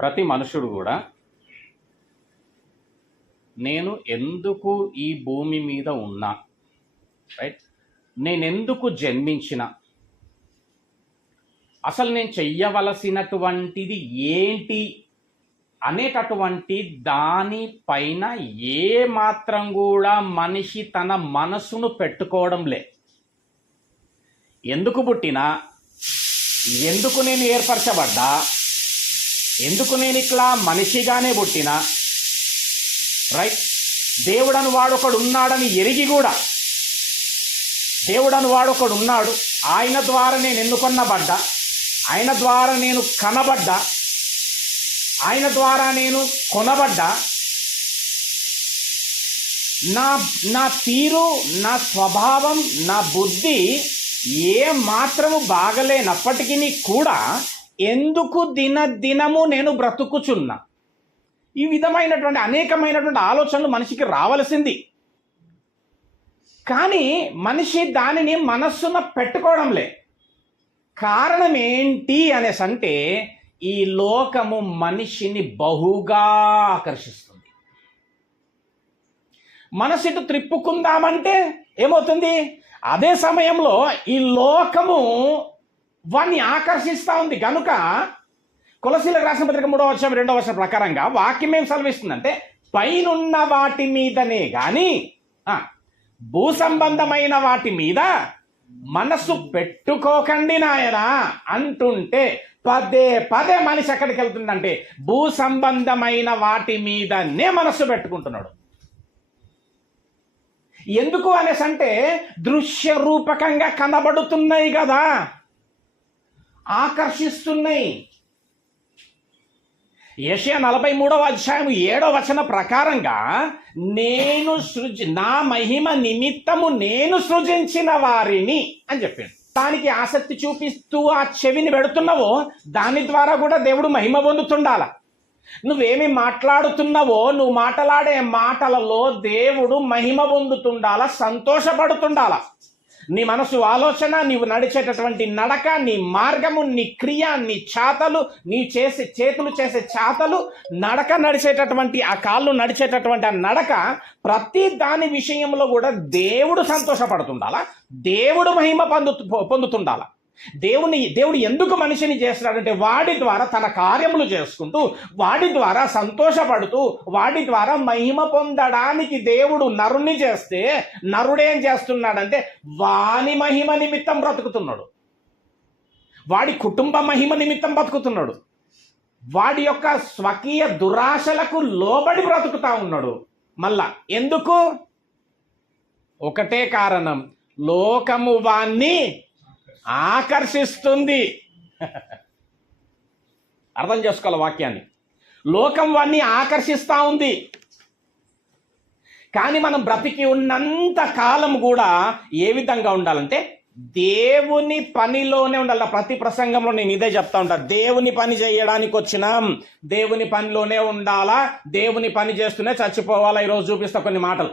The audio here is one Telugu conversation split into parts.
ప్రతి మనుషుడు కూడా నేను ఎందుకు ఈ భూమి మీద ఉన్నా, రైట్, నేనెందుకు జన్మించిన, అసలు నేను చెయ్యవలసినటువంటిది ఏంటి అనేటటువంటి దానిపైన ఏ మాత్రం కూడా మనిషి తన మనసును పెట్టుకోవడం లే. ఎందుకు పుట్టినా, ఎందుకు నేను ఏర్పరచబడ్డా, ఎందుకు నేను ఇట్లా మనిషిగానే పుట్టినా, రైట్, దేవుడని వాడొకడు ఉన్నాడని ఎరిగి కూడా దేవుడని వాడొకడు ఉన్నాడు, ఆయన ద్వారా నేను ఎన్నుకొనబడ్డా, ఆయన ద్వారా నేను కనబడ్డా, ఆయన ద్వారా నేను కొనబడ్డా, నా తీరు, నా స్వభావం, నా బుద్ధి ఏ మాత్రము బాగలేనప్పటికీ కూడా ఎందుకు దినదినము నేను బ్రతుకుచున్నా, ఈ విధమైనటువంటి అనేకమైనటువంటి ఆలోచనలు మనిషికి రావలసింది. కానీ మనిషి దానిని మనస్సున పెట్టుకోవడంలే. కారణం ఏంటి అనేసి అంటే, ఈ లోకము మనిషిని బహుగా ఆకర్షిస్తుంది. మనసిటు త్రిప్పుకుందామంటే ఏమవుతుంది, అదే సమయంలో ఈ లోకము వాణ్ణి ఆకర్షిస్తూ ఉంది. కనుక కొలసీలకు రాసిన పత్రిక 3వ అధ్యాయం 2వ వచనం ప్రకారంగా వాక్యం ఏం సెలవిస్తుందంటే, పైనున్న వాటి మీదనే కానీ భూ సంబంధమైన వాటి మీద మనసు పెట్టుకోకండి నాయనా అంటుంటే, పదే పదే మనిషి ఎక్కడికి వెళ్తుందంటే భూ సంబంధమైన వాటి మీదనే మనస్సు పెట్టుకుంటున్నాడు. ఎందుకు అనేసి అంటే, దృశ్య రూపకంగా కనబడుతున్నాయి కదా, ఆకర్షిస్తున్నాయి. యెషయా 43వ అధ్యాయం 7వ వచనం ప్రకారంగా నేను నా మహిమ నిమిత్తము నేను సృజించిన వారిని అని చెప్పిండు. దానికి ఆసక్తి చూపిస్తూ ఆ చెవిని పెడుతున్నావో దాని ద్వారా కూడా దేవుడు మహిమ పొందుతుండాల. నువ్వేమి మాట్లాడుతున్నావో, నువ్వు మాట్లాడే మాటలలో దేవుడు మహిమ పొందుతుండాల, సంతోషపడుతుండాల. నీ మనసు ఆలోచన, నీవు నడిచేటటువంటి నడక, నీ మార్గము, నీ క్రియ, నీ చాతలు, చేతులు చేసే చాతలు, నడక నడిచేటటువంటి ఆ కాళ్ళు నడిచేటటువంటి ఆ నడక, ప్రతి దాని విషయంలో కూడా దేవుడు సంతోషపడుతుండాల, దేవుడు మహిమ పొందుతుండాల. దేవుడు ఎందుకు మనిషిని చేస్తున్నాడంటే, వాడి ద్వారా తన కార్యములు చేసుకుంటూ, వాడి ద్వారా సంతోషపడుతూ, వాడి ద్వారా మహిమ పొందడానికి దేవుడు నరుని చేస్తే, నరుడేం చేస్తున్నాడంటే వాని మహిమ నిమిత్తం బ్రతుకుతున్నాడు, వాడి కుటుంబ మహిమ నిమిత్తం బ్రతుకుతున్నాడు, వాడి యొక్క స్వకీయ దురాశలకు లోబడి బ్రతుకుతా ఉన్నాడు. మళ్ళా ఎందుకు? ఒకటే కారణం, లోకము వాణ్ణి ఆకర్షిస్తుంది. అర్థం చేసుకోవాలి వాక్యాన్ని. లోకం వాణ్ణి ఆకర్షిస్తూ ఉంది. కానీ మనం బ్రతికి ఉన్నంత కాలం కూడా ఏ విధంగా ఉండాలంటే దేవుని పనిలోనే ఉండాలి. ప్రతి ప్రసంగంలో నేను ఇదే చెప్తా ఉంటాను, దేవుని పని చేయడానికి వచ్చినాం, దేవుని పనిలోనే ఉండాలా, దేవుని పని చేస్తూనే చచ్చిపోవాలా. ఈరోజు చూపిస్తా కొన్ని మాటలు.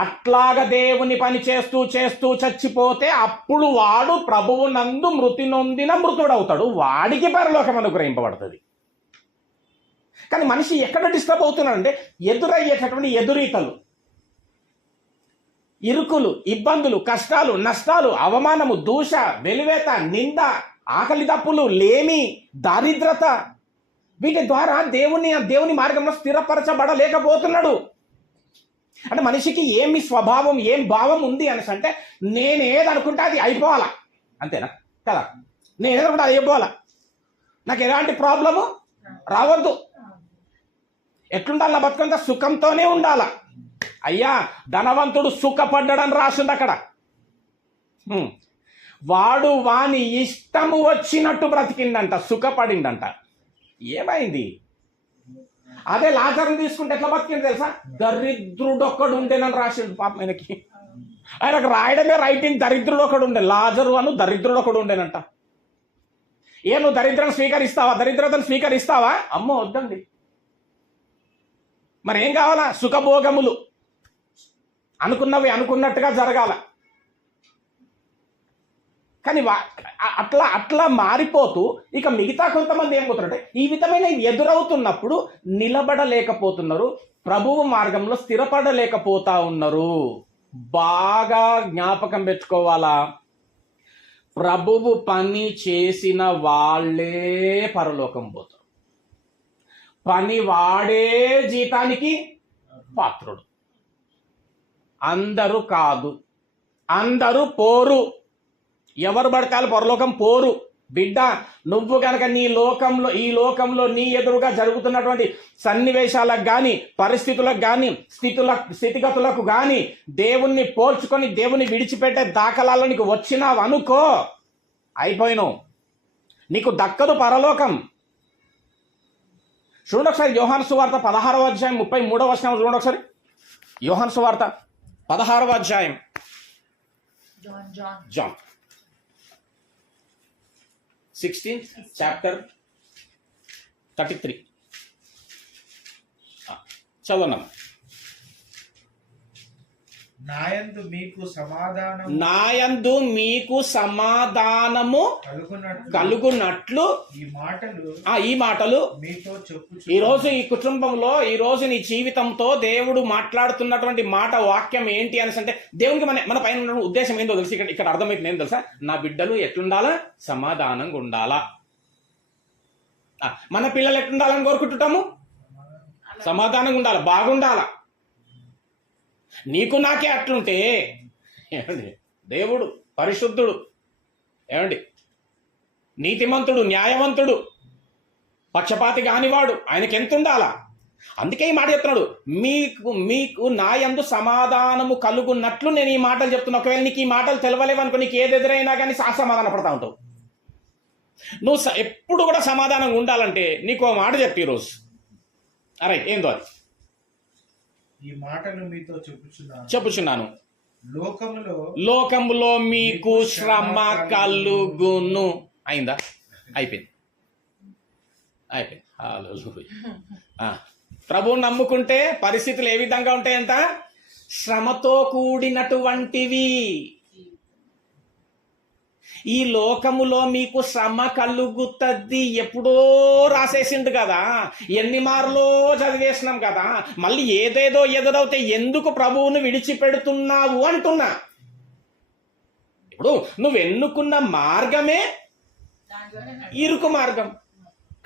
అట్లాగా దేవుని పని చేస్తూ చేస్తూ చచ్చిపోతే అప్పుడు వాడు ప్రభువు నందు మృతి నొందిన మృతుడవుతాడు, వాడికి పరలోకం అనుగ్రహింపబడుతుంది. కానీ మనిషి ఎక్కడ డిస్టర్బ్ అవుతున్నాడంటే, ఎదురయ్యేటటువంటి ఎదురీతలు, ఇరుకులు, ఇబ్బందులు, కష్టాలు, నష్టాలు, అవమానము, దూష, వెలివేత, నింద, ఆకలి దప్పులు, లేమి, దారిద్రత, వీటి ద్వారా దేవుని మార్గంలో స్థిరపరచబడలేకపోతున్నాడు. అంటే మనిషికి ఏమి స్వభావం, ఏం భావం ఉంది అనేసి అంటే, నేనేదనుకుంటే అది అయిపోవాలా, అంతేనా కదా? నేనేదనుకుంటే అది అయిపోవాలా, నాకు ఎలాంటి ప్రాబ్లము రావద్దు, ఎట్లుండాలి, నా బతుకంతా సుఖంతోనే ఉండాల. అయ్యా, ధనవంతుడు సుఖపడ్డాడని రాసింది అక్కడ. వాడు వాని ఇష్టము వచ్చినట్టు బ్రతికిండంట, సుఖపడిండంట. ఏమైంది? అదే లాజరుని తీసుకుంటే ఎట్లా బతికింది తెలుసా? దరిద్రుడు ఒక్కడు ఉండేనని రాసిండు పాపం. ఆయనకు రాయడమే రైటింగ్, దరిద్రుడు ఒకడు ఉండే, లాజరు అను దరిద్రుడు ఒకడు ఉండేనంట. నువ్వు దరిద్రం స్వీకరిస్తావా? దరిద్రతను స్వీకరిస్తావా? అమ్మో వద్దండి. మరి ఏం కావాలా? సుఖభోగములు, అనుకున్నవి అనుకున్నట్టుగా జరగాల. కానీ అట్లా అట్లా మారిపోతూ ఇక మిగతా కొంతమంది ఏమవుతారంటే ఈ విధమైన ఎదురవుతున్నప్పుడు నిలబడలేకపోతున్నారు, ప్రభువు మార్గంలో స్థిరపడలేకపోతా ఉన్నారు. బాగా జ్ఞాపకం పెట్టుకోవాలా, ప్రభువు పని చేసిన వాళ్ళే పరలోకం పోతారు. పని వాడే జీతానికి పాత్రుడు. అందరూ కాదు, అందరూ పోరు. ఎవరు పడతారు పరలోకం పోరు. బిడ్డ, నువ్వు కనుక ఈ లోకంలో నీ ఎదురుగా జరుగుతున్నటువంటి సన్నివేశాలకు కానీ, పరిస్థితులకు కానీ, స్థితిగతులకు కానీ దేవుణ్ణి పోల్చుకొని దేవుని విడిచిపెట్టే దాఖలాల్లో నీకు వచ్చినావు అనుకో, అయిపోయినావు, నీకు దక్కదు పరలోకం. చూడండి ఒకసారి యోహాను సువార్త 16వ అధ్యాయం 33వ వచనం చూడండి ఒకసారి. యోహాను సువార్త 16వ అధ్యాయం, జాన్ 16th chapter 33 చదవన్నా. నాయందు మీకు సమాధానము కలుగునట్లు ఈ మాటలు మీతో చెప్పు. ఈ రోజు ఈ కుటుంబంలో, ఈ రోజు నీ జీవితంతో దేవుడు మాట్లాడుతున్నటువంటి మాట, వాక్యం ఏంటి అనేసి అంటే, దేవునికి మన పైన ఉన్న ఉద్దేశం ఏందో తెలుసు. ఇక్కడ అర్థమైంది ఏం తెలుసా? నా బిడ్డలు ఎట్లుండాలా? సమాధానంగా ఉండాలా. మన పిల్లలు ఎట్లుండాలని కోరుకుంటుంటాము? సమాధానంగా ఉండాలి, బాగుండాలా. నీకు నాకే అట్లుంటే ఏమండి, దేవుడు పరిశుద్ధుడు, ఏమండి నీతిమంతుడు, న్యాయవంతుడు, పక్షపాతి కానివాడు, ఆయనకి ఎంత ఉండాలా? అందుకే ఈ మాట చెప్తున్నాడు, మీకు నా యందు సమాధానము కలుగున్నట్లు నేను ఈ మాటలు చెప్తున్నా. ఒకవేళ నీకు ఈ మాటలు తెలవలేవనుకో, నీకు ఏది ఎదురైనా కానీ సమాధాన పడతా ఉంటావు. నువ్వు ఎప్పుడు కూడా సమాధానంగా ఉండాలంటే నీకు ఓ మాట చెప్పి ఈరోజు, అరే ఏందో అది, ఈ మాటలు మీతో చెప్పుచున్నాను. లోకములో మీకు శ్రమ కలుగును. అయిందా? అయిపోయింది. ప్రభువుని నమ్ముకుంటే పరిస్థితులు ఏ విధంగా ఉంటాయంట? శ్రమతో కూడినటువంటివి. ఈ లోకములో మీకు శ్రమ కలుగుతుంది ఎప్పుడో రాసేసిండు కదా, ఎన్ని మార్లో చదివేసినాం కదా. మళ్ళీ ఏదేదో ఎదురవుతే ఎందుకు ప్రభువును విడిచిపెడుతున్నావు అంటున్నా. ఇప్పుడు నువ్వు ఎన్నుకున్న మార్గమే ఇరుకు మార్గం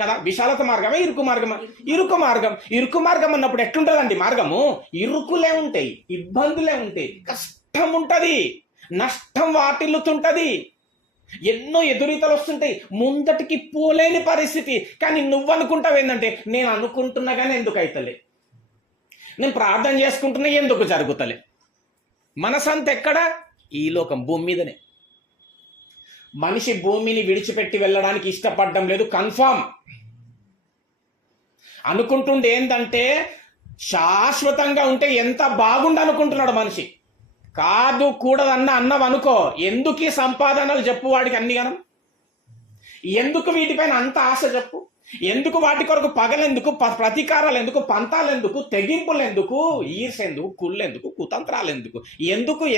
కదా, విశాలత మార్గమే ఇరుకు మార్గమా? ఇరుకు మార్గం అన్నప్పుడు ఎట్లుంటదండి మార్గము? ఇరుకులే ఉంటాయి, ఇబ్బందులే ఉంటాయి, కష్టం ఉంటది, నష్టం వాటిల్లుతుంటది, ఎన్నో ఎదురీతలు వస్తుంటాయి, ముందటికి పోలేని పరిస్థితి. కానీ నువ్వు అనుకుంటావు ఏంటంటే, నేను అనుకుంటున్నా కానీ ఎందుకు అవుతలే, నేను ప్రార్థన చేసుకుంటున్నా ఎందుకు జరుగుతలే. మనసంత ఎక్కడ? ఈ లోకం, భూమి మీదనే. మనిషి భూమిని విడిచిపెట్టి వెళ్ళడానికి ఇష్టపడడం లేదు, కన్ఫామ్. అనుకుంటుండే ఏంటంటే శాశ్వతంగా ఉంటే ఎంత బాగుండు అనుకుంటున్నాడు మనిషి. కాదు, కూడదన్న అన్నవనుకో, ఎందుకు ఈ సంపాదనలు చెప్పు వాడికి అన్ని గనం? ఎందుకు వీటిపైన అంత ఆశ చెప్పు? ఎందుకు వాటి కొరకు పగలెందుకు, ప్రతీకారాలు ఎందుకు, పంతాలు ఎందుకు, తెగింపులు ఎందుకు, ఈర్షెందుకు, కుళ్ళెందుకు, కుతంత్రాలు ఎందుకు?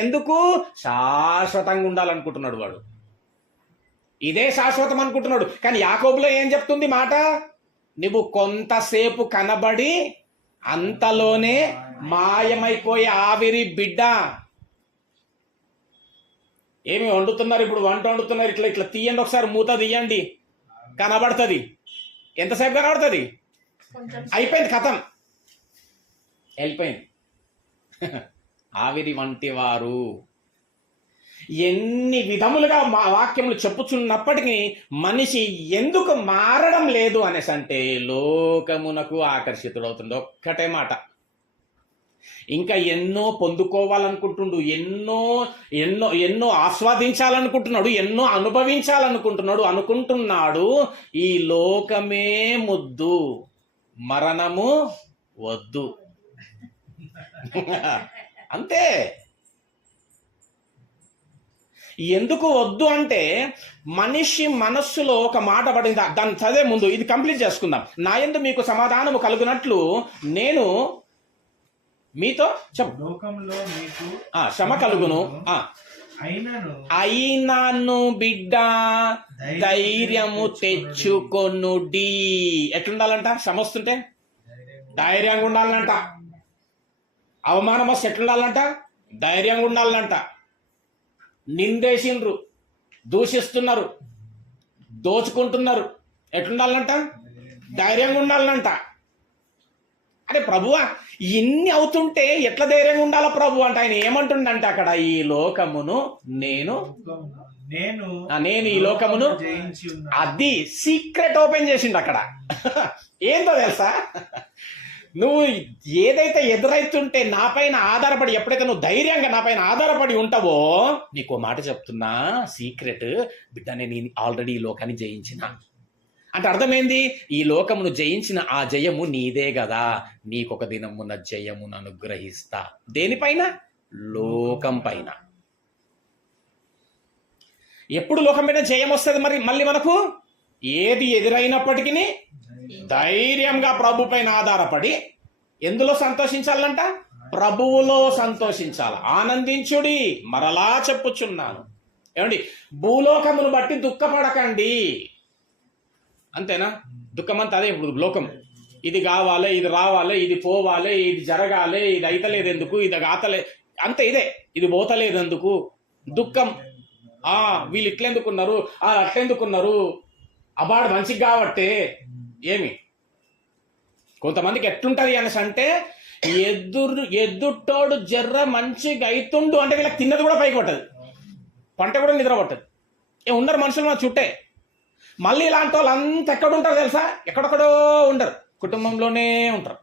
ఎందుకు శాశ్వతంగా ఉండాలనుకుంటున్నాడు వాడు. ఇదే శాశ్వతం అనుకుంటున్నాడు. కానీ యాకోబులో ఏం చెప్తుంది మాట? నువ్వు కొంతసేపు కనబడి అంతలోనే మాయమైపోయే ఆవిరి బిడ్డ. ఏమి వండుతున్నారు ఇప్పుడు? వంట వండుతున్నారు, ఇట్లా తీయండి ఒకసారి, మూత తీయండి, కనబడుతుంది. ఎంతసేపు కనబడుతుంది? అయిపోయింది, కథం, వెళ్ళిపోయింది. ఆవిరి వంటి వారు. ఎన్ని విధములుగా వాక్యములు చెప్పుచున్నప్పటికీ మనిషి ఎందుకు మారడం లేదు అనేసి అంటే, లోకమునకు ఆకర్షితుడవుతుంది. ఒక్కటే మాట, ఇంకా ఎన్నో పొందుకోవాలనుకుంటుండు, ఎన్నో ఎన్నో ఎన్నో ఆస్వాదించాలనుకుంటున్నాడు, ఎన్నో అనుకుంటున్నాడు. ఈ లోకమే ముద్దు, మరణము వద్దు. అంతే. ఎందుకు వద్దు అంటే, మనిషి మనస్సులో ఒక మాట పడింది. దాన్ని చదివే ముందు ఇది కంప్లీట్ చేసుకుందాం. నా యందు మీకు సమాధానము కలుగునట్లు నేను మీతో లోకంలో మీకు శ్రమ కలుగును. అయినాను బిడ్డ ధైర్యము తెచ్చుకొనుడి. ఎట్లుండాలంట? శ్రమ వస్తుంటే ధైర్యంగా ఉండాలంట. అవమానం వస్తే ఎట్లుండాలంట? ధైర్యంగా ఉండాలంట. నిందేసిండ్రు, దూషిస్తున్నారు, దోచుకుంటున్నారు, ఎట్లుండాలంట? ధైర్యంగా ఉండాలంట. అరే ప్రభువా, ఇన్ని అవుతుంటే ఎట్లా ధైర్యంగా ఉండాలా ప్రభు అంటే ఆయన ఏమంటుండంటే అక్కడ, ఈ లోకమును నేను ఈ లోకమును జయించి ఉన్నాను. అది సీక్రెట్ ఓపెన్ చేసిండు అక్కడ. ఏందో తెలుసా, నువ్వు ఏదైతే ఎదురైతుంటే నా పైన ఆధారపడి, ఎప్పుడైతే నువ్వు ధైర్యంగా నా పైన ఆధారపడి ఉంటావో, నీకు మాట చెప్తున్నా సీక్రెట్ బిడ్డ, నేను ఆల్రెడీ ఈ లోకాన్ని జయించిన అంటే అర్థమైంది. ఈ లోకమును జయించిన ఆ జయము నీదే కదా, నీకొక దినమున జయమును అనుగ్రహిస్తా. దేనిపైన? లోకం పైన. ఎప్పుడు లోకం పైన జయం వస్తుంది? మళ్ళీ మనకు ఏది ఎదురైనప్పటికీ ధైర్యంగా ప్రభు పైన ఆధారపడి ఎందులో సంతోషించాలంట? ప్రభువులో సంతోషించాలి. ఆనందించుడి, మరలా చెప్పుచున్నాను. ఏమండి, భూలోకమును బట్టి దుఃఖపడకండి. అంతేనా? దుఃఖమంతా అదే. ఇప్పుడు లోకం ఇది కావాలి, ఇది రావాలి, ఇది పోవాలి, ఇది జరగాలి, ఇది అయితలేదు ఎందుకు, ఇది ఆతలే, అంతే ఇదే. ఇది పోతలేదు ఎందుకు దుఃఖం. వీళ్ళు ఇట్లెందుకున్నారు, అట్లెందుకున్నారు, అబాడు మంచిగా కాబట్టే. ఏమి కొంతమందికి ఎట్లుంటది అనేసి అంటే, ఎదుటోడు జర్ర మంచిగా అవుతుండు అంటే వీళ్ళకి తిన్నది కూడా పైకి పట్టదు, పంట కూడా నిద్ర పట్టదు. ఉన్నారు మనుషులు మా చుట్టే. మళ్ళీ ఇలాంటి వాళ్ళు అంతా ఎక్కడ ఉంటారు తెలుసా? ఎక్కడెక్కడో ఉంటారు, కుటుంబంలోనే ఉంటారు,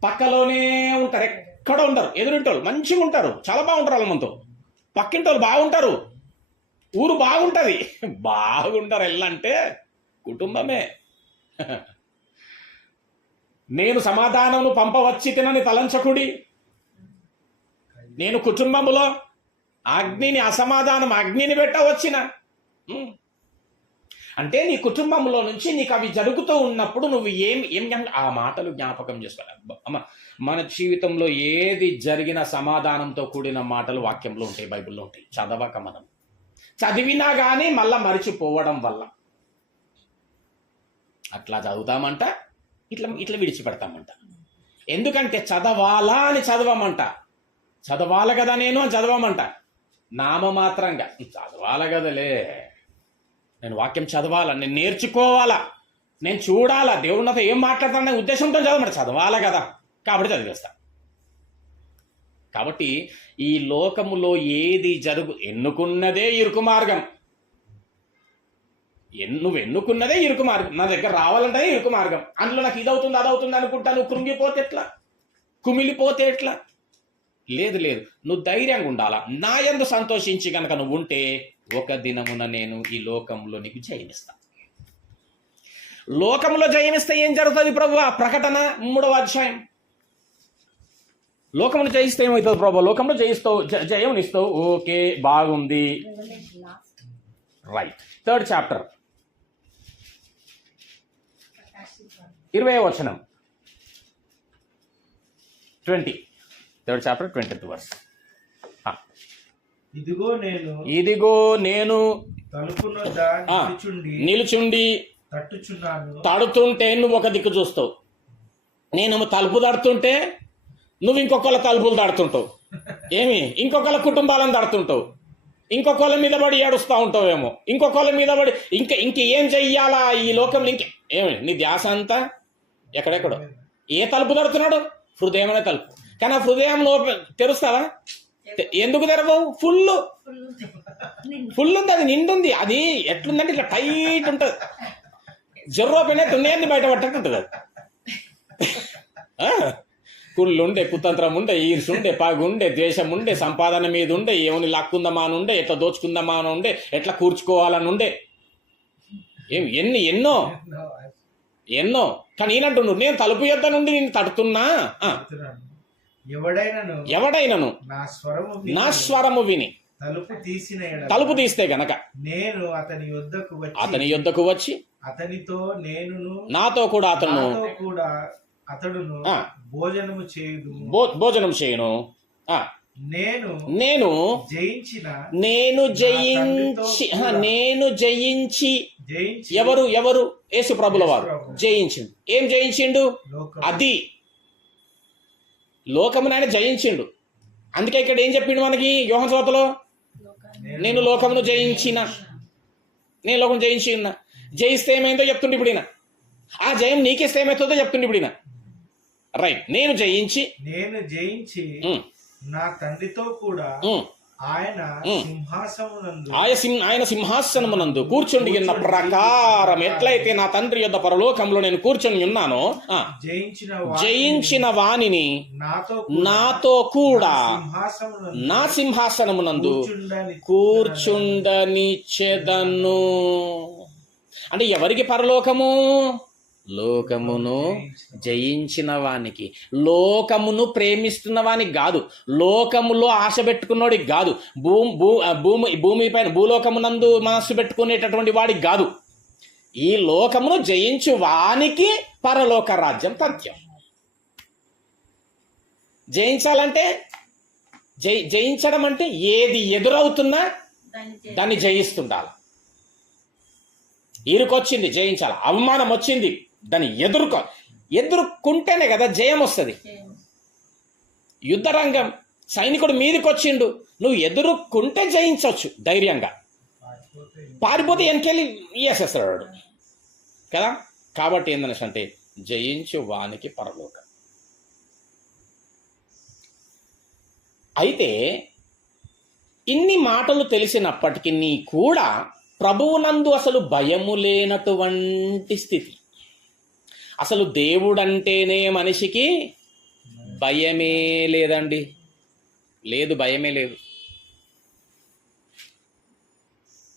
పక్కలోనే ఉంటారు, ఎక్కడ ఉంటారు. ఎదురింటోళ్ళు మంచిగా ఉంటారు, చాలా బాగుంటారు వాళ్ళ మనతో. పక్కింటోళ్ళు బాగుంటారు, ఊరు బాగుంటుంది, బాగుంటారు. ఎల్లంటే కుటుంబమే. నేను సమాధానమును పంపవచ్చి తినని తలంచకుడి. నేను కుటుంబములో అసమాధానం అగ్నిని పెట్టవచ్చిన. అంటే నీ కుటుంబంలో నుంచి నీకు అవి జరుగుతూ ఉన్నప్పుడు నువ్వు ఏం ఆ మాటలు జ్ఞాపకం చేసుకోవాలి. అమ్మ, మన జీవితంలో ఏది జరిగిన సమాధానంతో కూడిన మాటలు వాక్యంలో ఉంటాయి, బైబిల్లో ఉంటాయి. చదవక మనం చదివినా కానీ మళ్ళా మరిచిపోవడం వల్ల అట్లా చదువుతామంట, ఇట్లా విడిచిపెడతామంట. ఎందుకంటే చదవాలా అని చదవమంట. చదవాలి కదా నేను అని చదవమంట. నామమాత్రంగా చదవాలి కదలే, నేను వాక్యం చదవాలా, నేను నేర్చుకోవాలా, నేను చూడాలా, దేవుడు నాతో ఏం మాట్లాడతాననే ఉద్దేశంతో చదవమంట. చదవాలా కదా, కాబట్టి చదివేస్తా. కాబట్టి ఈ లోకములో ఏది ఎన్నుకున్నదే ఇరుకు మార్గం. నువ్వు ఎన్నుకున్నదే ఇరుకు మార్గం. నా దగ్గర రావాలంటే ఇరుకు మార్గం. అందులో నాకు ఇదవుతుంది అదవుతుంది అనుకుంటా నువ్వు కృంగిపోతే ఎట్లా, కుమిలిపోతే ఎట్లా? లేదు, నువ్వు ధైర్యంగా ఉండాలా. నా యందు సంతోషించి కనుక నువ్వు ఉంటే ఒక దినమున నేను ఈ లోకంలో నీకు జయమిస్తా. లోకంలో జయమిస్తే ఏం జరుగుతుంది ప్రభువా? ప్రకటన 3వ అధ్యాయం. లోకమును జయిస్తే ఏమవుతుంది ప్రభు? లోకంలో జయిస్తావు, జయమునిస్తావు. ఓకే, బాగుంది, రైట్. 3rd చాప్టర్ 20వ వచనం, 20, 3rd చాప్టర్ 20th verse. ఇదిగో నేను తలుపును నిలుచుండి తడుతుంటే నువ్వు ఒక దిక్కు చూస్తావు, నేను తలుపు తడుతుంటే నువ్వు ఇంకొకళ్ళ తలుపులు తడుతుంటావు. ఇంకొకళ్ళ కుటుంబాలను తడుతుంటావు, ఇంకొకళ్ళ మీద పడి ఏడుస్తూ ఉంటావేమో, ఇంకొకళ్ళ మీద పడి ఇంకేం చెయ్యాలా ఈ లోకంలో, నీ ధ్యాస అంతా ఎక్కడెక్కడో. ఏ తలుపు తడుతున్నాడు? హృదయం అనే తలుపు. కానీ ఆ హృదయంలో తెరుస్తావా? ఎందుకు తెరవవు? ఫుల్ ఉంది, అది నిండుంది. అది ఎట్లుందంటే ఇట్లా టైట్ ఉంటుంది, జర్రోపెనే దున్యాన్ని బయట పట్టట్టు ఉంటుంది. అది కుళ్ళుండే, కుతంత్రం ఉండే, ఈర్షుండే, పగుండే, ద్వేషం ఉండే, సంపాదన మీద ఉండే, ఏమని లాక్కుందామా అని ఉండే, ఎట్లా దోచుకుందామా అని ఉండే, ఎట్లా కూర్చుకోవాలని ఉండే, ఎన్నో. కానీ ఈయనంటున్నాడు, నేను తలుపు యొద్ద నుండి నేను తడుతున్నా. ఎవడైనను నా స్వరము విని తలుపు తీస్తే గనక నేను అతని యొద్దకు వచ్చి నాతో కూడా అతడును భోజనం చేయను. నేను జయించి తండ్రితో నేను జయించి జయించి ఎవరు యేసు ప్రభుల వారు యేసు ప్రభు. జయించిండు. ఏం జయించిండు? లోకం అది లోకమును ఆయన జయించిండు. అందుకే ఇక్కడ ఏం చెప్పిండు మనకి యోహాను సువార్తలో? నేను లోకమును జయించిన, నేను లోకం జయించి ఉన్నా. జయిస్తే ఏమైందో చెప్తుండే ఇప్పుడు ఈయన. ఆ జయం నీకిస్తే ఏమవుతుందో చెప్తుండే ఇప్పుడు ఈయన. రైట్. నేను జయించి ఉమ్, నా తండ్రితో కూడా ఉమ్, ఆయన ఉమ్. సింహాసమునందు ఆయన సింహాసనమునందు కూర్చుండి ఉన్న ప్రకారం ఎట్లయితే నా తండ్రి యొద్ద పరలోకంలో నేను కూర్చొని ఉన్నానో జయించిన వానిని నాతో కూడా నా సింహాసనమునందు కూర్చుండనిచ్చెదను. అంటే ఎవరికి పరలోకము? లోకమును జయించిన వానికి, లోకమును ప్రేమిస్తున్న వానికి కాదు, లోకములో ఆశ పెట్టుకున్నోడికి కాదు, భూమిపైన భూలోకమునందు మనస్సు పెట్టుకునేటటువంటి వాడికి కాదు. ఈ లోకమును జయించు వానికి పరలోక రాజ్యం తథ్యం. జయించాలంటే జయించడం అంటే ఏది ఎదురవుతున్నా దాన్ని జయిస్తుండాలి. ఇరుకొచ్చింది జయించాలి, అవమానం వచ్చింది దాన్ని ఎదుర్కొంటేనే కదా జయం వస్తుంది. యుద్ధరంగం సైనికుడు మీదకి వచ్చిండు, నువ్వు ఎదుర్కొంటే జయించవచ్చు ధైర్యంగా. పారిపోతే వెనకెళ్ళి వేసేస్తాడు కదా. కాబట్టి ఏందనంటే జయించు వానికి పరలోకం. అయితే ఇన్ని మాటలు తెలిసినప్పటికీ కూడా ప్రభువునందు అసలు భయము లేనటువంటి స్థితి. అసలు దేవుడంటేనే మనిషికి భయమే లేదండి. లేదు, భయమే లేదు.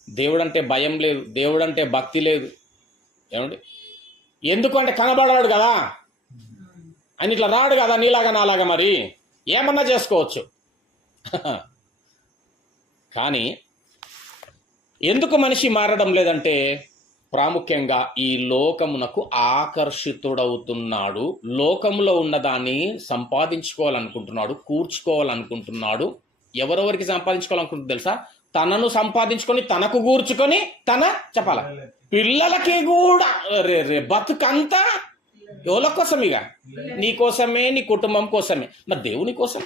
దేవుడంటే భయం లేదు, దేవుడంటే భక్తి లేదు. ఏమండి? ఎందుకంటే కనబడాడు కదా, అని ఇట్లా రాడు కదా నీలాగా నాలాగా, మరి ఏమన్నా చేసుకోవచ్చు. కానీ ఎందుకు మనిషి మారడం లేదంటే ప్రాముఖ్యంగా ఈ లోకమునకు ఆకర్షితుడవుతున్నాడు. లోకములో ఉన్నదాన్ని సంపాదించుకోవాలనుకుంటున్నాడు, కూర్చుకోవాలనుకుంటున్నాడు. ఎవరెవరికి సంపాదించుకోవాలనుకుంటుంది తెలుసా? తనను సంపాదించుకొని తనకు కూర్చుకొని చెప్పాల పిల్లలకి కూడా బతుకంతా ఎవల కోసం? ఇక నీ కోసమే, నీ కుటుంబం కోసమే. మరి దేవుని కోసం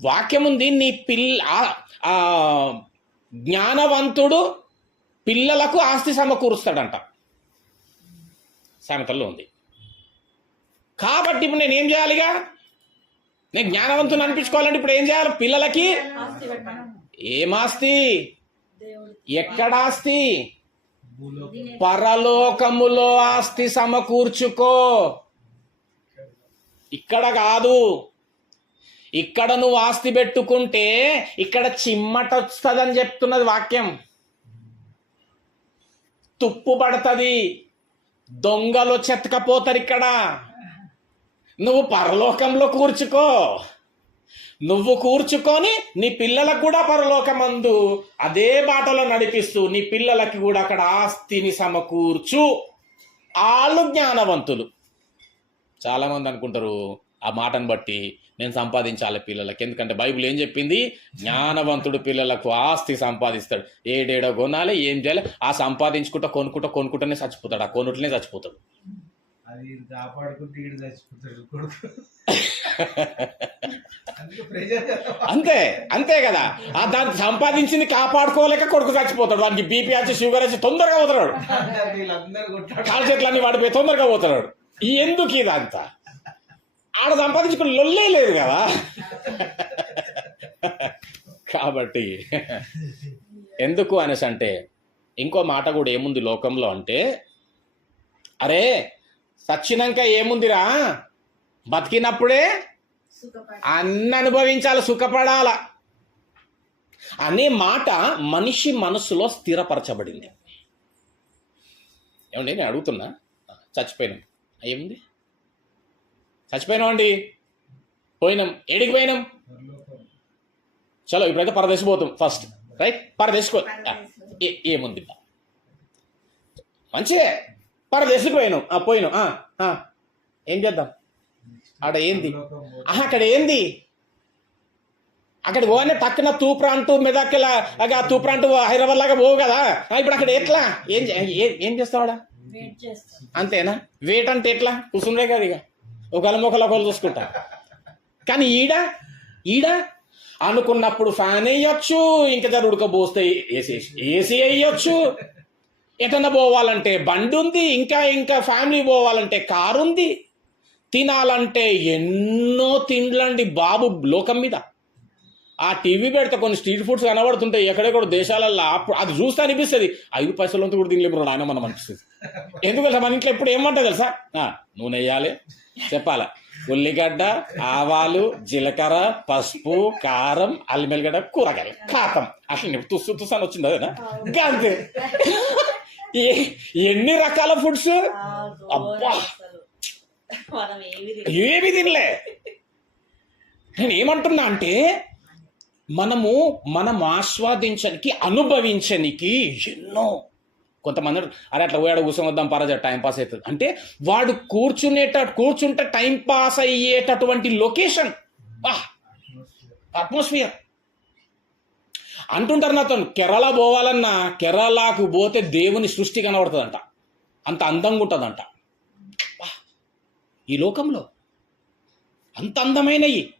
వాక్యం ఉంది. నీ జ్ఞానవంతుడు పిల్లలకు ఆస్తి సమకూరుస్తాడంట, సామెతల్లో ఉంది. కాబట్టి ఇప్పుడు నేను ఏం చేయాలిగా? నేను జ్ఞానవంతుని అనిపించుకోవాలంటే ఇప్పుడు ఏం చేయాలి? పిల్లలకి ఏమాస్తి? ఎక్కడాస్తి? పరలోకములో ఆస్తి సమకూర్చుకో. ఇక్కడ కాదు. ఇక్కడ నువ్వు ఆస్తి పెట్టుకుంటే ఇక్కడ చిమ్మట వస్తుందని చెప్తున్నది వాక్యం. తుప్పు పడుతుంది, దొంగలు చెత్తకపోతారు. ఇక్కడ నువ్వు పరలోకంలో కూర్చుకో. నువ్వు కూర్చుకొని నీ పిల్లలకు కూడా పరలోకమందు అదే బాటలో నడిపిస్తూ నీ పిల్లలకి కూడా అక్కడ ఆస్తిని సమకూర్చు. వాళ్ళు జ్ఞానవంతులు. చాలామంది అనుకుంటారు ఆ మాటను బట్టి నేను సంపాదించాలి పిల్లలకి. ఎందుకంటే బైబిల్ ఏం చెప్పింది? జ్ఞానవంతుడు పిల్లలకు ఆస్తి సంపాదిస్తాడు. ఏడేడో కొనాలి, ఏం చేయాలి? ఆ కొనుక్కుంటూనే చచ్చిపోతాడు. ఆ కొనుట్లనే చచ్చిపోతాడు. అంతే కదా. దాన్ని సంపాదించింది కాపాడుకోలేక కొడుకు చచ్చిపోతాడు. దానికి బీపీ వచ్చి, షుగర్ వచ్చి తొందరగా పోతాడు. కాలు చేతులన్నీ వాడిపోయి తొందరగా పోతాడు. ఎందుకు ఇదంతా? ఆడ సంపాదించుకుని లొల్లే లేదు కదా. కాబట్టి ఎందుకు అనేసి అంటే ఇంకో మాట కూడా ఏముంది లోకంలో అంటే, అరే సచ్చినాక ఏముందిరా, బతికినప్పుడే అన్ని అనుభవించాలి, సుఖపడాల అనే మాట మనిషి మనసులో స్థిరపరచబడింది. ఏమండి నేను అడుగుతున్నా, చచ్చిపోయినాం ఏముంది? చచ్చిపోయినాం అండి, పోయినాం. ఏడికి పోయినాం? చలో ఇప్పుడైతే పరదేశం పోతాం ఫస్ట్. రైట్, పరదేశకు ఏముంది? మంచిదే, పరదేశకు పోయినాం. ఏం చేద్దాం? ఆడ ఏంది అక్కడ ఏంది అక్కడ పోనే పక్కన తూప్రాంటు మెదక్ల ఆ తూప్రాంటు హైదరాబాద్ లాగా పోవు కదా ఇప్పుడు అక్కడ ఎట్లా ఏం చేస్తావాడా అంతేనా వెయిట్ అంటే ఎట్లా కూర్చుండే కదా ఇక ఒకళ్ళ మొక్కలు ఒకళ్ళు చూసుకుంటా కానీ ఈడ అనుకున్నప్పుడు ఫ్యాన్ వేయొచ్చు ఇంకా జర ఉడకబోస్తే ఏసీ వేయొచ్చు ఎటన్నా పోవాలంటే బండి ఉంది ఇంకా ఫ్యామిలీ పోవాలంటే కారు ఉంది తినాలంటే ఎన్నో తిండ్లండి బాబు లోకం మీద ఆ టీవీ పెడితే కొన్ని స్ట్రీట్ ఫుడ్స్ కనబడుతుంటాయి ఎక్కడెక్కడ దేశాలల్లో అది చూస్తే అనిపిస్తుంది 5 పైసలంతా కూడా తినలేము ఆయన మనం అనిపిస్తుంది ఎందుకంటే మన ఇంట్లో ఇప్పుడు ఏమంటుంది తెలుసా నూనె వేయాలి చెప్పాలా ఉల్లిగడ్డ ఆవాలు జీలకర్ర పసుపు కారం అల్లిమెల్లిగడ్డ కూరగాయలు కాతం అసలు తుస్సు తుస్సు అని వచ్చింది అదేనా అంతే ఎన్ని రకాల ఫుడ్స్ అబ్బా ఏమి తినలే నేను ఏమంటున్నా అంటే మనం ఆస్వాదించడానికి అనుభవించడానికి ఎన్నో కొంతమంది అరే అట్లా పోయాడు కూర్చొని వద్దాం పరజ టైం పాస్ అవుతుంది అంటే వాడు కూర్చుంటే టైం పాస్ అయ్యేటటువంటి లొకేషన్ అట్మాస్ఫియర్ అంటుంటారు నాతో కేరళ పోవాలన్నా కేరళకు పోతే దేవుని సృష్టి కనబడుతుందంట అంత అందంగా ఉంటుందంట ఈ లోకంలో అంత అందమైనవి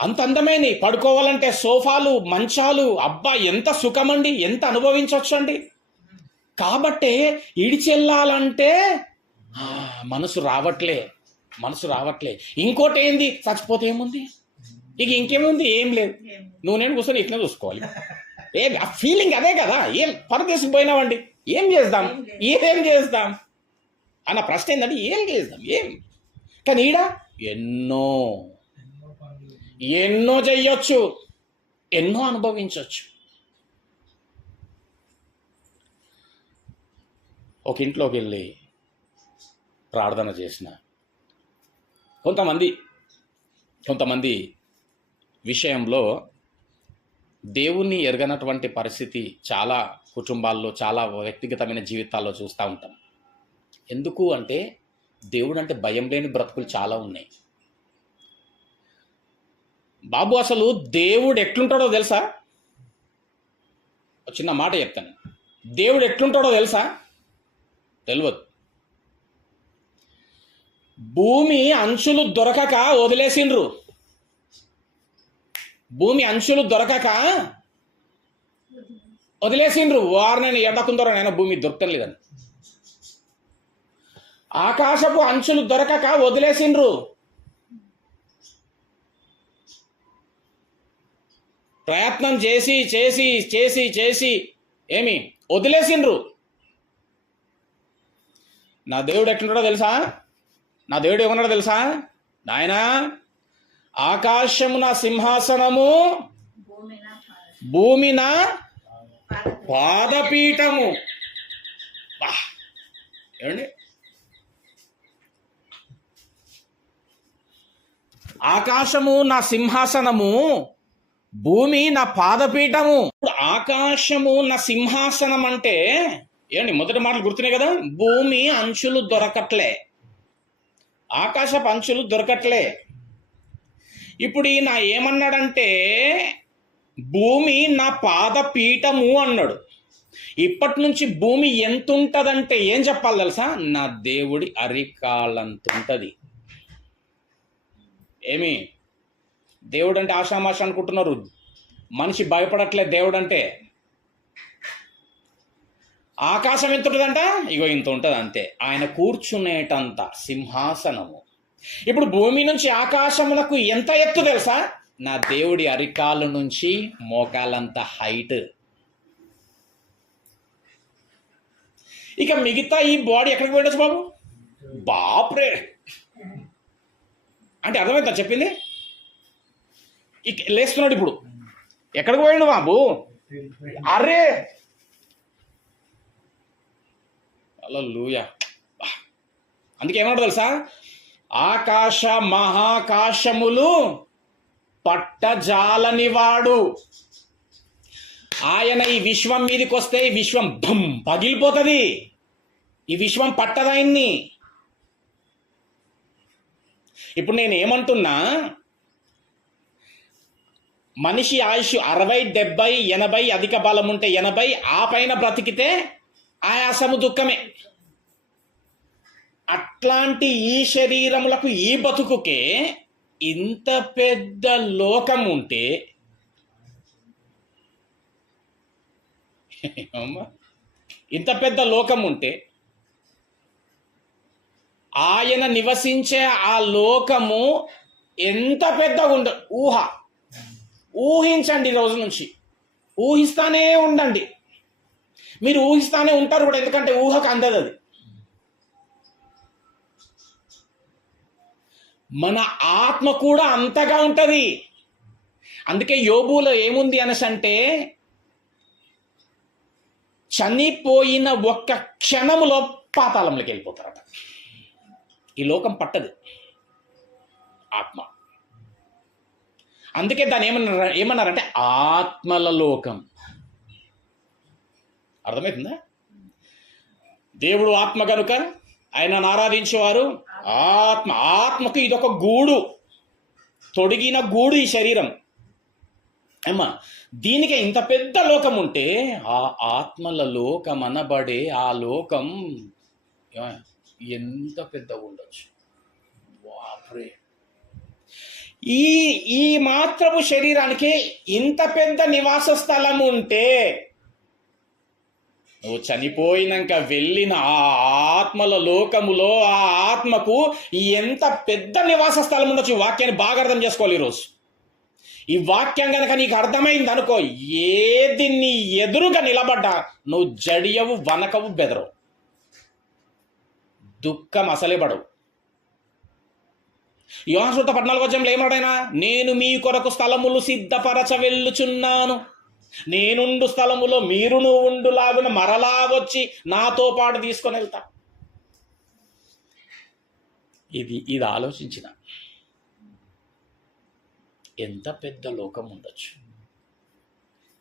అంత అందమైనవి పడుకోవాలంటే సోఫాలు మంచాలు అబ్బా ఎంత సుఖమండి ఎంత అనుభవించవచ్చు అండి కాబట్టే ఇడిచెల్లాలంటే మనసు రావట్లే ఇంకోటి ఏంది చచ్చిపోతే ఏముంది ఇక ఇంకేముంది ఏం లేదు నువ్వు నేను కూర్చొని ఇట్లా చూసుకోవాలి ఆ ఫీలింగ్ అదే కదా ఏం పరదేశం పోయినావండి ఏం చేద్దాం అన్న ప్రశ్న ఏంటంటే ఏం చేద్దాం కానీ ఈడ ఎన్నో చెయ్యొచ్చు ఎన్నో అనుభవించవచ్చు ఒక ఇంట్లోకి వెళ్ళి ప్రార్థన చేసిన కొంతమంది విషయంలో దేవుణ్ణి ఎరగనటువంటి పరిస్థితి చాలా కుటుంబాల్లో చాలా వ్యక్తిగతమైన జీవితాల్లో చూస్తూ ఉంటాం ఎందుకు అంటే దేవుడు అంటే భయం లేని బ్రతుకులు చాలా ఉన్నాయి బాబు అసలు దేవుడు ఎట్లుంటాడో తెలుసా చిన్న మాట చెప్తాను దేవుడు ఎట్లుంటాడో తెలుసా తెలియదు భూమి అంచులు దొరకక వదిలేసిండ్రు వారు నేను ఎడకుందరో నేను భూమి దొరకలేదని ఆకాశపు అంచులు దొరకక వదిలేసిండ్రు ప్రయత్నం చేసి ఏమి వదిలేసిండ్రు నా దేవుడు ఎట్లుంటాడో తెలుసా నా దేవుడు ఏమన్నాడో తెలుసా నాయనా ఆకాశము నా సింహాసనము భూమి నా పాదపీఠము ఏమండి ఆకాశము నా సింహాసనము భూమి నా పాదపీఠము ఆకాశము నా సింహాసనం అంటే ఏంటి మొదటి మాటలు గుర్తున్నాయి కదా భూమి అంచులు దొరకట్లే ఆకాశపు అంచులు దొరకట్లే ఇప్పుడు ఈయన ఏమన్నాడంటే భూమి నా పాదపీఠము అన్నాడు ఇప్పటి నుంచి భూమి ఎంత ఉంటుందంటే ఏం చెప్పాలి తెలుసా నా దేవుడి అరికాళ్ళంత ఉంటుంది ఏమి దేవుడు అంటే ఆషామాష అనుకుంటున్నారు మనిషి భయపడట్లే దేవుడు అంటే ఆకాశం ఎంత ఉంటుందంట ఇగో ఇంత ఉంటుంది అంతే ఆయన కూర్చునేటంత సింహాసనము ఇప్పుడు భూమి నుంచి ఆకాశములకు ఎంత ఎత్తు తెలుసా నా దేవుడి అరికాళ్ళ నుంచి మోకాలంత హైట్ ఇక మిగతా ఈ బాడీ ఎక్కడికి పోయొచ్చు బాబు బాప్రే అంటే అర్థమైందా చెప్పింది లేస్తున్నాడు ఇప్పుడు ఎక్కడికి పోయిండు బాబు అరే హల్లెలూయా అందుకే ఏమన్నాడు తెలుసా ఆకాశ మహాకాశములు పట్టజాలనివాడు ఆయన ఈ విశ్వం మీదకి వస్తే ఈ విశ్వం భం పగిలిపోతుంది ఈ విశ్వం పట్టదాయన్ని ఇప్పుడు నేను ఏమంటున్నా, మనిషి ఆయుష్ 60, 70, 80, అధిక బలం ఉంటే 80, ఆ పైన బ్రతికితే ఆయాసము దుఃఖమే. అట్లాంటి ఈ శరీరములకు ఈ బతుకుకే ఇంత పెద్ద లోకం ఉంటే ఇంత పెద్ద లోకం ఉంటే ఆయన నివసించే ఆ లోకము ఎంత పెద్దగా ఊహించండి. ఈ రోజు నుంచి ఊహిస్తానే ఉండండి. మీరు ఊహిస్తానే ఉంటారు కూడా, ఎందుకంటే ఊహకు అందదు అది. మన ఆత్మ కూడా అంతగా ఉంటుంది. అందుకే యోబులో ఏముంది అనేసి అంటే, చనిపోయిన ఒక్క క్షణములో పాతాళంలోకి వెళ్ళిపోతారట. ఈ లోకం పట్టదు ఆత్మ. అందుకే దాన్ని ఏమన్నారంటే ఆత్మల లోకం. అర్థమవుతుందా? దేవుడు ఆత్మ కనుక ఆయనను ఆరాధించేవారు ఆత్మకు ఇదొక గూడు, తొడిగిన గూడు ఈ శరీరం. అమ్మా, దీనికి ఇంత పెద్ద లోకం ఉంటే ఆ ఆత్మల లోకం అనబడే ఆ లోకం ఎంత పెద్దగా ఉండొచ్చు. వాప్రే! ఈ మాత్రపు శరీరానికి ఇంత పెద్ద నివాస స్థలం ఉంటే, నువ్వు చనిపోయినాక వెళ్ళిన ఆ ఆత్మల లోకములో ఆ ఆత్మకు ఎంత పెద్ద నివాస స్థలం ఉండొచ్చు. ఈ వాక్యాన్ని బాగా అర్థం చేసుకోవాలి. ఈరోజు ఈ వాక్యం కనుక నీకు అర్థమైంది అనుకో, ఏది నీ ఎదురుగా నిలబడ్డా నువ్వు జడియవు, వనకవు, బెదరవు, దుఃఖం అసలే పడవు. యోహాను సువార్త 14 ఏమన్నాడైనా, నేను మీ కొరకు స్థలములు సిద్ధపరచ వెళ్ళుచున్నాను, నేనుండు స్థలములో మీరును ఉండులాగున మరలా వచ్చి నాతో పాటు తీసుకొని వెళ్తా. ఇది ఆలోచించిన ఎంత పెద్ద లోకం ఉండొచ్చు.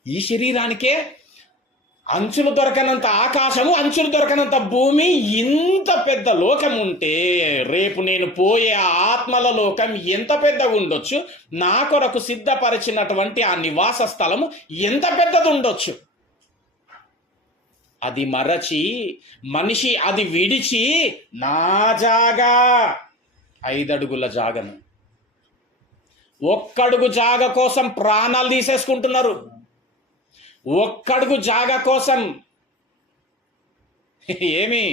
ఈ శరీరానికే అంచులు దొరకనంత ఆకాశము, అంచులు దొరకనంత భూమి, ఇంత పెద్ద లోకం ఉంటే రేపు నేను పోయే ఆ ఆత్మల లోకం ఎంత పెద్దగా ఉండొచ్చు. నా కొరకు సిద్ధపరిచినటువంటి ఆ నివాస స్థలము ఎంత పెద్దది ఉండొచ్చు. అది మరచి మనిషి అది విడిచి నా జాగా 5 అడుగుల జాగను, 1 అడుగు జాగ కోసం ప్రాణాలు తీసేసుకుంటున్నారు. 1 అడుగు జాగ కోసం ఏమి,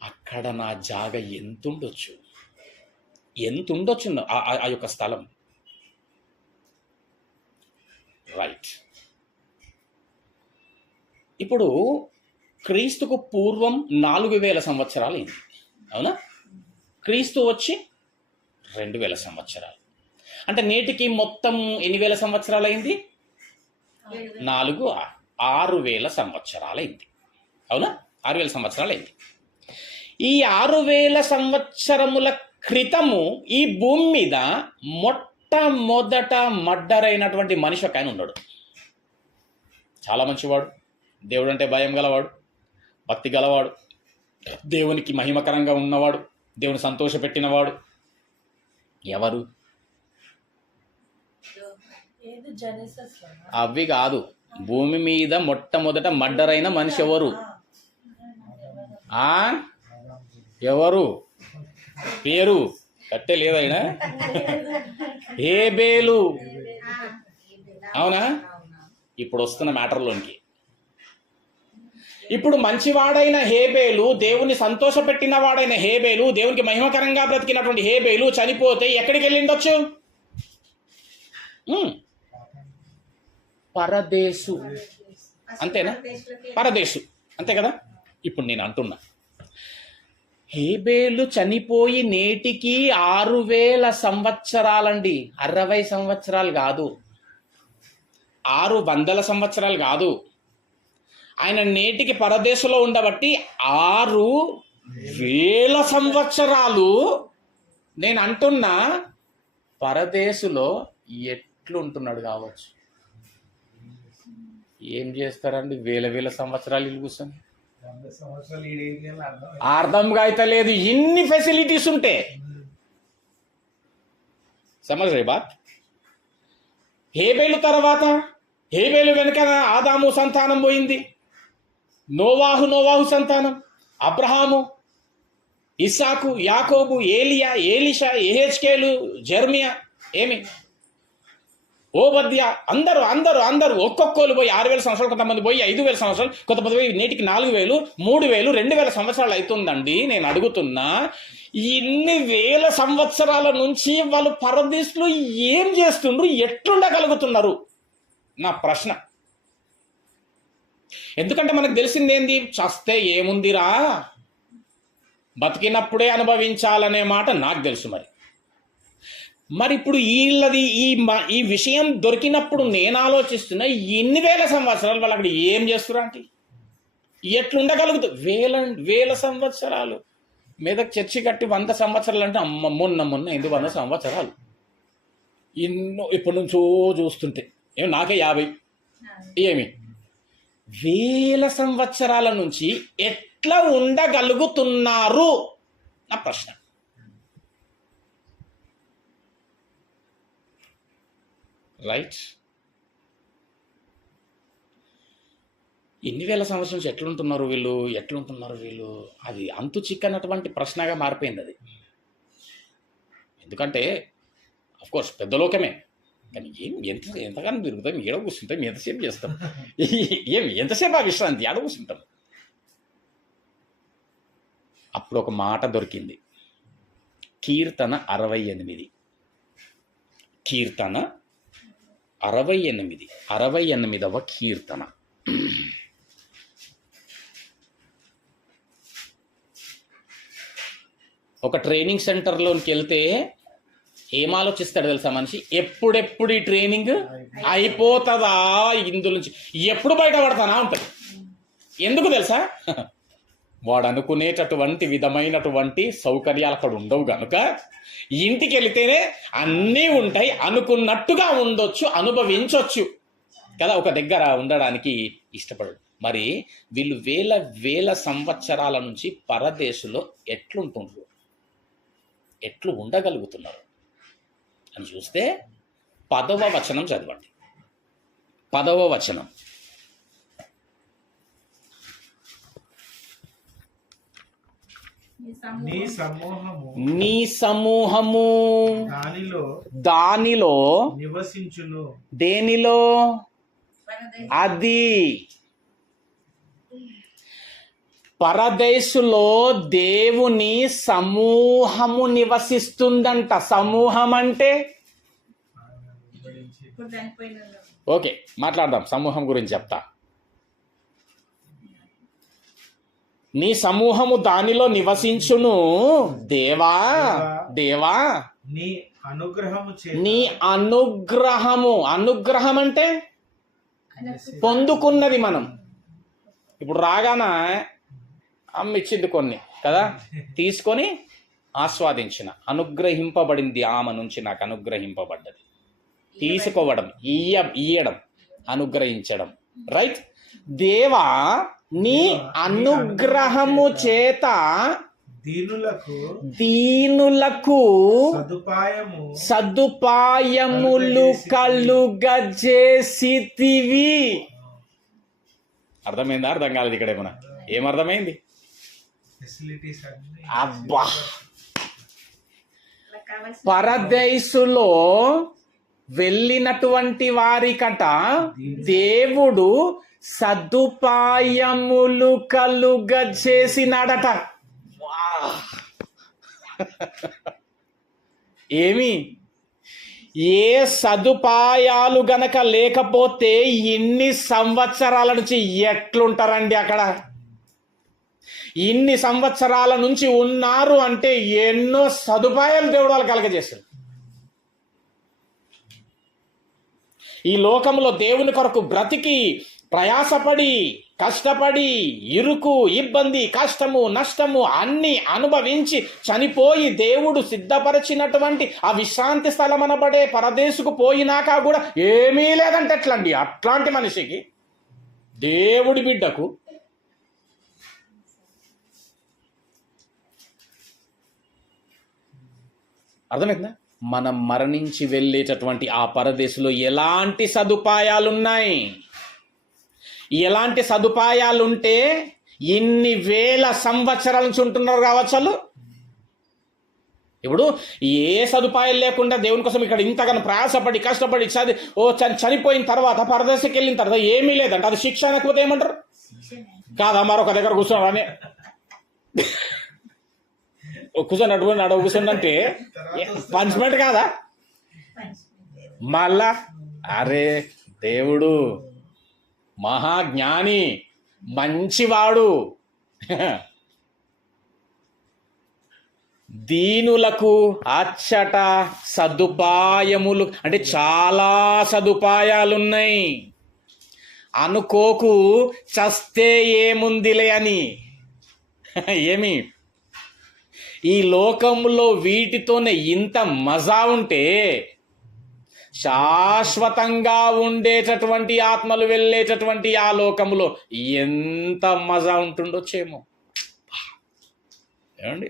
అక్కడ నా జాగ ఎంతుండొచ్చు ఆ యొక్క స్థలం. రైట్. ఇప్పుడు క్రీస్తుకు పూర్వం 4000 సంవత్సరాలు అయింది, అవునా? క్రీస్తు వచ్చి 2000 సంవత్సరాలు. అంటే నేటికి మొత్తం ఎన్ని వేల సంవత్సరాలు అయింది? 6,000 సంవత్సరాలు అయింది, అవునా? 6,000 సంవత్సరాలు అయింది. ఈ 6,000 సంవత్సరముల క్రితము ఈ భూమి మీద మొట్టమొదట మర్డర్ అయినటువంటి మనిషి ఒక ఆయన ఉన్నాడు. చాలా మంచివాడు, దేవుడు అంటే భయం గలవాడు, భక్తి గలవాడు, దేవునికి మహిమకరంగా ఉన్నవాడు, దేవుని సంతోషపెట్టినవాడు. ఎవరు? అవి కాదు, భూమి మీద మొట్టమొదట మర్డర్ అయిన మనిషి ఎవరు? ఎవరు? పేరు కట్టే లేదైనా? హేబేలు, అవునా? ఇప్పుడు వస్తున్న మ్యాటర్లోనికి. ఇప్పుడు మంచివాడైన హేబేలు, దేవుని సంతోషపెట్టిన వాడైన హేబేలు, దేవునికి మహిమకరంగా బ్రతికినటువంటి హేబేలు చనిపోతే ఎక్కడికి వెళ్ళిండొచ్చు? పరదేశు. అంతేనా? పరదేశు, అంతే కదా? ఇప్పుడు నేను అంటున్నా, హేబేలు చనిపోయి నేటికి 6,000 సంవత్సరాలండి. 60 సంవత్సరాలు కాదు, 600 సంవత్సరాలు కాదు. ఆయన నేటికి పరదేశంలో ఉండబట్టి 6,000 సంవత్సరాలు. నేను అంటున్నా, పరదేశంలో ఎట్లుంటున్నాడు కావచ్చు? ఏం చేస్తారండి వేల సంవత్సరాలు ఇల్లు కూర్చొని? సంవత్సరాలు ఈడేంటి అని అర్థం అర్థంగా అయితే లేదు, ఇన్ని ఫెసిలిటీస్ ఉంటే సమజ్ రే బాత్. హేబేలు తర్వాత, హేబేలు వెనుక ఆదాము సంతానం పోయింది, నోవాహు సంతానం, అబ్రహాము, ఇస్సాకు, యాకోబు, ఏలియా, ఏలిషా, ఎహెచ్కేలు, జెర్మియా, ఏమి ఓబద్య, అందరూ ఒక్కొక్కరు పోయి 6,000 సంవత్సరాలు, కొంతమంది పోయి 5,000 సంవత్సరాలు, కొంతమంది పోయి నేటికి 4,000, 3,000, 2,000 సంవత్సరాలు అవుతుందండి. నేను అడుగుతున్నా, ఇన్ని వేల సంవత్సరాల నుంచి వాళ్ళు పరదేశంలో ఏం చేస్తుండ్రు, ఎట్లుండగలుగుతున్నారు నా ప్రశ్న. ఎందుకంటే మనకు తెలిసిందేంది, చస్తే ఏముందిరా, బతికినప్పుడే అనుభవించాలనే మాట నాకు తెలుసు. మరి ఇప్పుడు వీళ్ళది ఈ విషయం దొరికినప్పుడు నేను ఆలోచిస్తున్నా, ఇన్ని వేల సంవత్సరాలు వాళ్ళు అక్కడ ఏం చేస్తున్నారు అంటే ఎట్లుండగలుగుతారు? వేల సంవత్సరాలు మీదకి చర్చి కట్టి 100 సంవత్సరాలు అంటే అమ్మ మొన్న ఎందుకు 100 సంవత్సరాలు ఇప్పటి నుంచో చూస్తుంటే నాకే 50 ఏమి వేల సంవత్సరాల నుంచి ఎట్లా ఉండగలుగుతున్నారు నా ప్రశ్న. రైట్, ఎన్ని వేల సంవత్సరం నుంచి ఎట్లుంటున్నారు వీళ్ళు, అది అంతు చిక్కనటువంటి ప్రశ్నగా మారిపోయింది అది. ఎందుకంటే అఫ్కోర్స్ పెద్ద లోకమే, కానీ ఎంతగానో తిరుగుతాం, ఏడ కూర్చుంటాం, ఎంతసేపు చేస్తాం, ఎంతసేపు ఆ విశ్రాంతి ఆడ కూర్చుంటాం. అప్పుడు ఒక మాట దొరికింది, కీర్తన 68, కీర్తన 68వ కీర్తన. ఒక ట్రైనింగ్ సెంటర్లోకి వెళ్తే ఏం ఆలోచిస్తాడు తెలుసా మనిషి, ఎప్పుడెప్పుడు ఈ ట్రైనింగ్ అయిపోతుందా, ఇందులోంచి ఎప్పుడు బయటపడతానా ఉంటుంది. ఎందుకు తెలుసా, వాడు అనుకునేటటువంటి విధమైనటువంటి సౌకర్యాలు అక్కడ ఉండవు కనుక ఇంటికి వెళితేనే అన్నీ ఉంటాయి, అనుకున్నట్టుగా ఉండొచ్చు, అనుభవించవచ్చు కదా, ఒక దగ్గర ఉండడానికి ఇష్టపడడు. మరి వీళ్ళు వేల సంవత్సరాల నుంచి పరదేశంలో ఎట్లుంటుండ్రు, ఎట్లు ఉండగలుగుతున్నారు అని చూస్తే 10వ వచనం చదవండి. 10వ వచనం, నీ సమూహము దానిలో నివసించును. దేనిలో? అది పరదేశులో దేవుని సమూహము నివసిస్తుందంట. సమూహం అంటే ఓకే, మాట్లాడదాం, సమూహం గురించి చెప్తా. నీ సమూహము దానిలో నివసించును. దేవా నీ అనుగ్రహం అంటే పొందుకున్నది. మనం ఇప్పుడు రాగాన అమ్మ ఇచ్చింది కొన్ని కదా, తీసుకొని ఆస్వాదించిన, అనుగ్రహింపబడింది ఆమె నుంచి నాకు అనుగ్రహింపబడ్డది. తీసుకోవడం, ఇయ్యడం, అనుగ్రహించడం. రైట్, దేవా నీ అనుగ్రహము చేత దీనులకు సదుపాయములు కలుగజేసితివి. అర్థమైందా? అర్థం కాలేదు ఇక్కడ ఏమన్నా? ఏమర్థమైంది? అబ్బా, పరదేశులో వెళ్ళినటువంటి వారికట దేవుడు సదుపాయములు కలుగజేసినాడట. ఏమి? ఏ సదుపాయాలు గనక లేకపోతే ఇన్ని సంవత్సరాల నుంచి ఎట్లుంటారండి అక్కడ? ఇన్ని సంవత్సరాల నుంచి ఉన్నారు అంటే ఎన్నో సదుపాయాలు దేవుడు వాళ్ళు కలగజేశాడు. ఈ లోకంలో దేవుని కొరకు బ్రతికి, ప్రయాసపడి, కష్టపడి, ఇరుకు, ఇబ్బంది, కష్టము, నష్టము అన్ని అనుభవించి చనిపోయి దేవుడు సిద్ధపరిచినటువంటి ఆ విశ్రాంతి స్థలం అనబడే పరదేశుకు పోయినాక కూడా ఏమీ లేదంటే ఎట్లండి? అట్లాంటి మనిషికి, దేవుడి బిడ్డకు అర్థమైందా? మనం మరణించి వెళ్ళేటటువంటి ఆ పరదేశంలో ఎలాంటి సదుపాయాలున్నాయి, ఎలాంటి సదుపాయాలుంటే ఇన్ని వేల సంవత్సరాల నుంచి ఉంటున్నారు కావచ్చు వాళ్ళు. ఇప్పుడు ఏ సదుపాయాలు లేకుండా దేవుని కోసం ఇక్కడ ఇంతగానో ప్రయాసపడి కష్టపడి చనిపోయిన తర్వాత పరదేశకి వెళ్ళిన తర్వాత ఏమీ లేదంటే అది శిక్ష అనకపోతే ఏమంటారు? కాదా మరొక దగ్గర కూర్చోండి అని కూర్చొని అటువంటి అడవు కూర్చోండి అంటే పనిష్మెంట్ కాదా? మళ్ళా అరే దేవుడు మహాజ్ఞాని మంచివాడు, దీనులకు అచ్చట సదుపాయములు అంటే చాలా సదుపాయాలున్నాయి. అనుకోకు చస్తే ఏముందిలే అని. ఏమి ఈ లోకంలో వీటితోనే ఇంత మజా ఉంటే శాశ్వతంగా ఉండేటటువంటి ఆత్మలు వెళ్ళేటటువంటి ఆ లోకములో ఎంత మజా ఉంటుండొచ్చేమో. ఏమండి,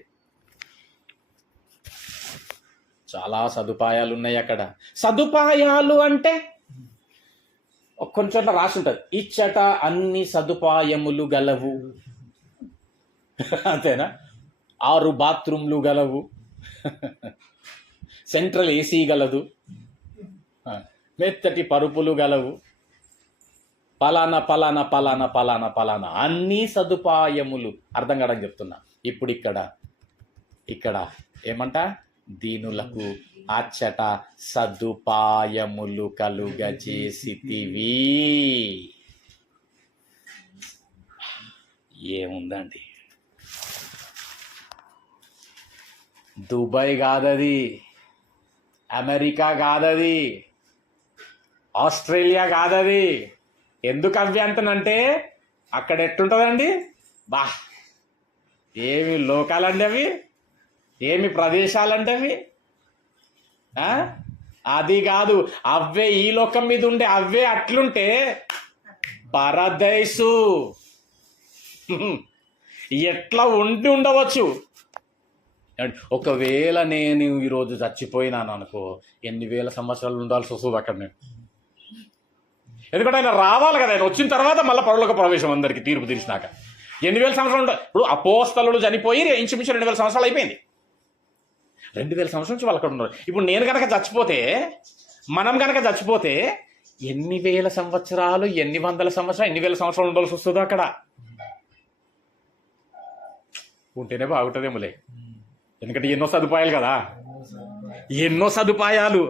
చాలా సదుపాయాలు ఉన్నాయి అక్కడ. సదుపాయాలు అంటే కొంచెం రాసి ఉంటుంది, ఇచ్చట అన్ని సదుపాయములు గలవు. అంతేనా? 6 బాత్రూమ్లు గలవు, సెంట్రల్ ఏసీ గలదు, మెత్తటి పరుపులు గలవు, పలానా పలానా పలానా పలానా పలానా అన్ని సదుపాయములు. అర్థం కావడం చెప్తున్నా. ఇప్పుడు ఇక్కడ ఏమంట? దీనులకు అచ్చట సదుపాయములు కలుగజేసితివి. ఏముందండి, దుబాయ్ కాదది, అమెరికా కాదది, ఆస్ట్రేలియా కాదది. ఎందుకు అవి అంటానంటే అక్కడ ఎట్టుంటుందండి, బా ఏమి లోకాలండి అవి, ఏమి ప్రదేశాలంటే అవి. అది కాదు, అవే ఈ లోకం మీద ఉండే అవే అట్లుంటే పరదైసు ఎట్లా ఉండవచ్చు. ఒకవేళ నేను ఈరోజు చచ్చిపోయినాను అనుకో, ఎన్ని వేల సంవత్సరాలు ఉండాల్సి వస్తుంది అక్కడ నేను. ఎందుకంటే ఆయన రావాలి కదా, ఆయన వచ్చిన తర్వాత మళ్ళీ పరలోక ప్రవేశం అందరికీ తీర్పు తీర్చినాక. ఎన్ని వేల సంవత్సరాలు ఉంటాయి? ఇప్పుడు అపోస్తలుడు చనిపోయి ఇంచుమించు 2000 సంవత్సరాలు అయిపోయింది. 2000 సంవత్సరాల నుంచి వాళ్ళు అక్కడ ఉన్నారు. ఇప్పుడు నేను కనుక చచ్చిపోతే, మనం కనుక చచ్చిపోతే ఎన్ని వేల సంవత్సరాలు, ఎన్ని వందల సంవత్సరాలు, ఎన్ని వేల సంవత్సరాలు ఉండాల్సి వస్తుందో అక్కడ. ఉంటేనే బాగుంటుందేమోలే, ఎందుకంటే ఎన్నో సదుపాయాలు కదా, ఎన్నో సదుపాయాలు.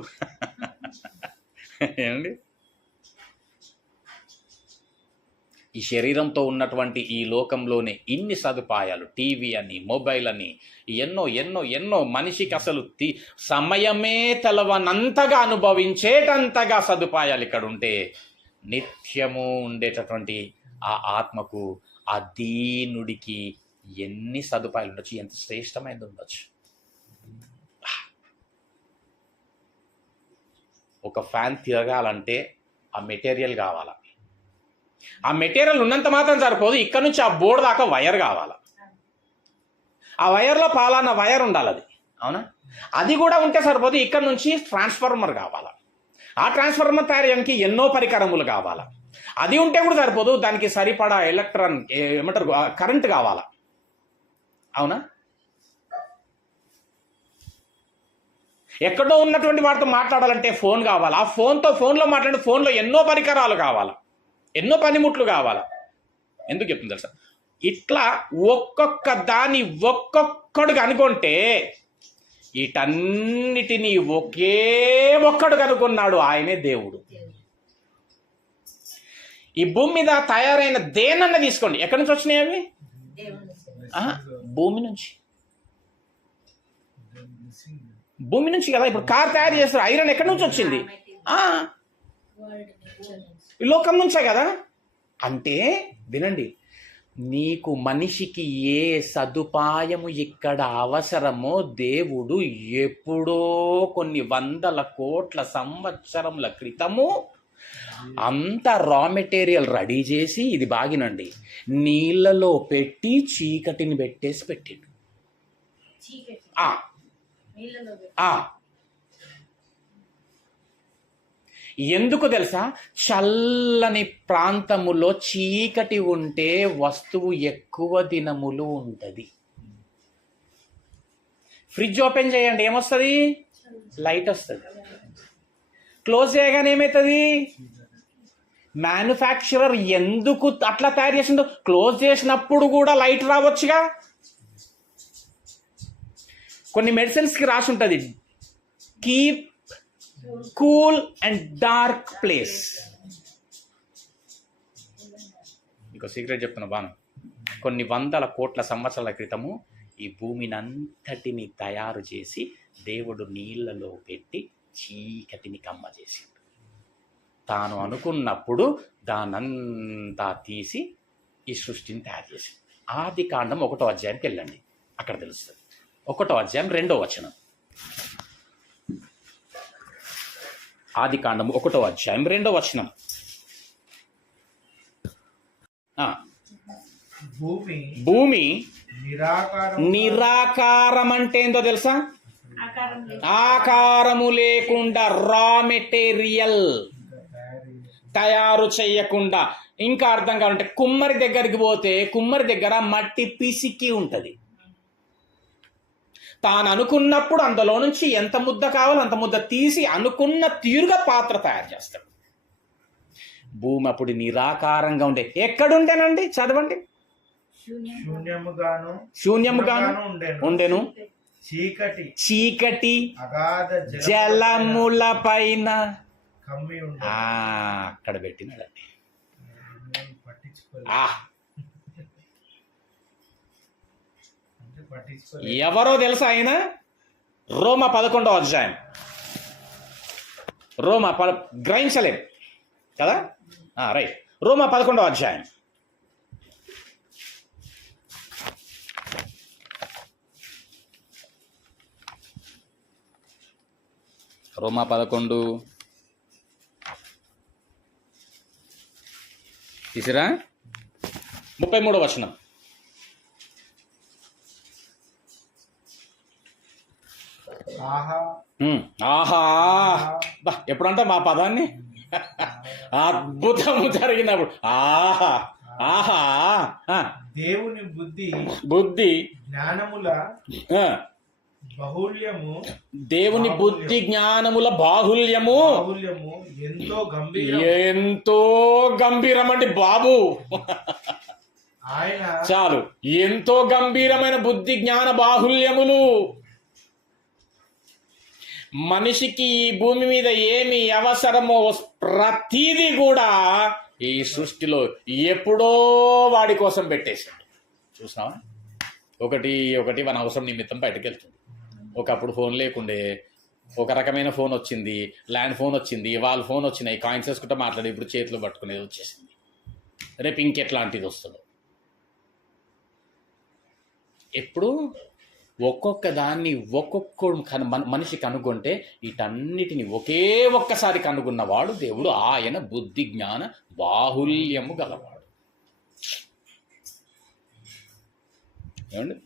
ఏమండి, ఈ శరీరంతో ఉన్నటువంటి ఈ లోకంలోనే ఇన్ని సదుపాయాలు, టీవీ అని, మొబైల్ అని, ఎన్నో ఎన్నో ఎన్నో మనిషికి అసలు సమయమే తెలవనంతగా అనుభవించేటంతగా సదుపాయాలు ఇక్కడ ఉంటే, నిత్యము ఉండేటటువంటి ఆ ఆత్మకు, ఆ దీనుడికి ఎన్ని సదుపాయాలు ఉండొచ్చు, ఎంత శ్రేష్టమైనది ఉండొచ్చు. ఒక ఫ్యాన్ తిరగాలంటే ఆ మెటీరియల్ కావాలా, ఆ మెటీరియల్ ఉన్నంత మాత్రం సరిపోదు, ఇక్కడ నుంచి ఆ బోర్డు దాకా వైర్ కావాలా, ఆ వైర్లో పాలాన వైర్ ఉండాలి, అది అవునా, అది కూడా ఉంటే సరిపోదు, ఇక్కడ నుంచి ట్రాన్స్ఫార్మర్ కావాలా, ఆ ట్రాన్స్ఫార్మర్ తయారు చేయడానికి ఎన్నో పరికరములు కావాలా, అది ఉంటే కూడా సరిపోదు, దానికి సరిపడా ఏమంటారు కరెంట్ కావాలా, అవునా. ఎక్కడో ఉన్నటువంటి వాటితో మాట్లాడాలంటే ఫోన్ కావాలా, ఆ ఫోన్లో మాట్లాడే ఫోన్లో ఎన్నో పరికరాలు కావాలా, ఎన్నో పనిముట్లు కావాలా. ఎందుకు చెప్తుంది తెలుసా? ఇట్లా ఒక్కొక్క దాన్ని ఒక్కొక్కడు కనుక్కుంటే వీటన్నిటినీ ఒకే ఒక్కడు కనుక్కున్నాడు, ఆయనే దేవుడు. ఈ భూమి మీద తయారైన దేనన్నా తీసుకోండి, ఎక్కడి నుంచి వచ్చినాయి అవి? భూమి నుంచి. భూమి నుంచి కదా. ఇప్పుడు కార్ తయారు చేస్తారు, ఐరన్ ఎక్కడి నుంచి వచ్చింది? లోకం నుంచే కదా. అంటే వినండి, నీకు మనిషికి ఏ సదుపాయము ఇక్కడ అవసరమో దేవుడు ఎప్పుడో కొన్ని వందల కోట్ల సంవత్సరముల క్రితము అంత రా మెటీరియల్ రెడీ చేసి, ఇది బాగినండి, నీళ్ళలో పెట్టి చీకటిని పెట్టేసి పెట్టిండు. ఆ ఎందుకు తెలుసా? చల్లని ప్రాంతములో చీకటి ఉంటే వస్తువు ఎక్కువ దినములు ఉంటది. ఫ్రిడ్జ్ ఓపెన్ చేయండి, ఏమొస్తుంది? లైట్ వస్తుంది. క్లోజ్ చేయగానే ఏమవుతుంది? మ్యానుఫ్యాక్చరర్ ఎందుకు అట్లా తయారు చేసిందో, క్లోజ్ చేసినప్పుడు కూడా లైట్ రావచ్చుగా. కొన్ని మెడిసిన్స్కి రాసి ఉంటుంది, keep cool and dark place. ఇంకో సీక్రెట్ చెప్తున్నా బాను. కొన్ని వందల కోట్ల సంవత్సరాల క్రితము ఈ భూమిని అంతటిని తయారు చేసి దేవుడు నీళ్ళలో పెట్టి చీకటిని కమ్మజేసిండు. తాను అనుకున్నప్పుడు దానంతా తీసి ఈ సృష్టిని తయారు చేసింది. ఆది కాండం 1వ అధ్యాయంకి వెళ్ళండి, అక్కడ తెలుస్తుంది. 1వ అధ్యాయం 2వ వచనం. ఆది కాండం 1వ అధ్యాయం 2వ వచనం. భూమి నిరాకారం అంటే ఏందో తెలుసా? ఆకారము లేకుండా, రా మెటీరియల్ తయారు చేయకుండా. ఇంకా అర్థం కావాలంటే కుమ్మరి దగ్గరికి పోతే కుమ్మరి దగ్గర మట్టి పిసికి ఉంటుంది. తాను అనుకున్నప్పుడు అందులో నుంచి ఎంత ముద్ద కావాలో అంత ముద్ద తీసి అనుకున్న తీరుగా పాత్ర తయారు చేస్తాడు. భూమి అప్పుడు నిరాకారంగా ఉండే. ఎక్కడుండేనండి? చదవండి. శూన్యముగాను ఉండెను, చీకటి జలముల పైన అక్కడ పెట్టినాడండి. ఎవరో తెలుసా ఆయన? రోమా 11వ అధ్యాయం. గ్రహించలేదు కదా? రైట్. రోమా 11వ అధ్యాయం. రోమా 11 తీసిరా 33వ వచనం. ఆహా, ఎప్పుడంటే మా పదాన్ని అద్భుతం జరిగినప్పుడు ఆహా ఆహా. దేవుని బుద్ధి జ్ఞానముల బాహుల్యము, దేవుని బుద్ధి జ్ఞానముల బాహుల్యము ఎంతో గంభీరం అండి బాబు. చాలు, ఎంతో గంభీరమైన బుద్ధి జ్ఞాన బాహుల్యములు. మనిషికి ఈ భూమి మీద ఏమి అవసరమో ప్రతిదీ కూడా ఈ సృష్టిలో ఎప్పుడో వాడి కోసం పెట్టేశాడు. చూసినావా? ఒకటి మన అవసరం నిమిత్తం బయటకు వెళ్తుంది. ఒకప్పుడు ఫోన్ లేకుండే, ఒక రకమైన ఫోన్ వచ్చింది, ల్యాండ్ ఫోన్ వచ్చింది, వాళ్ళ ఫోన్ వచ్చినాయి, కాయిన్స్ వేసుకుంటే మాట్లాడి ఇప్పుడు చేతిలో పట్టుకునేది వచ్చేసింది. రేపు ఇంకెట్లాంటిది వస్తుందో. ఎప్పుడు ఒక్కొక్క దాన్ని ఒక్కొక్క మనిషి కనుగొంటే వీటన్నిటిని ఒకే ఒక్కసారి కనుగొన్నవాడు దేవుడు. ఆయన బుద్ధి జ్ఞాన బాహుల్యము గలవాడు. ఏమండి?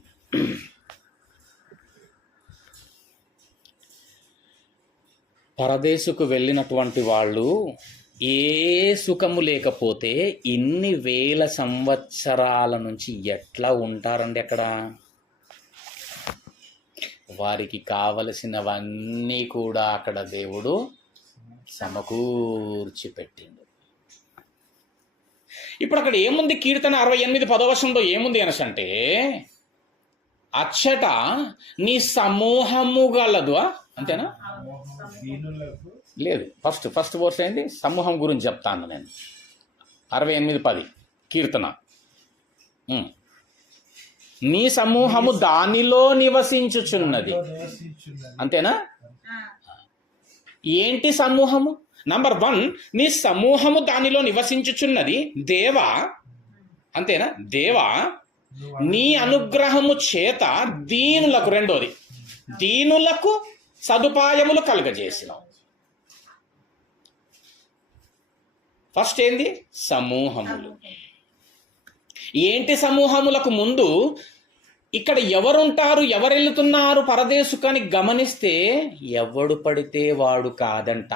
పరదేశుకు వెళ్ళినటువంటి వాళ్ళు ఏ సుఖము లేకపోతే ఇన్ని వేల సంవత్సరాల నుంచి ఎట్లా ఉంటారండి అక్కడ? వారికి కావలసినవన్నీ కూడా అక్కడ దేవుడు సమకూర్చి పెట్టిండు. ఇప్పుడు అక్కడ ఏముంది? కీర్తన 68:10 ఏముంది అనసంటే, అచ్చట నీ సమూహము గలదు. అంతేనా? లేదు, ఫస్ట్ వర్స్ ఏంటి? సమూహం గురించి చెప్తాను నేను. 68:10 కీర్తన. నీ సమూహము దానిలో నివసించుచున్నది. అంతేనా? ఏంటి సమూహము? నంబర్ 1, నీ సమూహము దానిలో నివసించుచున్నది దేవా. అంతేనా? దేవా, నీ అనుగ్రహము చేత దీనులకు, రెండోది దీనులకు సదుపాయములు కలుగజేసినావు. ఫస్ట్ ఏంది? సమూహములు. ఏంటి సమూహములకు ముందు ఇక్కడ ఎవరుంటారు, ఎవరెళ్తున్నారు పరదేశుకని గమనిస్తే ఎవడు పడితే వాడు కాదంట.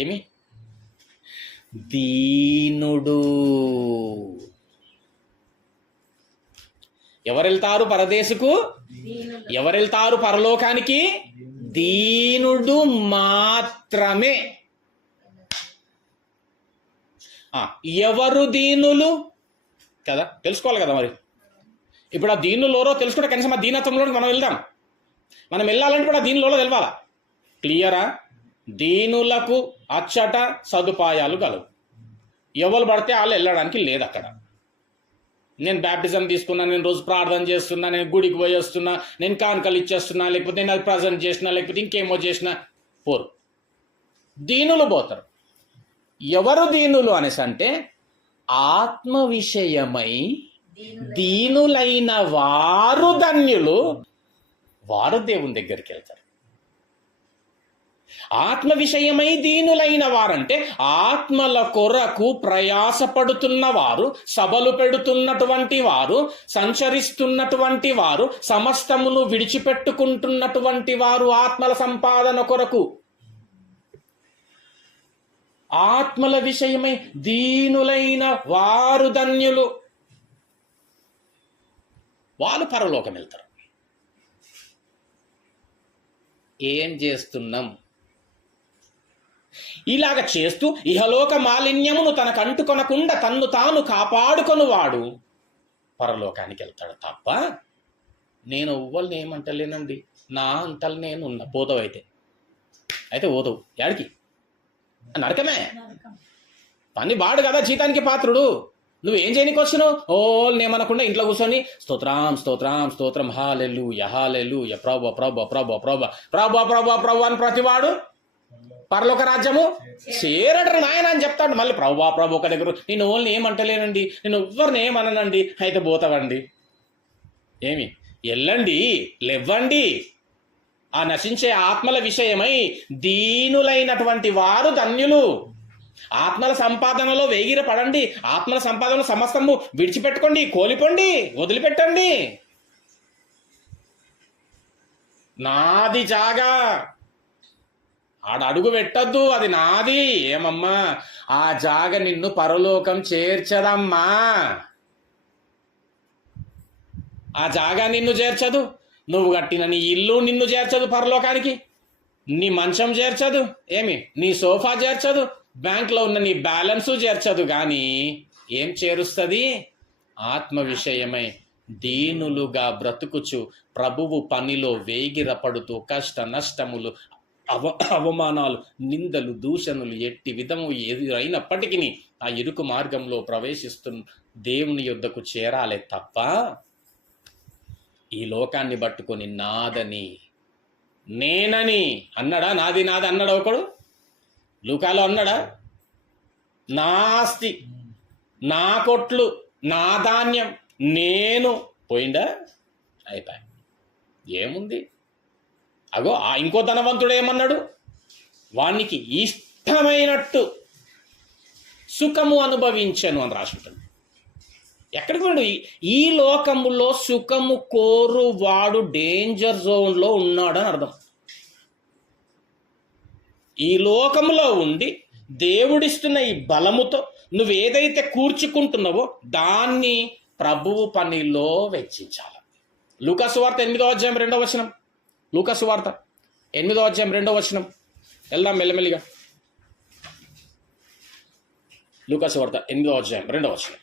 ఏమి? దీనుడు. ఎవరెళ్తారు పరదేశుకు? ఎవరెళ్తారు పరలోకానికి? దీనుడు మాత్రమే. ఎవరు దీనులు కదా తెలుసుకోవాలి కదా. మరి ఇప్పుడు ఆ దీనులు ఎవరో తెలుసుకుంటే కనీసం ఆ దీనత్వంలోకి మనం వెళ్దాం. మనం వెళ్ళాలంటే కూడా ఆ దీనిలో తెలవాలా. క్లియరా? దీనులకు అచ్చట సదుపాయాలు గలవు. ఎవరు పడితే వాళ్ళు వెళ్ళడానికి లేదు అక్కడ. నేను బ్యాప్టిజం తీసుకున్నా, నేను రోజు ప్రార్థన చేస్తున్నా, నేను గుడికి పోయి వస్తున్నా, నేను కానుకలు ఇచ్చేస్తున్నా, లేకపోతే నేను అది ప్రజెంట్ చేసినా, లేకపోతే ఇంకేమో చేసినా పోరు. దీనులు పోతారు. ఎవరు దీనులు అనేసి అంటే ఆత్మ విషయమై దీనులైన వారు ధన్యులు, వారు దేవుని దగ్గరికి వెళ్తారు. ఆత్మ విషయమై దీనులైన వారంటే ఆత్మల కొరకు ప్రయాసపడుతున్న వారు, సభలు పెడుతున్నటువంటి వారు, సంచరిస్తున్నటువంటి వారు, సమస్తమును విడిచిపెట్టుకుంటున్నటువంటి వారు ఆత్మల సంపాదన కొరకు. ఆత్మల విషయమై దీనులైన వారు ధన్యులు, వాళ్ళు పరలోకం వెళ్తారు. ఏం చేస్తున్నాం? ఇలాగ చేస్తూ ఇహలోక మాలిన్యమును తనకు అంటుకొనకుండా తన్ను తాను కాపాడుకొనువాడు పరలోకానికి వెళ్తాడు తప్ప నేను ఎవ్వరిని ఏమంటలేనండి, నా అంతలు నేను ఉన్నా. పోతావు అయితే పోతావు యాడికి? నరకమే. పని బాడు కదా జీతానికి పాత్రుడు. నువ్వేం చేయనికి వచ్చినావు? నేమనకుండా ఇంట్లో కూర్చొని స్తోత్రం స్తోత్రం స్తోత్రం హల్లెలూయా హల్లెలూయా ప్రభు ప్రభు ప్రభు ప్రభు ప్రభు ప్రభు ప్రభు అని ప్రతివాడు పరలోక రాజ్యము చేరడరు నాయన అని చెప్తాడు. మళ్ళీ ప్రభు ప్రభు ఒక దగ్గర నేను ఓన్లీ ఏమంటలేనండి, నేను ఎవ్వరిని ఏమననండి. అయితే పోతావండి. ఏమి? వెళ్ళండి, లేవ్వండి. ఆ నశించే ఆత్మల విషయమై దీనులైనటువంటి వారు ధన్యులు. ఆత్మల సంపాదనలో వేగిర పడండి. ఆత్మల సంపాదనలో సమస్తము విడిచిపెట్టుకోండి, కోలిపోండి, వదిలిపెట్టండి. నాది జాగా, ఆడ అడుగు పెట్టద్దు, అది నాది. ఏమమ్మా, ఆ జాగ నిన్ను పరలోకం చేర్చదమ్మా. ఆ జాగా నిన్ను చేర్చదు. నువ్వు కట్టిన నీ ఇల్లు నిన్ను చేర్చదు పరలోకానికి. నీ మంచం చేర్చదు. ఏమి? నీ సోఫా చేర్చదు. బ్యాంక్లో ఉన్న నీ బ్యాలెన్సు చేర్చదు. కానీ ఏం చేరుస్తుంది? ఆత్మ విషయమై దీనులుగా బ్రతుకుచు ప్రభువు పనిలో వేగిరపడుతూ కష్ట నష్టములు, అవమానాలు, నిందలు, దూషణలు ఎట్టి విధము ఎదురైనప్పటికీ ఆ ఇరుకు మార్గంలో ప్రవేశిస్తున్న దేవుని యొద్దకు చేరాలే తప్ప ఈ లోకాన్ని పట్టుకొని నాదని నేనని అన్నాడా? నాది నాది అన్నాడా ఒకడు? లూకాలో అన్నాడా? నా ఆస్తి, నా కొట్లు, నా ధాన్యం నేను పోయిందా? అయిపోయి ఏముంది? అగో ఆ ఇంకో ధనవంతుడు ఏమన్నాడు? వానికి ఇష్టమైనట్టు సుఖము అనుభవించను అని రాసి ఉంటుంది. ఎక్కడికి వాడు? ఈ లోకములో సుఖము కోరు వాడు డేంజర్ జోన్లో ఉన్నాడు అని అర్థం. ఈ లోకములో ఉండి దేవుడిస్తున్న ఈ బలముతో నువ్వేదైతే కూర్చుకుంటున్నావో దాన్ని ప్రభువు పనిలో వెచ్చించాలి. లూకా సువార్త 8వ అధ్యాయం 2వ వచనం. లూకా సువార్త 8వ అధ్యాయం 2వ వచనం. వెళ్దాం మెల్లమెల్లిగా. లూకా సువార్త 8వ అధ్యాయం 2వ వచనం.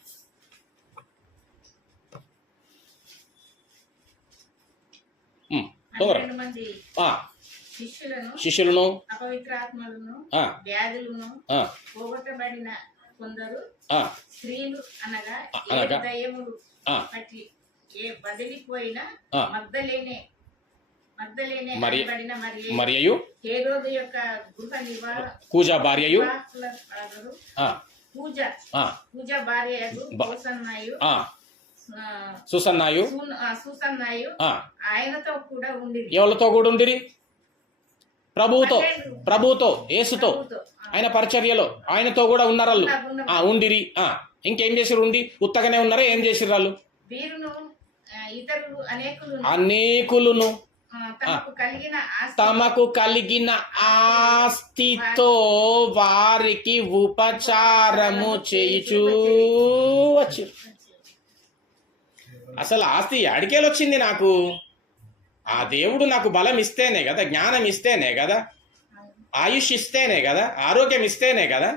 శిష్యులను అపవిత్రాత్మలను వ్యాధులను పోగొట్టబడిన కొందరు స్త్రీలు అనగా దయ్యములు పట్టి వదిలిపోయిన మగ్దలేనే మరియయు హేరోదు యొక్క గృహ నివాస కూజా భార్యయు పూజ భార్యయు సుసన్నాయు ఆయనతో కూడా ఉండిరి. ఎవరితో కూడా ఉండిరి? ప్రభువుతో యేసుతో ఆయన పరిచర్యలో ఆయనతో కూడా ఉన్నారు వాళ్ళు. ఉండిరి. ఇంకేం చేసిరు? ఉండి ఉత్తగానే ఉన్నారా? ఏం చేసిరు వాళ్ళు? ఇతరులు అనేకులను తమకు తమకు కలిగిన కలిగిన ఆస్తితో వారికి ఉపచారము చేయుచూ వచ్చారు. అసలు ఆస్తి అడికేలు వచ్చింది నాకు? ఆ దేవుడు నాకు బలం ఇస్తేనే కదా, జ్ఞానం ఇస్తేనే కదా, ఆయుష్ ఇస్తేనే కదా, ఆరోగ్యం ఇస్తేనే కదా.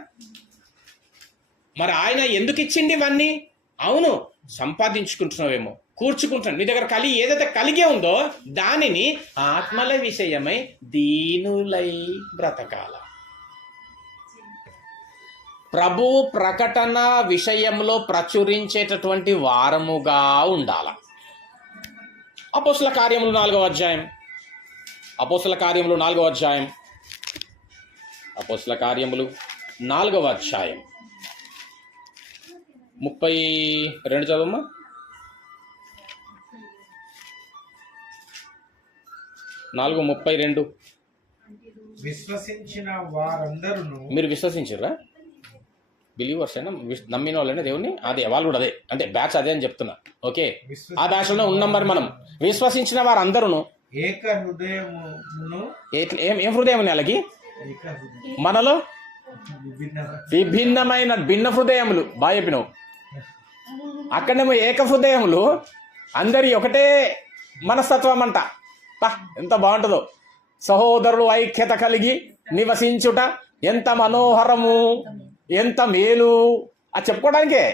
మరి ఆయన ఎందుకు ఇచ్చింది ఇవన్నీ? అవును, సంపాదించుకుంటున్నావేమో, కూర్చుకుంటున్నాను. నీ దగ్గర ఏదైతే కలిగే ఉందో దానిని ఆత్మల విషయమై దీనులై బ్రతకాల. ప్రభు ప్రకటన విషయంలో ప్రచురించేటటువంటి వారముగా ఉండాల. అపోస్తల కార్యములు 4వ అధ్యాయం, అపోస్తల కార్యములు 4వ అధ్యాయం, అపోస్తల కార్యములు 4వ అధ్యాయం 32 చదవమ్మా. నాలుగు 32. విశ్వసించిన వారందరూ. మీరు విశ్వసించారా? బిలీవర్స్ అయినా నమ్మిన వాళ్ళైనా దేవుని, అదే వాళ్ళు కూడా అదే, అంటే బ్యాచ్ అదే అని చెప్తున్నా. ఓకే, ఆ బ్యాచ్లో ఉన్నాం. మరి మనం విశ్వసించిన వారందరూ ఏక హృదయమును. ఏం హృదయం వాళ్ళకి? మనలో విభిన్నమైన భిన్న హృదయములు. బాగా చెప్పినావు. అక్కడేమో ఏక హృదయములు, అందరి ఒకటే మనస్తత్వం అంట. ఎంత బాగుంటుందో. సహోదరులు ఐక్యత కలిగి నివసించుట ఎంత మనోహరము, ఎంత మేలు. అది చెప్పుకోవడానికే,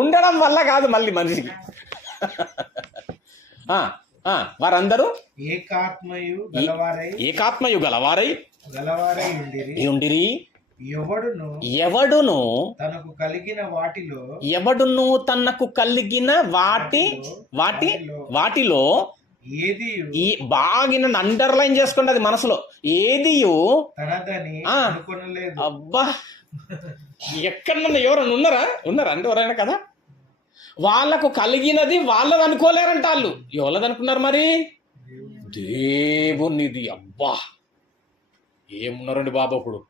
ఉండడం వల్ల కాదు మళ్ళీ మనిషికి. వారందరూ ఏకాత్మయు గలవారై ఉండిరి. ఎవడును తనకు కలిగిన వాటిలో, ఎవడును తనకు కలిగిన వాటిలో ఏది బాగా అండర్లైన్ చేసుకోండి అది మనసులో. ఏది తనదని అనుకొనలేదు. అబ్బా, ఎక్కడన్నా ఎవరన్నా ఉన్నారా అంటే ఎవరైనా కదా, వాళ్ళకు కలిగినది వాళ్ళది అనుకోలేరంట. వాళ్ళు ఎవరిది అనుకున్నారు మరి? దేవునిది. అబ్బా, ఏమున్నారండి బాబు, అప్పుడు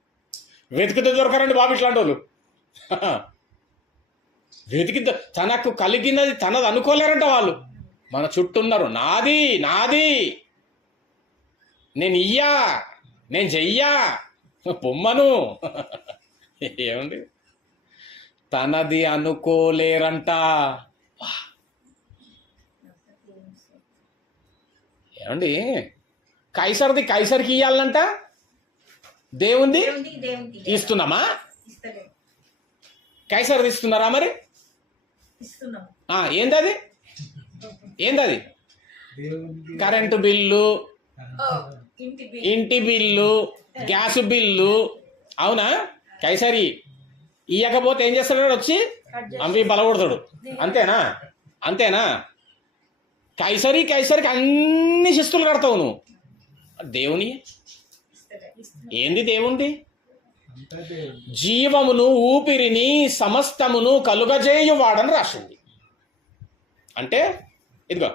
వెతికితే దొరకరండి బాబు ఇట్లాంటి వాళ్ళు. వెతికితే తనకు కలిగినది తనది అనుకోలేరంట వాళ్ళు. మన చుట్టూ ఉన్నారు, నాది నేను ఇయ్యా, నేను చెయ్యా, పొమ్మను. ఏమండి, తనది అనుకోలేరంట. ఏమండి, కైసర్ది కైసర్కి ఇయ్యాలంట, దేవుంది ఇస్తున్నామా? కైసర్ది ఇస్తున్నారా మరి? ఏందది? కరెంటు బిల్లు, ఇంటి బిల్లు, గ్యాస్ బిల్లు. అవునా? కైసరి ఇయ్యకపోతే ఏం చేస్తాడు? వచ్చి అమ్మి బలగొడతాడు. అంతేనా? కైసరికి అన్ని శిస్తులు కడతావు నువ్వు. దేవుని ఏంది? దేవుంది జీవమును ఊపిరిని సమస్తమును కలుగజేయువాడని రాసింది. అంటే ఇదిగో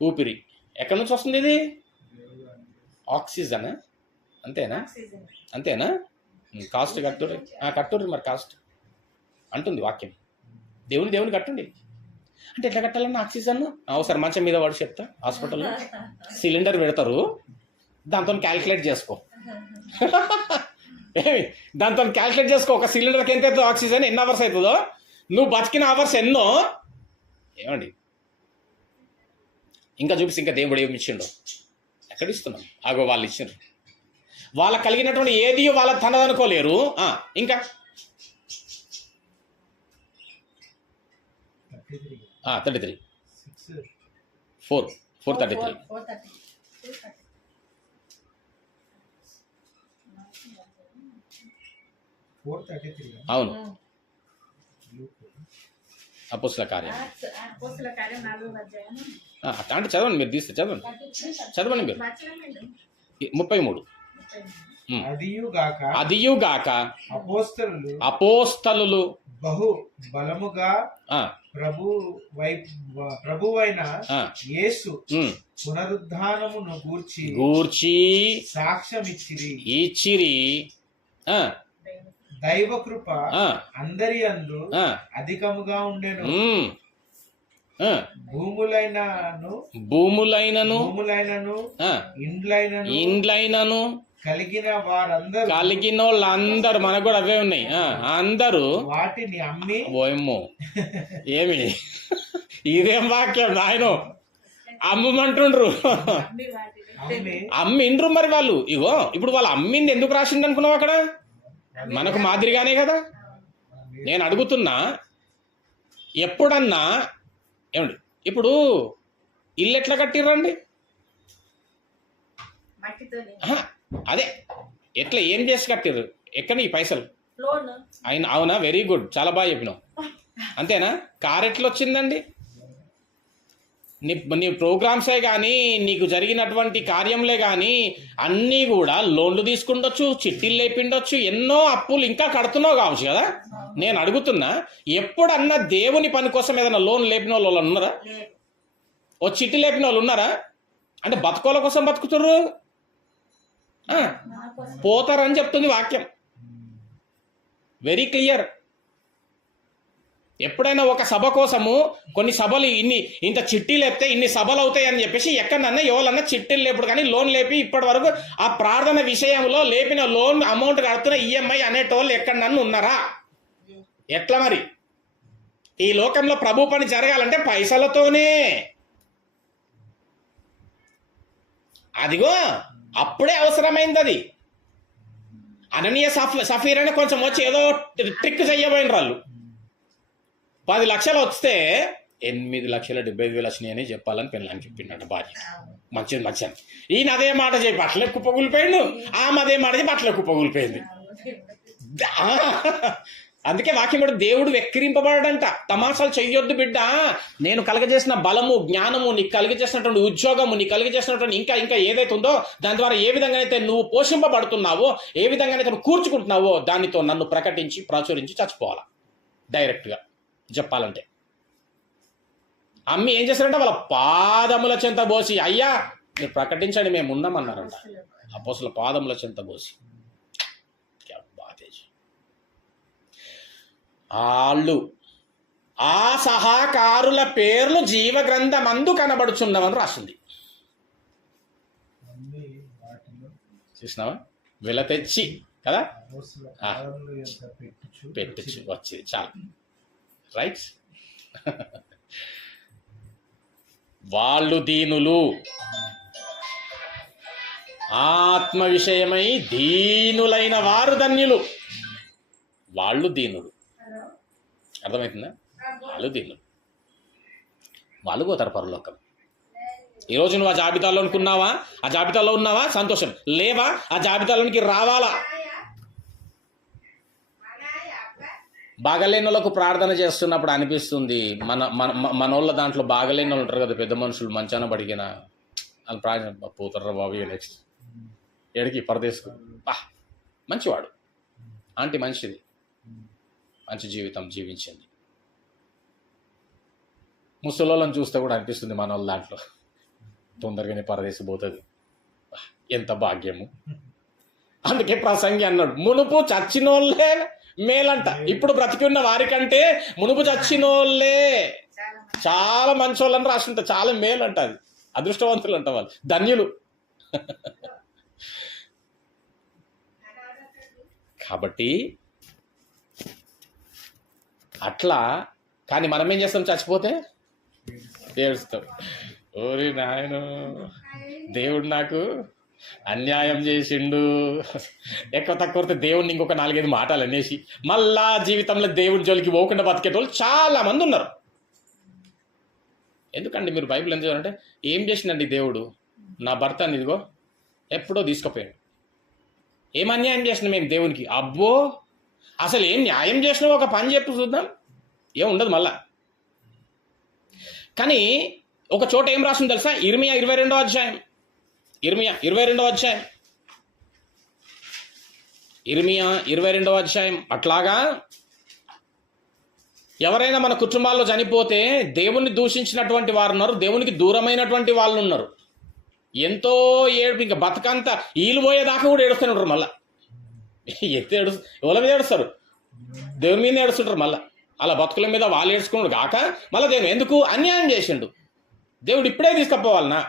ఊపిరి ఎక్కడి నుంచి వస్తుంది? ఇది ఆక్సిజన్. అంతేనా? కాస్ట్ కట్టుర్రి మరి కాస్ట్ అంటుంది వాక్యం. దేవుని కట్టండి అంటే ఎట్లా కట్టాలన్నా ఆక్సిజన్ అవసరం. మంచం మీద వాడు చెప్తా, హాస్పిటల్లో సిలిండర్ పెడతారు, దాంతో క్యాల్కులేట్ చేసుకో. దాంతో క్యాల్కులేట్ చేసుకో, ఒక సిలిండర్కి ఎంత అవుతుందో ఆక్సిజన్, ఎన్ని అవర్స్ అవుతుందో, నువ్వు బతికిన అవర్స్ ఎన్నో. ఏమండి, ఇంకా చూపిస్తే ఇంకా దేవుడు ఏమి ఇచ్చిండో. ఎక్కడ ఇస్తున్నాం? ఆగో వాళ్ళు ఇచ్చిండ్రు. వాళ్ళకి కలిగినటువంటి ఏది వాళ్ళ తనదనుకోలేరు. ఇంకా 33 433 అవును. అపోస్తల కార్యం అంటే చదవండి, మీరు తీస్తే చదవండి మీరు 33. అదియుగాక అపోస్తలులు బహు బలముగా ప్రభువైన యేసు పునరుద్ధానమును గూర్చి సాక్ష్యం ఇచ్చిరి. దైవ కృప అందరి యందు అధికముగా ఉండెను. ఆ, భూములైనను భూములైనను ఆ, ఇండ్లైనను కలిగిన వారందరూ కలిగిన వాళ్ళందరూ మనకు కూడా అవే ఉన్నాయి. అందరూ వాటిని అమ్మి ఓయమ్మో ఏమి ఇదేం వాక్యం నాయనో అమ్మమంటుండ్రు. అమ్మిండ్రు మరి వాళ్ళు. ఇగో ఇప్పుడు వాళ్ళు అమ్మింది ఎందుకు రాసింది అనుకున్నావు అక్కడ? మనకు మాదిరిగానే కదా. నేను అడుగుతున్నా, ఎప్పుడన్నా ఏమండి ఇప్పుడు ఇల్లు ఎట్లా కట్టిర్రండి? మట్టితోని అదే ఎట్లా ఏం చేసి కట్టిర్రు? ఎక్కడ ఈ పైసలు లోన్ అయినా? అవునా, వెరీ గుడ్, చాలా బాగా చెప్పినావు. అంతేనా? కార్ ఎట్లా వచ్చిందండి? నీ ప్రోగ్రామ్సే కానీ నీకు జరిగినటువంటి కార్యంలే కానీ అన్నీ కూడా లోన్లు తీసుకుండొచ్చు, చిట్టీలు లేపిండొచ్చు, ఎన్నో అప్పులు ఇంకా కడుతున్నావు కావచ్చు కదా. నేను అడుగుతున్నా, ఎప్పుడన్నా దేవుని పని కోసం ఏదైనా లోన్ లేపిన వాళ్ళు ఉన్నారా? ఓ చిట్టి లేపిన వాళ్ళు ఉన్నారా? అంటే బతుకోల కోసం బతుకుతుర్రు, పోతారని చెప్తుంది వాక్యం. Very clear. ఎప్పుడైనా ఒక సభ కోసము కొన్ని సభలు ఇంత చిట్టీలు లేపితే ఇన్ని సభలు అవుతాయి అని చెప్పేసి ఎక్కడన్నా ఎవరన్నా చిట్టీలు లేపుడు కానీ లోన్ లేపి ఇప్పటి వరకు ఆ ప్రార్థన విషయంలో లేపిన లోన్ అమౌంట్ కడుతున్న ఈఎంఐ అనేటోళ్ళు ఎక్కడన్నా ఉన్నారా? ఎట్లా మరి? ఈ లోకంలో ప్రభు పని జరగాలంటే పైసలతోనే. అదిగో అప్పుడే అవసరమైంది అది. అననీయ సఫీర్ అని కొంచెం వచ్చి ఏదో ట్రిక్ చెయ్యబోయిన వాళ్ళు 10 లక్షలు వస్తే 8,70,000 వచ్చినాయని చెప్పాలని పెళ్ళని చెప్పిండట భార్య. మంచిది. ఈయన అదే మాట చెప్పి అట్లే కుప్పగూలిపోయిండు, ఆమె అదే మాట చెప్పి అట్లే కుప్పగూలిపోయింది. అందుకే వాక్యం కూడా దేవుడు వెక్కిరింపబడడంట. తమాషాలు చెయ్యొద్దు బిడ్డ. నేను కలుగజేసిన బలము, జ్ఞానము, నీకు కలుగజేసినటువంటి ఉద్యోగము, నీకు కలుగజేసినటువంటి ఇంకా ఏదైతే ఉందో దాని ద్వారా ఏ విధంగానైతే నువ్వు పోషింపబడుతున్నావో, ఏ విధంగానైతే నువ్వు కూర్చుకుంటున్నావో దానితో నన్ను ప్రకటించి ప్రచురించి చచ్చిపోవాలా. డైరెక్ట్గా చెప్పాలంటే అమ్మి ఏం చేశారంటే వాళ్ళ పాదముల చెంత పోసి, అయ్యా మీరు ప్రకటించండి మేము ఉన్నామన్నారంట. అపోస్తుల పాదముల చెంత పోసి వాళ్ళు ఆ సహకారుల పేర్లు జీవగ్రంథమందు కనబడుచున్నవని రాసింది. చూసినావా? వెల తెచ్చి కదా పెట్టచ్చు వచ్చింది చాలు. రైట్. వాళ్ళు దీనులు, ఆత్మ విషయమై దీనులైన వారు ధన్యులు. వాళ్ళు దీనులు. అర్థమవుతుందా? వాళ్ళు దీనులు, వాళ్ళు పోతారు పరలోకం. ఈరోజు నువ్వు ఆ జాబితాలో అనుకున్నావా? ఆ జాబితాలో ఉన్నావా? సంతోషం. లేవా? ఆ జాబితాలోనికి రావాలా? బాగలేని వాళ్ళకు ప్రార్థన చేస్తున్నప్పుడు అనిపిస్తుంది, మనోళ్ళ దాంట్లో బాగలేని వాళ్ళు ఉంటారు కదా, పెద్ద మనుషులు మంచాన బడిగిన వాళ్ళు ప్రార్థన పోతారా బాబు నెక్స్ట్ ఎడికి పరదేశకు. మంచివాడు, ఆంటీ మంచిది, మంచి జీవితం జీవించింది. ముసలోళ్ళని చూస్తే కూడా అనిపిస్తుంది మన వాళ్ళ దాంట్లో తొందరగానే పరదేశం పోతుంది. ఎంత భాగ్యము. అందుకే ప్రసంగి అన్నాడు, మునుపు చచ్చినోళ్ళే మేలంట, ఇప్పుడు బ్రతికి ఉన్న వారికంటే మునుపు చచ్చినోళ్ళే చాలా మంచి వాళ్ళని రాసింట, చాలా మేలంట. అది అదృష్టవంతులు అంట, వాళ్ళు ధన్యులు. కాబట్టి అట్లా. కానీ మనం ఏం చేస్తాం? చచ్చిపోతే ఏడుస్తాం, ఓరి నాయను దేవుడు నాకు అన్యాయం చేసిండు. ఎక్కువ తక్కువ దేవుడిని ఇంకొక 4-5 మాటలు అనేసి మళ్ళా జీవితంలో దేవుడి జోలికి పోకుండా బతికేటోళ్ళు చాలా మంది ఉన్నారు. ఎందుకండి మీరు బైబిల్ ఏం చేయాలంటే, ఏం చేసిందండి దేవుడు? నా భర్త ఇదిగో ఎప్పుడో తీసుకుపోయాడు. ఏం అన్యాయం చేసినా మేము దేవునికి? అబ్బో అసలు ఏం న్యాయం చేసినా ఒక పని చెప్పు చూద్దాం, ఏం ఉండదు మళ్ళా. కానీ ఒక చోట ఏం రాసింది తెలుసా? ఇర్మియా 22వ అధ్యాయం. ఇర్మియా 22వ అధ్యాయం. అట్లాగా ఎవరైనా మన కుటుంబాల్లో చనిపోతే దేవుణ్ణి దూషించినటువంటి వారు ఉన్నారు, దేవునికి దూరమైనటువంటి వాళ్ళు ఉన్నారు. ఎంతో ఏడుపు, ఇంకా బతుకంతా ఈలు పోయేదాకా కూడా ఏడుస్తూనే ఉంటారు. మళ్ళా ఎవరి మీద ఏడుస్తారు? దేవుని మీద ఏడుస్తుంటారు. మళ్ళా అలా బతుకుల మీద వాళ్ళు ఏడ్చుకున్నాడు కాక మళ్ళీ దేవుడు ఎందుకు అన్యాయం చేసిండు, దేవుడు ఇప్పుడే తీసుకపోవాలనా?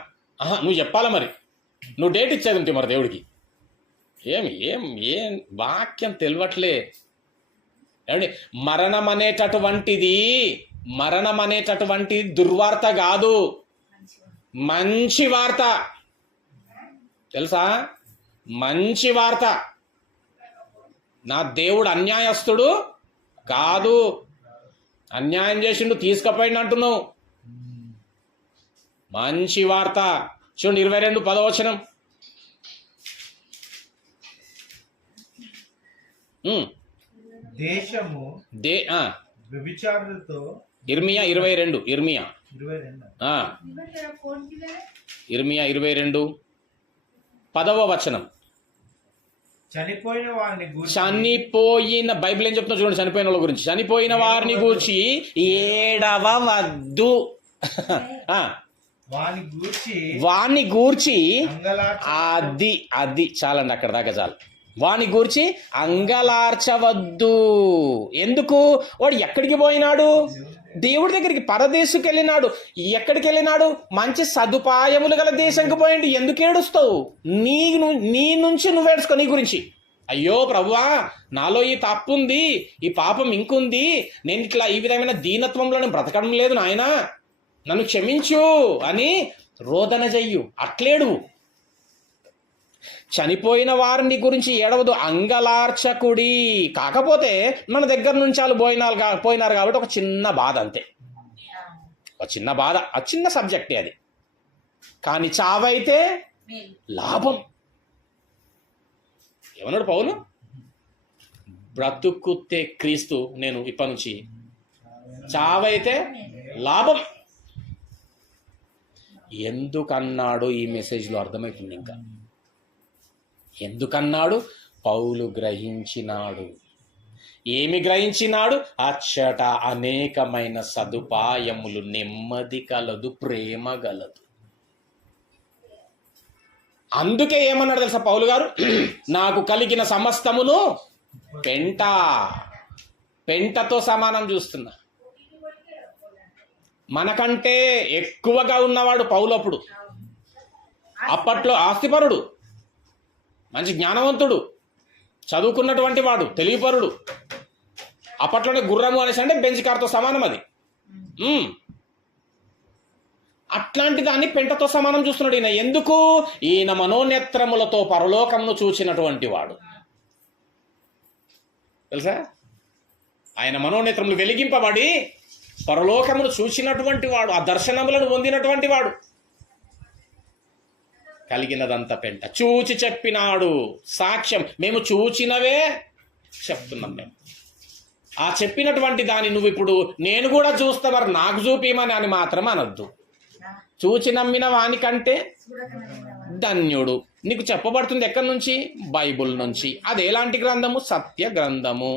నువ్వు చెప్పాలా మరి, నువ్వు డేట్ ఇచ్చేది ఉంటే మరి దేవుడికి ఏమి ఏం ఏం వాక్యం తెలియట్లే. ఏమండి, మరణం అనేటటువంటి దుర్వార్త కాదు, మంచి వార్త తెలుసా, మంచి వార్త. నా దేవుడు అన్యాయస్తుడు కాదు, అన్యాయం చేసిండు తీసుకుపోయిండు అంటున్నావు. మంచి వార్త. చూడండి 22:10 దేశము వ్యభిచారులతో ఇర్మియా 22 22 ఇర్మియా 22:10 చనిపోయిన బైబిల్ ఏం చెప్తున్నా చూడండి, చనిపోయిన వాళ్ళ గురించి. చనిపోయిన వారిని గూర్చి ఏడవవద్దు, వాణ్ణి గూర్చి అది చాలండి, అక్కడ దాకా చాలు. వాని గూర్చి అంగలార్చవద్దు. ఎందుకు? వాడు ఎక్కడికి పోయినాడు? దేవుడి దగ్గరికి, పరదేశుకి వెళ్ళినాడు. ఎక్కడికి వెళ్ళినాడు? మంచి సదుపాయములు గల దేశంకి పోయిండు. ఎందుకు ఏడుస్తావు? నీ నుంచి నువ్వు ఏడుసుకో, నీ గురించి. అయ్యో ప్రభువా, నాలో ఈ తప్పు ఉంది, ఈ పాపం ఇంకుంది, నేను ఇట్లా ఈ విధమైన దీనత్వంలో నేను బ్రతకడం లేదు నాయనా, నన్ను క్షమించు అని రోదన చెయ్యు, అట్లేడు. చనిపోయిన వారిని గురించి ఏడవదు, అంగలార్చకుడి. కాకపోతే మన దగ్గర నుంచి వాళ్ళు పోయినారు కాబట్టి ఒక చిన్న బాధ, అంతే, ఒక చిన్న బాధ, ఆ చిన్న సబ్జెక్టే అది. కానీ చావైతే లాభం. ఏమన్నాడు పౌలు? బ్రతుకుతే క్రీస్తు, నేను ఇప్పటి నుంచి, చావైతే లాభం. ఎందుకన్నాడు ఈ మెసేజ్లో అర్థమవుతుంది. ఇంకా ఎందుకన్నాడు? పౌలు గ్రహించినాడు. ఏమి గ్రహించినాడు? అచ్చట అనేకమైన సదుపాయములు, నెమ్మది కలదు, ప్రేమ గలదు. అందుకే ఏమన్నాడు తెలుసా పౌలు గారు? నాకు కలిగిన సమస్తమును పెంటతో సమానం చూస్తున్నా. మనకంటే ఎక్కువగా ఉన్నవాడు పౌలు. అప్పట్లో ఆస్తిపరుడు, మంచి జ్ఞానవంతుడు, చదువుకున్నటువంటి వాడు, తెలివిపరుడు. అప్పట్లోనే గుర్రము అనేసి అంటే బెంచ్ కార్తో సమానం అది. అట్లాంటి దాన్ని పెంటతో సమానం చూస్తున్నాడు ఈయన. ఎందుకు? ఈయన మనోనేత్రములతో పరలోకమును చూచినటువంటి వాడు. తెలుసా? ఆయన మనోనేత్రములు వెలిగింపబడి పరలోకమును చూచినటువంటి వాడు, ఆ దర్శనములను పొందినటువంటి వాడు. కలిగినదంతా పెంట. చూచి చెప్పినాడు, సాక్ష్యం. మేము చూచినవే చెప్తున్నాం. మేము ఆ చెప్పినటువంటి దాన్ని నువ్వు ఇప్పుడు నేను కూడా చూస్తా మరి నాకు చూపిమని అని మాత్రం అనొద్దు. చూచి నమ్మిన వానికంటే ధన్యుడు. నీకు చెప్పబడుతుంది ఎక్కడి నుంచి? బైబుల్ నుంచి. అది ఎలాంటి గ్రంథము? సత్య గ్రంథము.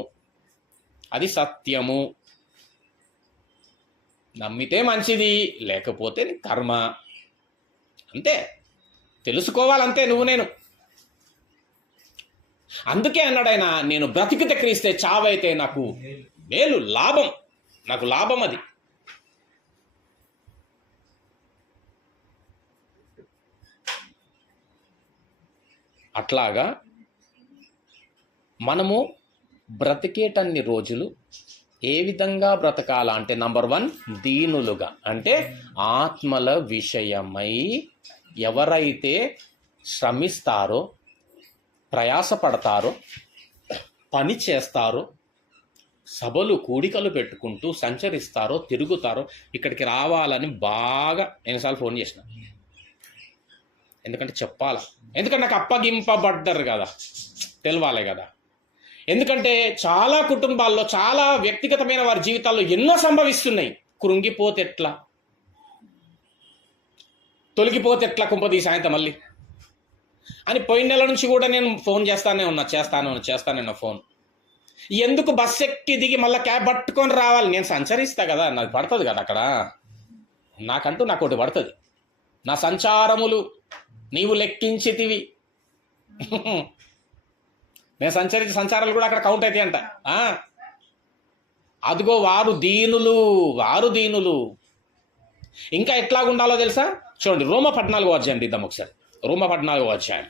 అది సత్యము. నమ్మితే మంచిది, లేకపోతే కర్మ. అంతే, తెలుసుకోవాలంతే నువ్వు నేను. అందుకే అన్నాడు ఆయన, నేను బ్రతికితే క్రీస్తే, చావైతే నాకు మేలు, లాభం, నాకు లాభం అది. అట్లాగా మనము బ్రతికేటన్ని రోజులు ఏ విధంగా బ్రతకాలా అంటే, నంబర్ 1 దీనులుగా. అంటే ఆత్మల విషయమై ఎవరైతే శ్రమిస్తారో, ప్రయాసపడతారో, పని చేస్తారో, సభలు కూడికలు పెట్టుకుంటూ సంచరిస్తారో, తిరుగుతారో, ఇక్కడికి రావాలని బాగా ఎన్నిసార్లు ఫోన్ చేసిన. ఎందుకంటే చెప్పాలా, ఎందుకంటే నాకు అప్పగింపబడ్డారు కదా, తెలవాలి కదా. ఎందుకంటే చాలా కుటుంబాల్లో, చాలా వ్యక్తిగతమైన వారి జీవితాల్లో ఎన్నో సంభవిస్తున్నాయి. కృంగిపోతే ఎట్లా, తొలగిపోతే ఎట్లా కుంపదీసి సాయంత్రం మళ్ళీ అని పోయిన నెల నుంచి కూడా నేను ఫోన్ చేస్తానే ఉన్నా ఫోన్. ఎందుకు బస్ ఎక్కి దిగి మళ్ళీ క్యాబ్ పట్టుకొని రావాలి? నేను సంచరిస్తా కదా, నాకు పడుతుంది కదా అక్కడ, నాకు ఒకటి పడుతుంది. నా సంచారములు నీవు లెక్కించితివి. నేను సంచరించే సంచారాలు కూడా అక్కడ కౌంట్ అవుతాయి అంట. అదిగో వారు దీనులు. ఇంకా ఎట్లా ఉండాలో తెలుసా? చూడండి, రోమ 14వ అధ్యాయం తీద్దాం ఒకసారి. రోమ 14వ అధ్యాయం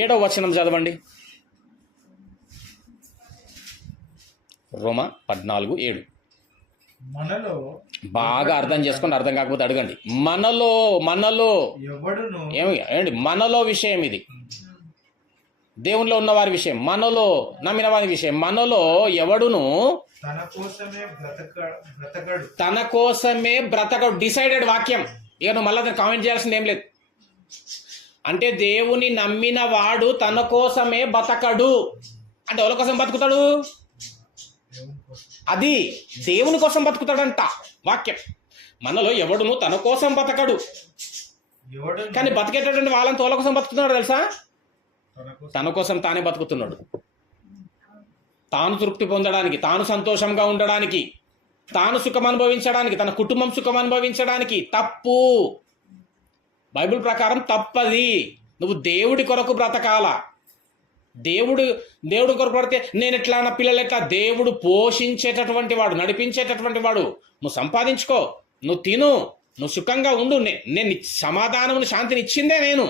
7వ వచనం చదవండి. రోమ 14:7. మనలో బాగా అర్థం చేసుకొని, అర్థం కాకపోతే అడగండి. మనలో ఎవడును ఏమండి? మనలో విషయం ఇది, దేవునిలో ఉన్న వారి విషయం, మనలో నమ్మిన వారి విషయం. మనలో ఎవడును తన కోసమే బ్రతకడు. డిసైడెడ్ వాక్యం. ఇక నువ్వు మళ్ళీ కామెంట్ చేయాల్సింది ఏం లేదు. అంటే దేవుని నమ్మిన వాడు తన కోసమే బతకడు. అంటే ఎవరి కోసం బతుకుతాడు? అది దేవుని కోసం బతుకుతాడంట వాక్యం. మనలో ఎవడును తన కోసం బతకడు. కానీ బతికేటటువంటి వాళ్ళని తోల కోసం బతుకుతున్నాడు తెలుసా? తన కోసం తానే బతుకుతున్నాడు. తాను తృప్తి పొందడానికి, తాను సంతోషంగా ఉండడానికి, తాను సుఖం అనుభవించడానికి, తన కుటుంబం సుఖం అనుభవించడానికి. తప్పు. బైబిల్ ప్రకారం తప్పది. నువ్వు దేవుడి కొరకు బ్రతకాల. దేవుడు కొరకు పడితే నేను ఎట్లా, నా పిల్లలు ఎట్లా? దేవుడు పోషించేటటువంటి వాడు, నడిపించేటటువంటి వాడు. నువ్వు సంపాదించుకో, నువ్వు తిను, నువ్వు సుఖంగా ఉండు. నేను సమాధానమును, శాంతిని ఇచ్చిందే నేను.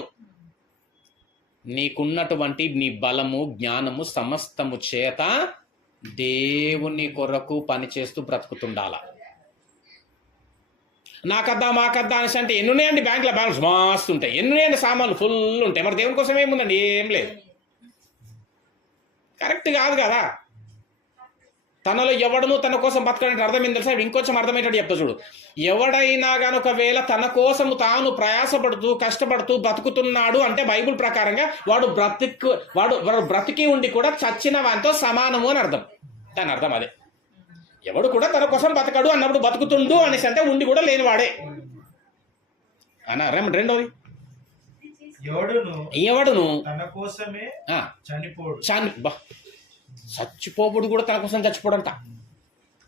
నీకున్నటువంటి నీ బలము, జ్ఞానము సమస్తము చేత దేవుని కొరకు పనిచేస్తూ బ్రతుకుతుండాల. నాకద్దా మాకద్దా అనేసి అంటే ఎన్ని ఉన్నాయండి బ్యాంకులో? బ్యాలెన్స్ మస్తు ఉంటాయి. ఎన్ని ఉన్నాయండి? సామాన్లు ఫుల్ ఉంటాయి. మరి దేవుని కోసం ఏముందండి? ఏం లేదు. కరెక్ట్ కాదు కదా. తనలో ఎవడను తన కోసం బతకడానికి అర్థం ఏం తెలుసా? ఇంకొంచెం అర్థమయ్యేటట్టు చెప్తా చూడు. ఎవడైనా కానీ ఒకవేళ తన కోసము తాను ప్రయాసపడుతూ కష్టపడుతూ బతుకుతున్నాడు అంటే బైబిల్ ప్రకారంగా వాడు బ్రతికి ఉండి కూడా చచ్చిన వానితో సమానము అని అర్థం. దాని అర్థం అదే. ఎవడు కూడా తన కోసం బతకడు అన్నప్పుడు బతుకుతుండు అనేసి అంటే ఉండి కూడా లేనివాడే అన్న. రెండోది, ఎవడును తన కోసమే చనిపోడు. చచ్చిపోబుడు కూడా తన కోసం చచ్చిపోడంట.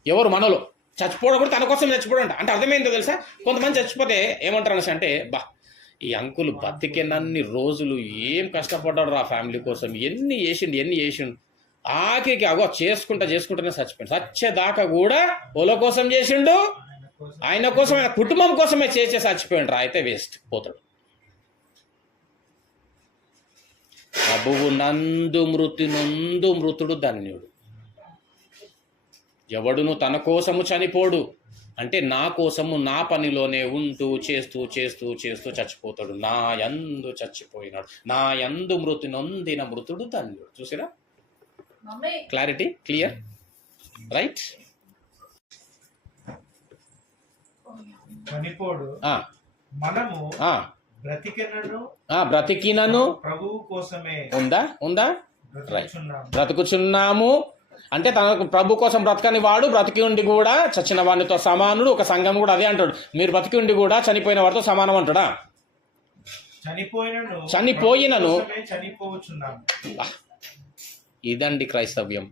ఎవరు? మనలో చచ్చిపోవడం కూడా తన కోసం చచ్చిపోడంట. అంటే అర్థమైందో తెలుసా? కొంతమంది చచ్చిపోతే ఏమంటారు అనేసి అంటే, ఈ అంకులు బతికినన్ని రోజులు ఏం కష్టపడ్డాడు రా ఫ్యామిలీ కోసం, ఎన్ని చేసిండు ఆఖరికి అగో చేసుకుంటూనే చచ్చిపోయాడు. చచ్చేదాకా కూడా ఓల కోసం చేసిండు, ఆయన కోసం, ఆయన కుటుంబం కోసమే చేసే చచ్చిపోయాడు రా. అయితే వేస్ట్, పోతాడు. ప్రభువు నందు మృతుడు ధన్యుడు. ఎవడును తన కోసము చనిపోడు. అంటే నా కోసము నా పనిలోనే ఉంటూ చేస్తూ చచ్చిపోతాడు. నా యందు చచ్చిపోయినాడు, నా యందు మృతి నొందిన మృతుడు ధన్యుడు. చూసిరా? Clarity, clear, right? చనిపోడు. మనము బ్రతికినను ప్రభువు కోసమే ఉందా రైట్ బ్రతుకుచున్నాము. అంటే తనకు ప్రభు కోసం బ్రతకని వాడు బ్రతికి ఉండి కూడా చచ్చిన వాడితో సమానుడు. ఒక సంఘం కూడా అదే అంటాడు, మీరు బ్రతికి ఉండి కూడా చనిపోయిన వాడితో సమానం అంటాడా? చనిపోయినను. ఇదండి క్రైస్తవ్యం,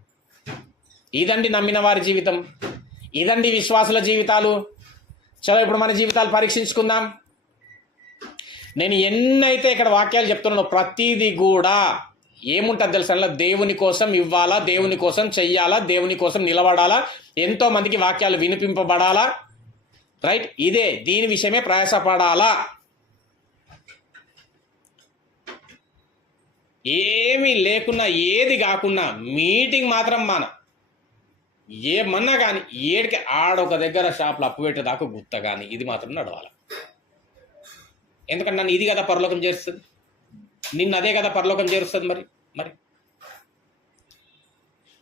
ఇదండి నమ్మిన వారి జీవితం, ఇదండి విశ్వాసుల జీవితాలు. చలో ఇప్పుడు మన జీవితాలు పరీక్షించుకుందాం. నేను ఎన్నైతే ఇక్కడ వాక్యాలు చెప్తున్నానో ప్రతిదీ కూడా ఏముంటుంది తెలుసా? దేవుని కోసం ఇవ్వాలా, దేవుని కోసం చెయ్యాలా, దేవుని కోసం నిలబడాలా, ఎంతో మందికి వాక్యాలు వినిపింపబడాలా. రైట్? ఇదే, దీని విషయమే ప్రయాసపడాలా. ఏమీ లేకున్నా, ఏది కాకున్నా మీటింగ్ మాత్రం ఏమన్నా కానీ ఏడికి ఆడొక దగ్గర షాప్లో అప్పు పెట్టేదాకా గుత్త కానీ ఇది మాత్రం నడవాలి. ఎందుకంటే నన్ను ఇది కదా పరలోకం చేరుస్తుంది, నిన్ను అదే కదా పరలోకం చేరుస్తుంది. మరి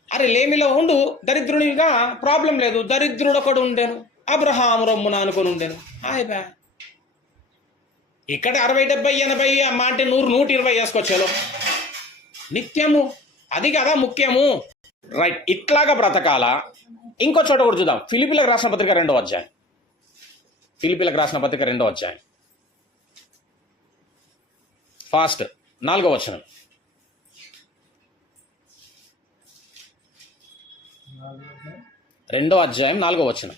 అరే లేమిలో ఉండు దరిద్రునిగా ప్రాబ్లం లేదు. దరిద్రుడు ఒకడు ఉండేను, అబ్రహాము రొమ్మున అనుకొని ఉండేను. హాయిబా ఇక్కడ 60, 70, 80 అమ్మ అంటే 100, 120 వేసుకొచ్చేలో నిత్యము. అది కదా ముఖ్యము. రైట్? ఇట్లాగా బ్రతకాలా. ఇంకో చోట కూడా చూద్దాం. ఫిలిప్పీలకు రాసిన పత్రిక 2వ అధ్యాయం. ఫిలిప్పీలకు రాసిన పత్రిక 2వ అధ్యాయం ఫాస్ట్ 4వ వచనం. రెండో అధ్యాయం 4వ వచనం.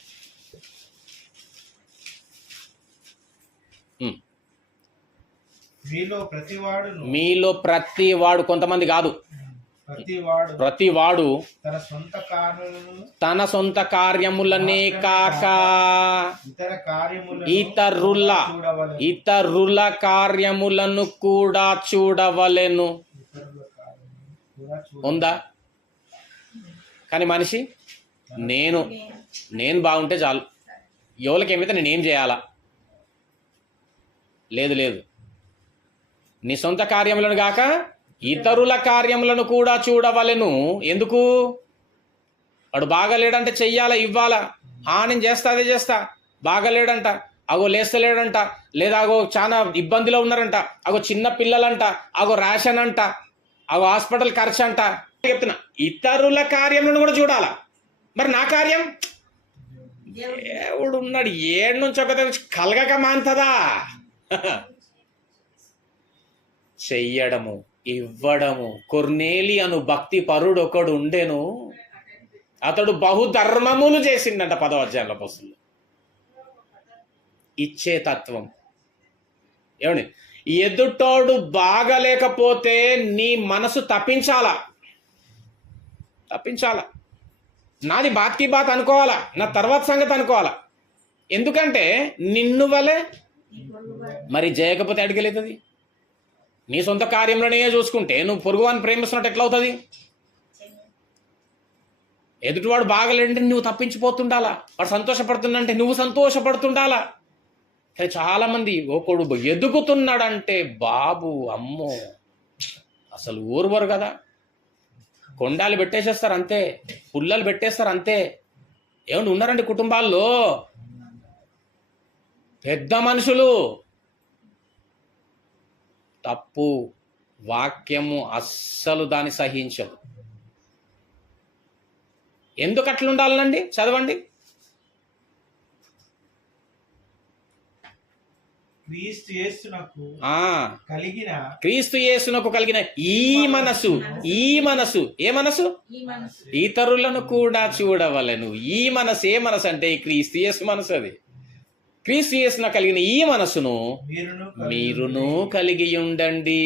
మీలో ప్రతి వాడు, కొంతమంది కాదు, ప్రతి వాడు తన సొంత కార్యములనే కాక ఇతరుల కార్యములను కూడా చూడవలెను. ఉందా? కానీ మనిషి నేను బాగుంటే చాలు, ఎవరికేమైతే నేనేం చేయాలా? లేదు. నీ సొంత కార్యములను గాక ఇతరుల కార్యములను కూడా చూడవలెను. ఎందుకు? వాడు బాగాలేడంటే చెయ్యాలా, ఇవ్వాలా. నేను చేస్తా, అదే చేస్తా. బాగాలేడంట, అగో లేస్తలేడంట, లేదా అగో చాలా ఇబ్బందిలో ఉన్నారంట, అగో చిన్న పిల్లలంట, అగో రేషన్ అంట, అగో హాస్పిటల్ ఖర్చు అంట. చెప్తున్నా, ఇతరుల కార్యములను కూడా చూడాలా. మరి నా కార్యం దేవుడు ఉన్నాడు, ఏడు నుంచి ఒక కలగక మాంతదా? చెయ్యడము, ఇవ్వడము. కొర్నేలి అను భక్తి పరుడు ఒకడు ఉండెను, అతడు బహుధర్మములు చేసిండంట. 10వ అధ్యాయంలో అపోస్తలులు. ఇచ్చే తత్వం. ఏమండి, ఎదుటోడు బాగలేకపోతే నీ మనసు తప్పించాలా. నాది బాత్కి బాత్ అనుకోవాలా, నా తర్వాత సంగతి అనుకోవాలా. ఎందుకంటే నిన్ను వలె మరి చేయకపోతే అడిగలేతుంది. నీ సొంత కార్యంలోనే చూసుకుంటే నువ్వు పొరుగువాన్ని ప్రేమిస్తున్నట్టు ఎట్లా అవుతుంది? ఎదుటివాడు బాగలేడంటే నువ్వు తప్పించిపోతుండాలా, వాడు సంతోషపడుతుందంటే నువ్వు సంతోషపడుతుండాలా. కానీ చాలామంది ఒకడు ఎదుగుతున్నాడంటే బాబు అమ్మో అసలు ఊరువరు కదా, కొండాలు పెట్టేసేస్తారు అంతే, పుల్లలు పెట్టేస్తారు అంతే. ఏమన్నా ఉన్నారండి కుటుంబాల్లో పెద్ద మనుషులు. తప్పు. వాక్యము అస్సలు దాన్ని సహించదు. ఎందుకు అట్లుండాలండి? చదవండి. క్రీస్తు యేసునకు కలిగిన ఈ మనసు. ఏ మనసు? ఇతరులను కూడా చూడవలెను. ఈ మనసు ఏ మనసు అంటే క్రీస్తు యేసు మనసు. అది క్రీస్తు యేసున కలిగిన ఈ మనసును మీరును కలిగి ఉండండి.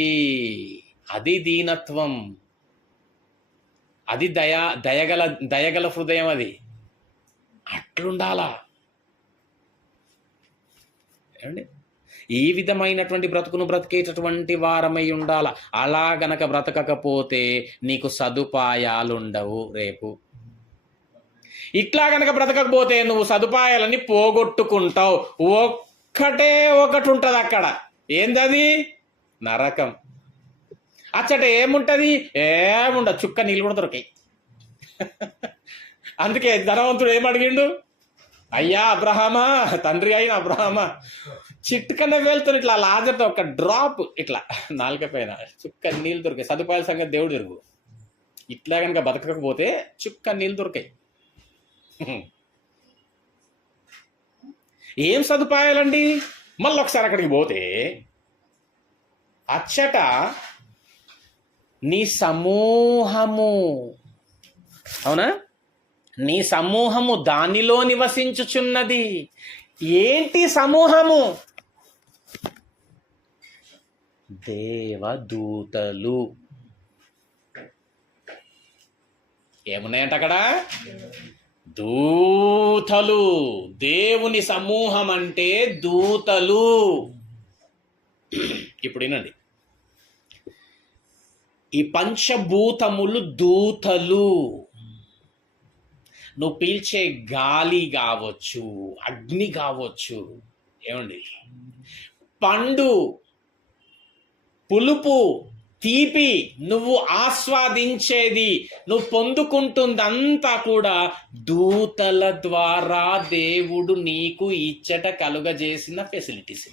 అది దీనత్వం, అది దయగల హృదయం. అది అట్లుండాలా. ఏమండి, ఈ విధమైనటువంటి బ్రతుకును బ్రతికేటటువంటి వారమై ఉండాల. అలా గనక బ్రతకకపోతే నీకు సదుపాయాలుండవు. రేపు ఇట్లా గనక బ్రతకకపోతే నువ్వు సదుపాయాలన్నీ పోగొట్టుకుంటావు. ఒకటి ఉంటుంది అక్కడ. ఏందది? నరకం. అచ్చట ఏముంటది? ఏముండదు, చుక్క నీళ్ళు కూడా దొరికాయి. అందుకే ధనవంతుడు ఏమడిగిండు? అయ్యా అబ్రహామా, తండ్రి అయిన అబ్రహామా, చిట్టుకన్నా వెళ్తున్న ఇట్లా లాజర్తో ఒక డ్రాప్ ఇట్లా నాలుక పైన చుక్క నీళ్ళు దొరికాయి. సదుపాయాల సంగతి దేవుడు తిరుగు. ఇట్లా కనుక బతకకపోతే చుక్క నీళ్ళు దొరికాయి. ఏం సదుపాయాలండి? మళ్ళీ ఒకసారి అక్కడికి పోతే అచ్చట నీ సమూహము, అవునా, నీ సమూహము దానిలో నివసించుచున్నది. ఏంటి సమూహము? దేవదూతలు. ఏమున్నాయంట అక్కడ? దూతలు. దేవుని సమూహం అంటే దూతలు. ఇప్పుడు వినండి, ఈ పంచభూతములు దూతలు. నువ్వు పీల్చే గాలి కావచ్చు, అగ్ని కావచ్చు, ఏమండి, పండు, పులుపు, తీపి, నువ్వు ఆస్వాదించేది, నువ్వు పొందుకుంటుందంతా కూడా దూతల ద్వారా దేవుడు నీకు ఇచ్చట కలుగజేసిన ఫెసిలిటీస్.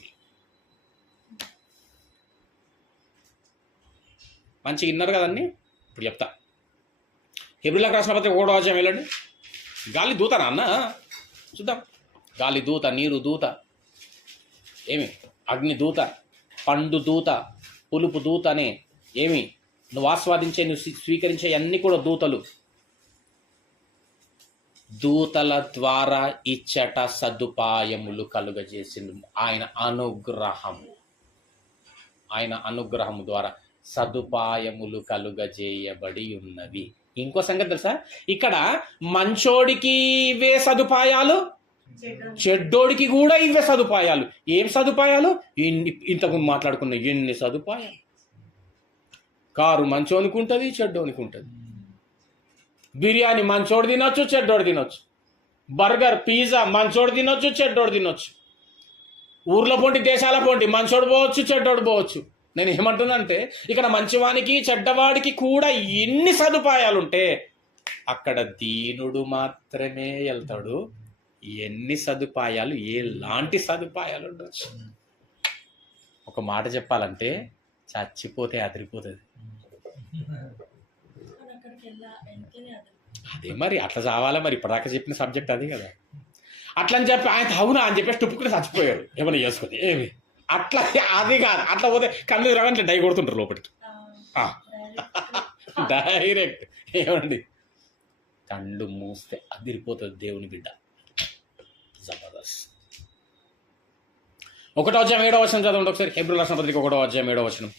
మంచిగా విన్నారు కదండి. ఇప్పుడు చెప్తా. హెబ్రీయులకు రాసిన పత్రిక 1వ అధ్యాయం వెళ్ళండి. గాలి దూతనా అన్న? చూద్దాం. గాలి దూత, నీరు దూత, ఏమి అగ్ని దూత, పండు దూత, పులుపు దూత అనే ఏమి నువ్వు ఆస్వాదించే, నువ్వు స్వీకరించే అన్నీ కూడా దూతలు. దూతల ద్వారా ఇచ్చట సదుపాయములు కలుగజేసింది ఆయన అనుగ్రహము. ఆయన అనుగ్రహము ద్వారా సదుపాయములు కలుగజేయబడి ఉన్నవి. ఇంకో సంగతి తెలుసా, ఇక్కడ మంచోడికి ఇవే సదుపాయాలు, చెడ్డోడికి కూడా ఇవే సదుపాయాలు. ఏం సదుపాయాలు? ఇంతకుముందు మాట్లాడుకున్న ఎన్ని సదుపాయాలు. కారు మంచోనికి ఉంటుంది, చెడ్డోనికి ఉంటుంది. బిర్యానీ మంచోడు తినొచ్చు, చెడ్డోడు తినొచ్చు. బర్గర్, పిజ్జా మంచోడు తినొచ్చు, చెడ్డోడు తినొచ్చు. ఊర్లో పోండి, దేశాల పోండి, మంచోడు పోవచ్చు, చెడ్డోడు పోవచ్చు. నేను ఏమంటున్నానంటే ఇక్కడ మంచివానికి చెడ్డవాడికి కూడా ఎన్ని సదుపాయాలుంటే అక్కడ దీనుడు మాత్రమే వెళ్తాడు. ఎన్ని సదుపాయాలు, ఎలాంటి సదుపాయాలు ఉండొచ్చు. ఒక మాట చెప్పాలంటే చచ్చిపోతే అదిరిపోతుంది. అదే మరి అట్లా చావాలా మరి. ఇప్పటిదాకా చెప్పిన సబ్జెక్ట్ అదే కదా. అట్లా అని చెప్పి ఆయన అవునా అని చెప్పేసి టుప్పుకుని చచ్చిపోయారు ఏమైనా చేసుకుని. ఏమి అట్లా అది కాదు. అట్లా పోతే కళ్ళు రగంటే డై కొడుతుంటారు లోపలికి డైరెక్ట్. ఏమండి, కళ్ళు మూస్తే అదిరిపోతుంది దేవుని బిడ్డ. జబర్దస్త్. 1వ అధ్యాయం 7వ వచనం చదవండి ఒకసారి. హెబ్రీయుల రాసిన పత్రిక 1వ అధ్యాయం 7వ వచనం.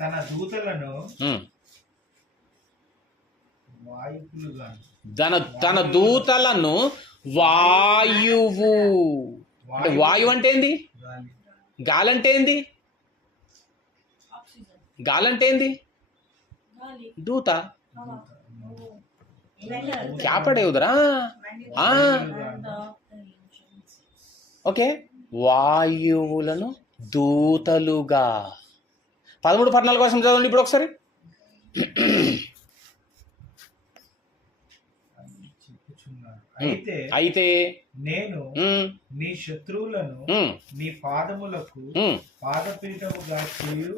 తన దూతలను వాయువులుగా, తన దూతలను వాయువు. అంటే వాయువు అంటే ఏంది? గాలి అంటే ఏంది? గాలి అంటే ఏంది? దూత. क्या पढ़े उधर? ఓకే, వాయువులను దూతలుగా. 13-14 వర్షం చదవండి ఇప్పుడు ఒకసారి. అయితే నేను నీ శత్రువులను నీ పాదములకు పాదపీఠముగా చేయు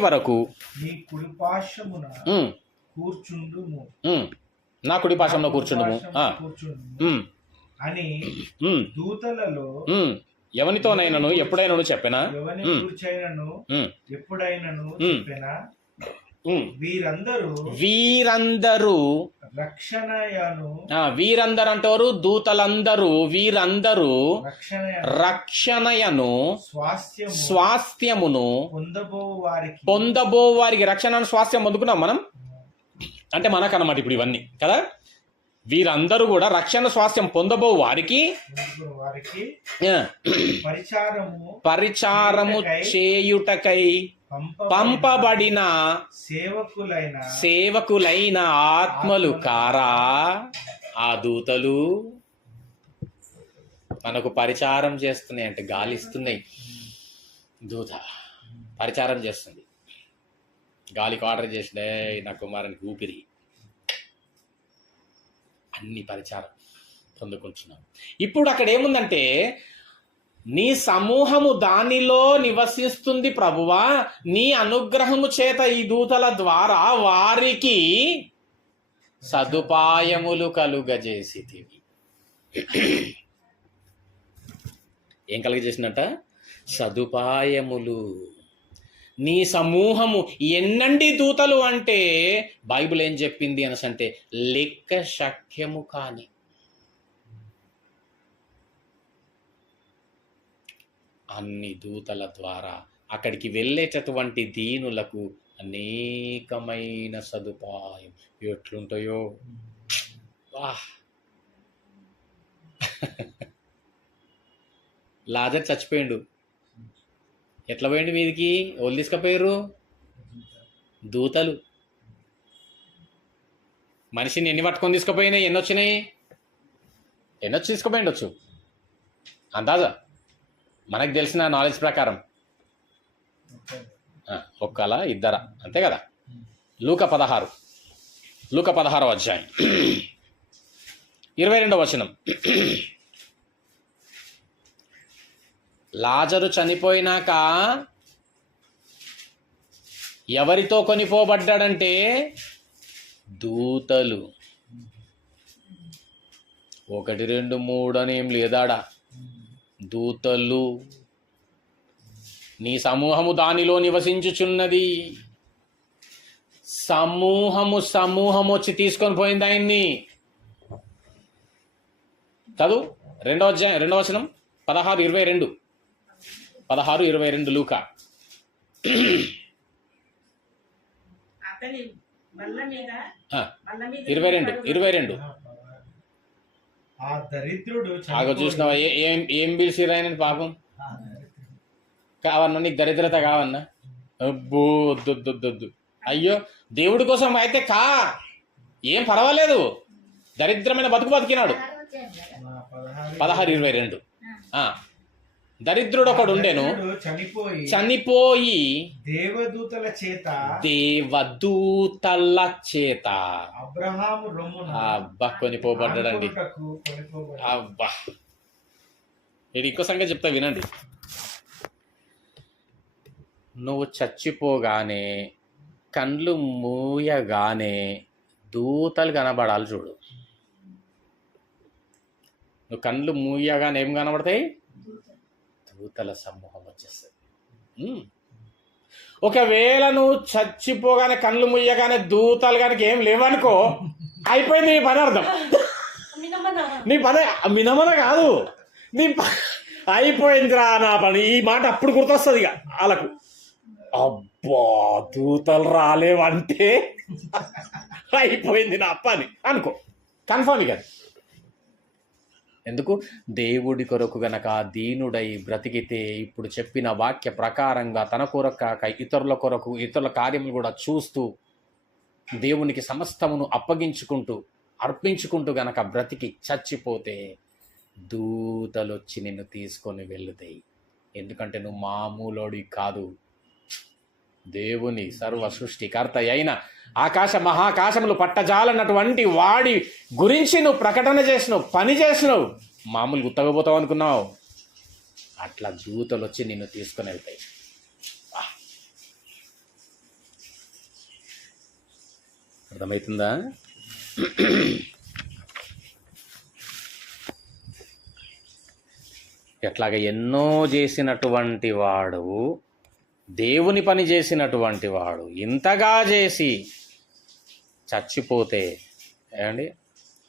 వరకు నీ కుడిపార్శ్వమున కూర్చుండుము, నా కుడిపార్శ్వంలో కూర్చుండుము అని దూతలలో ఎవనితోనైనాను ఎప్పుడైనా చెప్పినా, ఎవని కూర్చైనను ఎప్పుడైనాను చెప్పినా, వీరందరూ రక్షణయను, వీరందరూ అంటారు దూతలందరూ, వీరందరూ రక్షణయను స్వాస్థ్యమును పొందబో వారికి. రక్షణ స్వాస్థ్యం పొందుకున్నాం మనం అంటే మనకన్నమాట ఇప్పుడు ఇవన్నీ కదా. వీరందరూ కూడా రక్షణ స్వాస్థ్యం పొందబో వారికి పరిచారము చేయుటకై పంపబడిన సేవకులైన ఆత్మలు కారా ఆ దూతలు. మనకు పరిచారం చేస్తున్నాయి అంటే గాలి ఇస్తున్నాయి. దూత పరిచారం చేస్తుంది. గాలికి ఆర్డర్ చేసినే నా కుమారునికి ఊపిరి, అన్ని పరిచారం పొందుకుంటున్నాం. ఇప్పుడు అక్కడ ఏముందంటే నీ సమూహము దానిలో నివసిస్తుంది ప్రభువా, నీ అనుగ్రహము చేత ఈ దూతల ద్వారా వారికి సదుపాయములు కలుగజేసితివి. ఏం కలుగజేసినట్ట? సదుపాయములు. నీ సమూహము ఎన్నండి దూతలు అంటే బైబిల్ ఏం చెప్పింది అనసంటే లెక్క శక్యము కాని. అన్ని దూతల ద్వారా అక్కడికి వెళ్ళేటటువంటి దీనులకు అనేకమైన సదుపాయం ఎట్లుంటాయో. లాజర్ చచ్చిపోయిండు, ఎట్లా పోయిండు మీదికి? వాళ్ళు తీసుకుపోయారు దూతలు. మనిషిని ఎన్ని పట్టుకొని తీసుకుపోయినాయి? ఎన్ని వచ్చినాయి? ఎన్నొచ్చి తీసుకుపోయిండొచ్చు అందాజా మనకు తెలిసిన నాలెడ్జ్ ప్రకారం. ఒక్కల ఇద్దర అంతే కదా. లూకా 16వ అధ్యాయం 22వ వచనం. లాజరు చనిపోయినాక ఎవరితో కొనిపోబడ్డాడంటే దూతలు. 1, 2, 3 అని ఏం లేదాడా, దూతలు. నీ సమూహము దానిలో నివసించుచున్నది. సమూహం వచ్చి తీసుకొని పోయింది ఆయన్ని. చదువు రెండవ వచనం 16:22 16:22 లూకా. అతని బల్ల మీద ఆ, బల్ల మీద 22 ఆ దరిద్రుడు ఆగో చూసినావా ఏం పిలిచిరా ఆయన పాపం. కావన్నా నీకు దరిద్రత కావన్నా? అబ్బో వద్దు. అయ్యో దేవుడి కోసం అయితే ఏం పర్వాలేదు, దరిద్రమైన బతుకు బతికినాడు. 16:22 దరిద్రుడు ఒకడు ఉండెను, చనిపోయి దేవదూతల చేత అబ్రహాము రొమ్మున అబ్బా కొనిపోబడ్డాడండి. అబ్బా ఇది ఇంకో సంగతి చెప్తా వినండి. నువ్వు చచ్చిపోగానే కండ్లు మూయగానే దూతలు కనబడాలి చూడు. నువ్వు కండ్లు మూయగానే ఏం కనబడతాయి? దూతల సమూహం వచ్చేస్తుంది. ఒకవేళ నువ్వు చచ్చిపోగానే కళ్ళు ముయ్యగానే దూతలు కనుక ఏం లేవనుకో, అయిపోయింది నీ పని. అర్థం నీ పని మినమన కాదు, నీ అయిపోయిందిరా నా పని. ఈ మాట అప్పుడు గుర్తొస్తుంది ఇక వాళ్ళకు. అబ్బా దూతలు రాలేవంటే అయిపోయింది నా పని అనుకో, కన్ఫర్మ్ ఇక. ఎందుకు? దేవుడి కొరకు గనక దీనుడై బ్రతికితే ఇప్పుడు చెప్పిన వాక్య ప్రకారంగా తన కొరకు కాక ఇతరుల కొరకు ఇతరుల కార్యములు కూడా చూస్తూ దేవునికి సమస్తమును అర్పించుకుంటూ గనక బ్రతికి చచ్చిపోతే దూతలు వచ్చి నిన్ను తీసుకొని వెళ్తాయి. ఎందుకంటే నువ్వు మామూలోడి కాదు, దేవుని సర్వ సృష్టికర్త అయిన ఆకాశ మహాకాశములు పట్టజాలన్నటువంటి వాడి గురించి నువ్వు ప్రకటన చేసినావు, పని చేసినావు. మామూలు గుత్తగపోతావు అనుకున్నావు? అట్లా దూతలు వచ్చి నిన్ను తీసుకొని వెళ్తాయి. అర్థమవుతుందా? ఎట్లాగ ఎన్నో చేసినటువంటి వాడు, దేవుని పని చేసినటువంటి వాడు ఇంతగా చేసి చచ్చిపోతే ఏమండి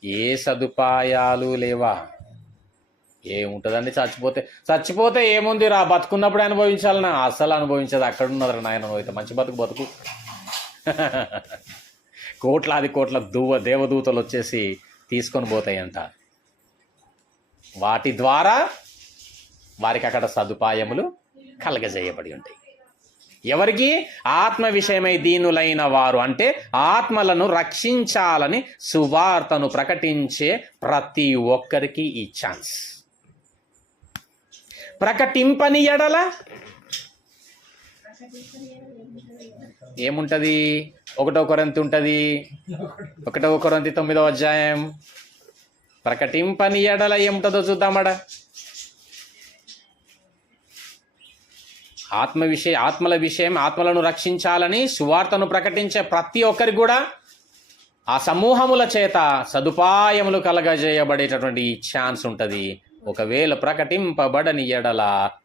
ఏ సదుపాయాలు లేవా? ఏముంటుందండి? చచ్చిపోతే ఏముంది రా, బతుకున్నప్పుడు అనుభవించాలన్నా? అస్సలు అనుభవించేది అక్కడ ఉన్నదిరా నాయన. అయితే మంచి బతుకు కోట్లాది కోట్ల దేవదూతలు వచ్చేసి తీసుకొని పోతాయంట. వాటి ద్వారా వారికి అక్కడ సదుపాయములు కలగజేయబడి ఉంటాయి. ఎవరికి? ఆత్మ విషయమై దీనులైన వారు, అంటే ఆత్మలను రక్షించాలని సువార్తను ప్రకటించే ప్రతి ఒక్కరికి ఈ ఛాన్స్. ప్రకటింపని ఎడల ఏముంటది? 1 కొరింథీ ఉంటుంది, 1 కొరింథీ 9వ అధ్యాయం. ప్రకటింపని ఎడల ఏముంటుందో చూద్దామడా. ఆత్మల విషయం ఆత్మలను రక్షించాలని సువార్తను ప్రకటించే ప్రతి ఒక్కరికి కూడా ఆ సమూహముల చేత సదుపాయములు కలగజేయబడేటటువంటి ఛాన్స్ ఉంటుంది. ఒకవేళ ప్రకటింపబడని ఎడల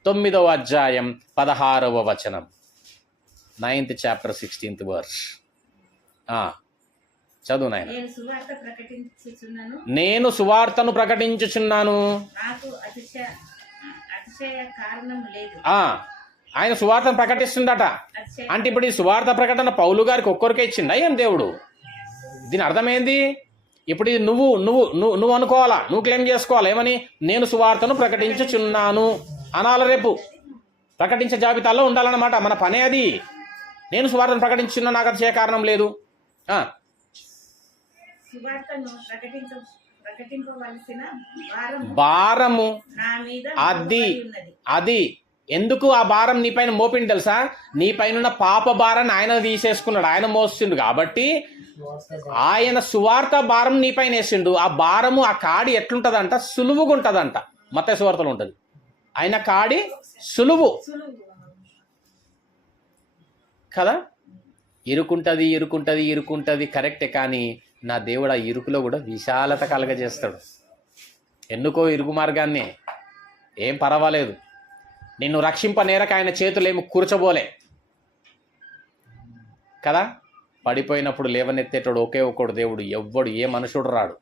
9వ అధ్యాయం 16వ వచనం, 9th chapter 16th verse. చదువు నాయన. నేను సువార్తను ప్రకటించుచున్నాను, ఆయన సువార్తను ప్రకటిస్తుందట. అంటే ఇప్పుడు ఈ సువార్త ప్రకటన పౌలు గారికి ఒక్కరికే ఇచ్చిండా ఏం దేవుడు? దీని అర్థమైంది. ఇప్పుడు ఇది నువ్వు అనుకోవాలా, నువ్వు క్లెయిమ్ చేసుకోవాలా. ఏమని? నేను సువార్తను ప్రకటించుచున్నాను అనాల. రేపు ప్రకటించే జాబితాలో ఉండాలన్నమాట. మన పనే అది. నేను సువార్తను ప్రకటించున్నా, నాకు అది చేయ కారణం లేదు. భారము అది ఎందుకు ఆ భారం నీ పైన మోపిండి తెలుసా? నీ పైన పాప భారాన్ని ఆయన తీసేసుకున్నాడు, ఆయన మోస్తుండు. కాబట్టి ఆయన సువార్త భారం నీ పైన వేసిండు. ఆ భారము, ఆ కాడి ఎట్లుంటదంట? సులువుగా ఉంటదంట. మత్తయి సువార్తలో ఉంటది. ఆయన కాడి సులువు కదా. ఇరుకుంటది కరెక్టే. కానీ నా దేవుడు ఆ ఇరుకులో కూడా విశాలత కలగజేస్తాడు. ఎన్నుకో ఇరుకు మార్గాన్ని, ఏం పర్వాలేదు. నిన్ను రక్షింపనేరక ఆయన చేతులేమి కూర్చోబోలే కదా. పడిపోయినప్పుడు లేవనెత్తేటోడు ఒకే ఒక్కడు దేవుడు. ఎవ్వడు, ఏ మనుషుడు రాడు.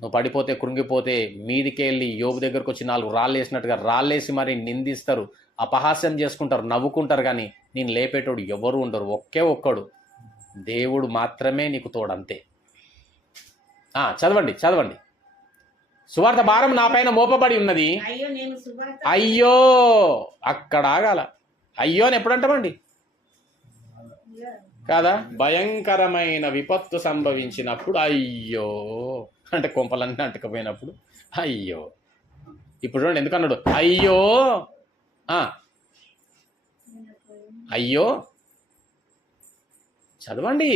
నువ్వు పడిపోతే కృంగిపోతే మీదికి వెళ్ళి యోబు దగ్గరకు వచ్చి 4 రాళ్ళు వేసినట్టుగా రాళ్ళేసి మరి నిందిస్తారు, అపహాస్యం చేసుకుంటారు, నవ్వుకుంటారు, కానీ నేను లేపేటోడు ఎవరు ఉండరు. ఒకే ఒక్కడు దేవుడు మాత్రమే నీకు తోడంతే. చదవండి చదవండి. సువార్త భారం నా పైన మోపబడి ఉన్నది. అయ్యో నేను సువార్త అయ్యో అక్కడ ఆగాల. అయ్యో అని ఎప్పుడంటామండి కాదా? భయంకరమైన విపత్తు సంభవించినప్పుడు అయ్యో అంటే కొంపలన్నీ అంటుకపోయినప్పుడు అయ్యో. ఇప్పుడు చూడండి ఎందుకన్నాడు అయ్యో. అయ్యో చదవండి.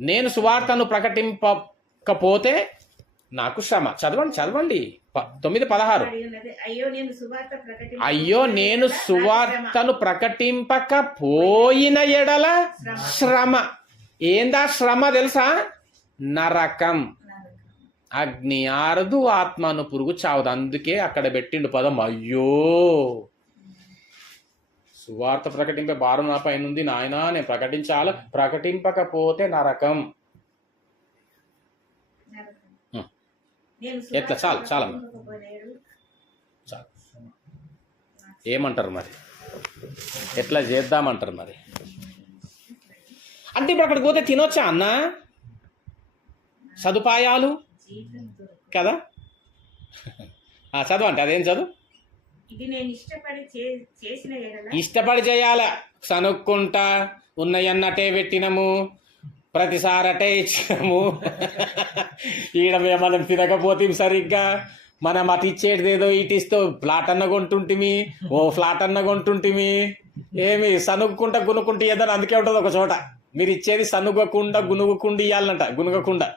నేను సువార్తను ప్రకటింపకపోతే నాకు శ్రమ. చదవండి చదవండి. 9:16. అయ్యో నేను సువార్తను ప్రకటింపకపోయిన ఎడల శ్రమ. ఏందా శ్రమ తెలుసా? నరకం, అగ్ని ఆరదు, ఆత్మను పురుగు చావదు. అందుకే అక్కడ పెట్టిండు పదం అయ్యో. సువార్త ప్రకటింపే భారం నా పైన ఉంది నాయనా, నేను ప్రకటించాల, ప్రకటింపకపోతే నరకం. ఎట్లా? చాలు చాలా చాలు. ఏమంటారు మరి? ఎట్లా చేద్దామంటారు మరి? అంటే ఇప్పుడు అక్కడికి పోతే తినొచ్చా అన్న? సదుపాయాలు కదా. చదువు అంటే అదేం చదువు? ఇష్టపడి చేయాల. సనుక్కుంటా ఉన్నాయన్నట్టే పెట్టినము, ప్రతిసారి అటే ఇచ్చినాము. ఈడ మనం తినకపోతే సరిగ్గా మనం అటు ఇచ్చేది ఏదో ఇటు ఇస్తూ ఫ్లాట్ అన్న కొంటుంటిమి, ఓ ఫ్లాట్ అన్న కొంటుంటిమి. ఏమి సనుక్కుంటా గునుక్కుంటూ ఇద్దని అందుకే ఉంటుంది ఒక చోట. మీరు ఇచ్చేది సనుగకుండా గునుగుకుండా ఇవ్వాలంట. గునుగకుండా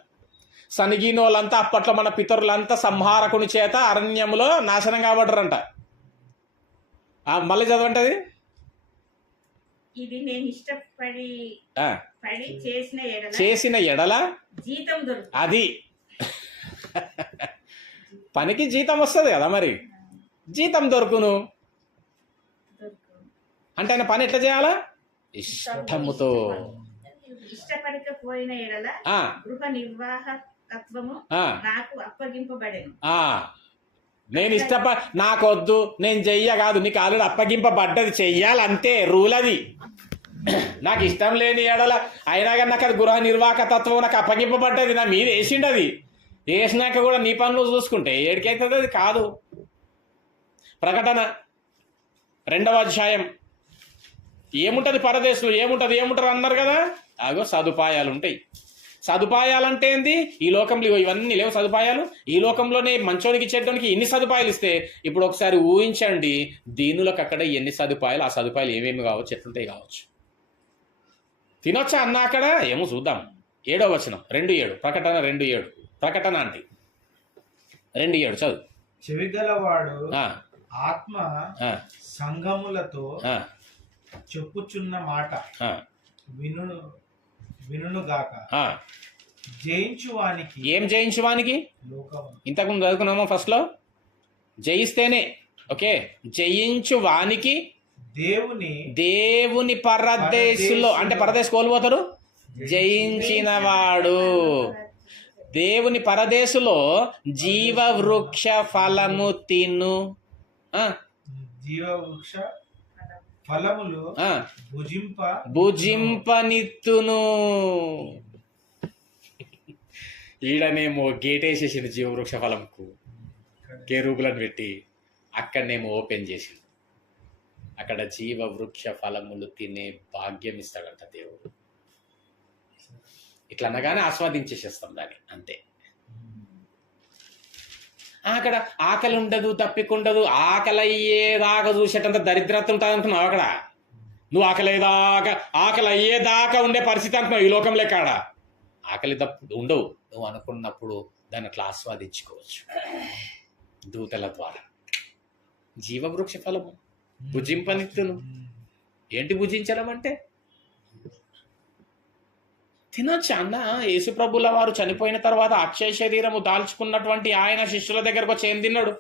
సనిగిన వాళ్ళంతా అప్పట్లో మన పితరులంతా సంహారకుని చేత అరణ్యంలో నాశనం కాబడ్డరంట. మళ్ళీ చదవంటది. ఇది నేను ఇష్టపడి చేసిన ఎడల జీతం దొరుకుతుంది. అది పనికి జీతం వస్తుంది కదా, మరి జీతం దొరుకును అంటే ఆయన పని ఎట్లా చేయాలా? ఇష్టముతో. ఇష్టపడకపోయిన ఎడల గృహ నిర్వాహకత్వము నాకు అప్పగింపబడెను. నేను నాకొద్దు, నేను చెయ్య కాదు, నీకు ఆల్రెడీ అప్పగింపబడ్డది, చెయ్యాలంతే, రూల్ అది. నాకు ఇష్టం లేని ఎడల అయినా కానీ నాకు అది గృహ నిర్వాహక తత్వం నాకు అప్పగింపబడ్డది, నా మీద వేసిండు. అది వేసినాక కూడా నీ పనులు చూసుకుంటే ఏడికైతుంది? అది కాదు. ప్రకటన 2వ అధ్యాయం ఏముంటుంది? పరదేశులు ఏముంటారు అన్నారు కదా. అగో సదుపాయాలు ఉంటాయి. సదుపాయాలంటే ఏంది? ఈ లోకంలో ఇవన్నీ లేవు సదుపాయాలు. ఈ లోకంలోనే మంచోనికి చెడ్డోనికి ఎన్ని సదుపాయాలు ఇస్తే ఇప్పుడు ఒకసారి ఊహించండి దీనులకు అక్కడ ఎన్ని సదుపాయాలు, ఆ సదుపాయాలు ఏమేమి కావచ్చు, ఎట్లుంటాయి కావచ్చు. తినొచ్చా అన్న అక్కడ? ఏమో చూద్దాం. 7వ వచనం 2:7. ప్రకటన 2:7. ప్రకటన అంటే 2:7 చదువు. చెవిగలవాడు ఆత్మ సంఘములతో చెప్పుచున్న మాట వినుగాక. జయించువానికి. ఏం జయించువానికి? ఇంతకుముందు చదువుకున్నామో ఫస్ట్లో. జయిస్తేనే ఓకే. జయించువానికి దేవుని పరదేశులో, అంటే పరదేశ్ కోల్పోతారు. జయించిన వాడు దేవుని పరదేశులో జీవవృక్ష ఫలము తిను. జీవవృక్ష ఫలములు భుజింపనిత్తును. ఈడనేమో గేటేసేసిండు జీవవృక్ష ఫలంకు, కేరూబులను పెట్టి అక్కడనేమో ఓపెన్ చేసిండు. అక్కడ జీవవృక్ష ఫలములు తినే భాగ్యం ఇస్తాడంట దేవుడు. ఇట్లా అనగానే ఆస్వాదించేసేస్తాం దాన్ని, అంతే. అక్కడ ఆకలి ఉండదు, తప్పికుండదు. ఆకలి అయ్యేదాకా చూసేటంత దరిద్రత ఉంటుంది అనుకున్నావు అక్కడ. నువ్వు ఆకలి అయ్యేదాకా ఉండే పరిస్థితి అంటున్నావు ఈ లోకంలో. కాడ ఆకలి ఉండవు. నువ్వు అనుకున్నప్పుడు దాన్ని అట్లా ఆస్వాదించుకోవచ్చు దూతల ద్వారా. జీవవృక్ష ఫలము భుజింపనిత్తును. ఏంటి భుజించడం అంటే? తినొచ్చు అన్న. యేసుప్రభుల వారు చనిపోయిన తర్వాత అక్షయ శరీరము దాల్చుకున్నటువంటి ఆయన శిష్యుల దగ్గరకు వచ్చి ఏం తిన్నాడు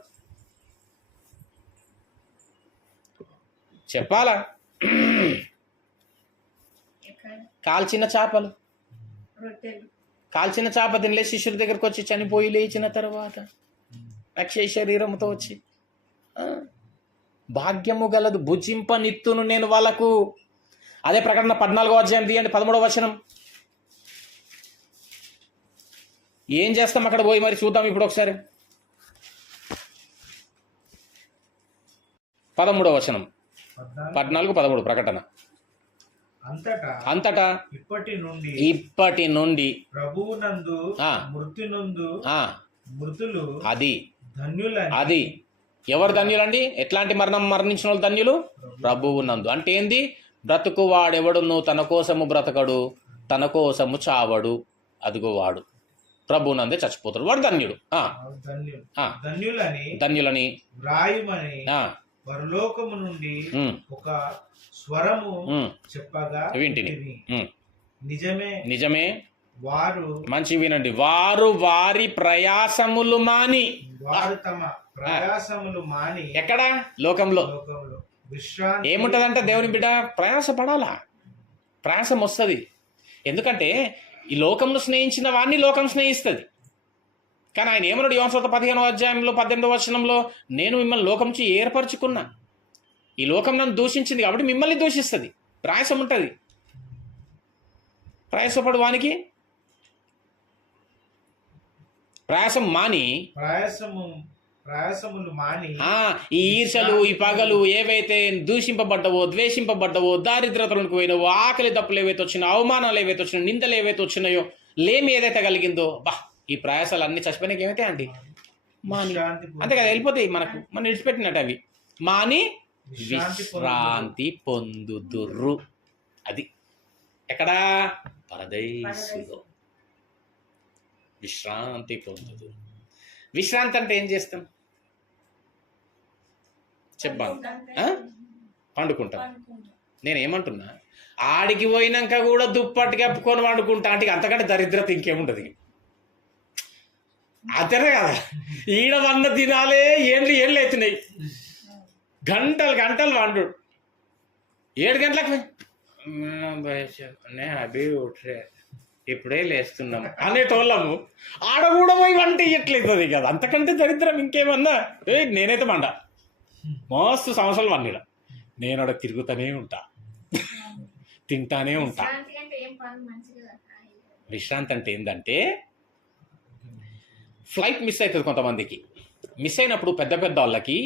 చెప్పాలా? కాల్చిన చేపలు, కాల్చిన చాప తినలే శిష్యుల దగ్గరకు వచ్చి చనిపోయి లేచిన తర్వాత అక్షయ శరీరంతో వచ్చి భాగ్యము గలదు భుజింపనిత్తును నేను వాళ్ళకు. అదే ప్రకటన 14వ అధ్యాయం తీయండి 13వ వచనం. ఏం చేస్తాం అక్కడ పోయి మరి చూద్దాం ఇప్పుడు ఒకసారి. 13వ వచనం 14-13 ప్రకటన. అంతటా ఇప్పటి నుండి ప్రభువునందు మృత్యునందు మృతులు అది ధన్యులని. ఎవరు ధన్యులండి? ఎట్లాంటి మరణం మరణించిన వాళ్ళు ధన్యులు? ప్రభువునందు అంటే ఏంది? బ్రతుకు వాడెవడును తన కోసము బ్రతకడు, తన కోసము చావడు. అదిగో వాడు ప్రభువునందే చచ్చిపోతాడు, వాడు ధన్యుడు. ధన్యులని వ్రాయుమని పరలోకము నుండి ఒక స్వరము చెప్పగా వింటిని. నిజమే వారు మంచి వినండి. వారు వారి ప్రయాసములు మాని, వారు తమ ప్రయాసములు మాని. ఎక్కడ? లోకంలో. విశ్రాంతి ఏముంటదంటే దేవుని బిడ్డ ప్రయాస పడాలా, ప్రయాసం వస్తుంది. ఎందుకంటే ఈ లోకంలో స్నేహించిన వాడిని లోకం స్నేహిస్తుంది. కానీ ఆయన ఏమన్నాడు? యోహాను సువార్త 15వ అధ్యాయంలో 18వ వచనంలో, నేను మిమ్మల్ని లోకం నుంచి ఏర్పరచుకున్నా, ఈ లోకం నన్ను దూషించింది కాబట్టి మిమ్మల్ని దూషిస్తుంది. ప్రయాసం ఉంటుంది. ప్రయాసపడు వానికి ప్రయాసం మాని, ప్రయాసములు మాని ఈ ఈర్షలు, ఈ పగలు ఏవైతే దూషింపబడ్డవో, ద్వేషింపబడ్డవో, దారిద్రతలకు పోయినవో, ఆకలి దప్పులు ఏవైతే వచ్చినాయో, అవమానాలు ఏవైతే వచ్చినాయో, నిందలు ఏవైతే వచ్చినాయో, లేమి ఏదైతే కలిగిందో, ఈ ప్రయాసాలు అన్ని చచ్చిపోయినాక ఏమైతే అండి మాని, అంతే కదా, వెళ్ళిపోతాయి మనకు, మనం విడిచిపెట్టినట్టు అవి మాని విశ్రాంతి పొందుదురు. అది ఎక్కడా? పరదేశులో విశ్రాంతి పొందుదురు. విశ్రాంతి అంటే ఏం చేస్తాం చెప్పాను? పండుకుంటాం. నేనేమంటున్నా, ఆడికి పోయినాక కూడా దుప్పటి కప్పుకొని వండుకుంటా అంటే అంతకంటే దరిద్రత ఇంకేముంటది? అదే కదా, ఈడ వంద తినాలే ఏళ్ళు ఎత్తినాయి, గంటలు వండు. 7 గంటలకు అభి ఉట్రే ఇప్పుడే లేస్తున్నాం అనేటోళ్ళము, ఆడ కూడా పోయి వంట ఇయ్యట్లేదు కదా. అంతకంటే దరిద్రం ఇంకేమన్నా? నేనైతే మండ మస్తు సంవత్సరాలు వండిన, నేను ఆడ తిరుగుతూనే ఉంటా, తింటానే ఉంటా. విశ్రాంతి అంటే ఏంటంటే, ఫ్లైట్ మిస్ అవుతుంది కొంతమందికి. మిస్ అయినప్పుడు పెద్ద వాళ్ళకి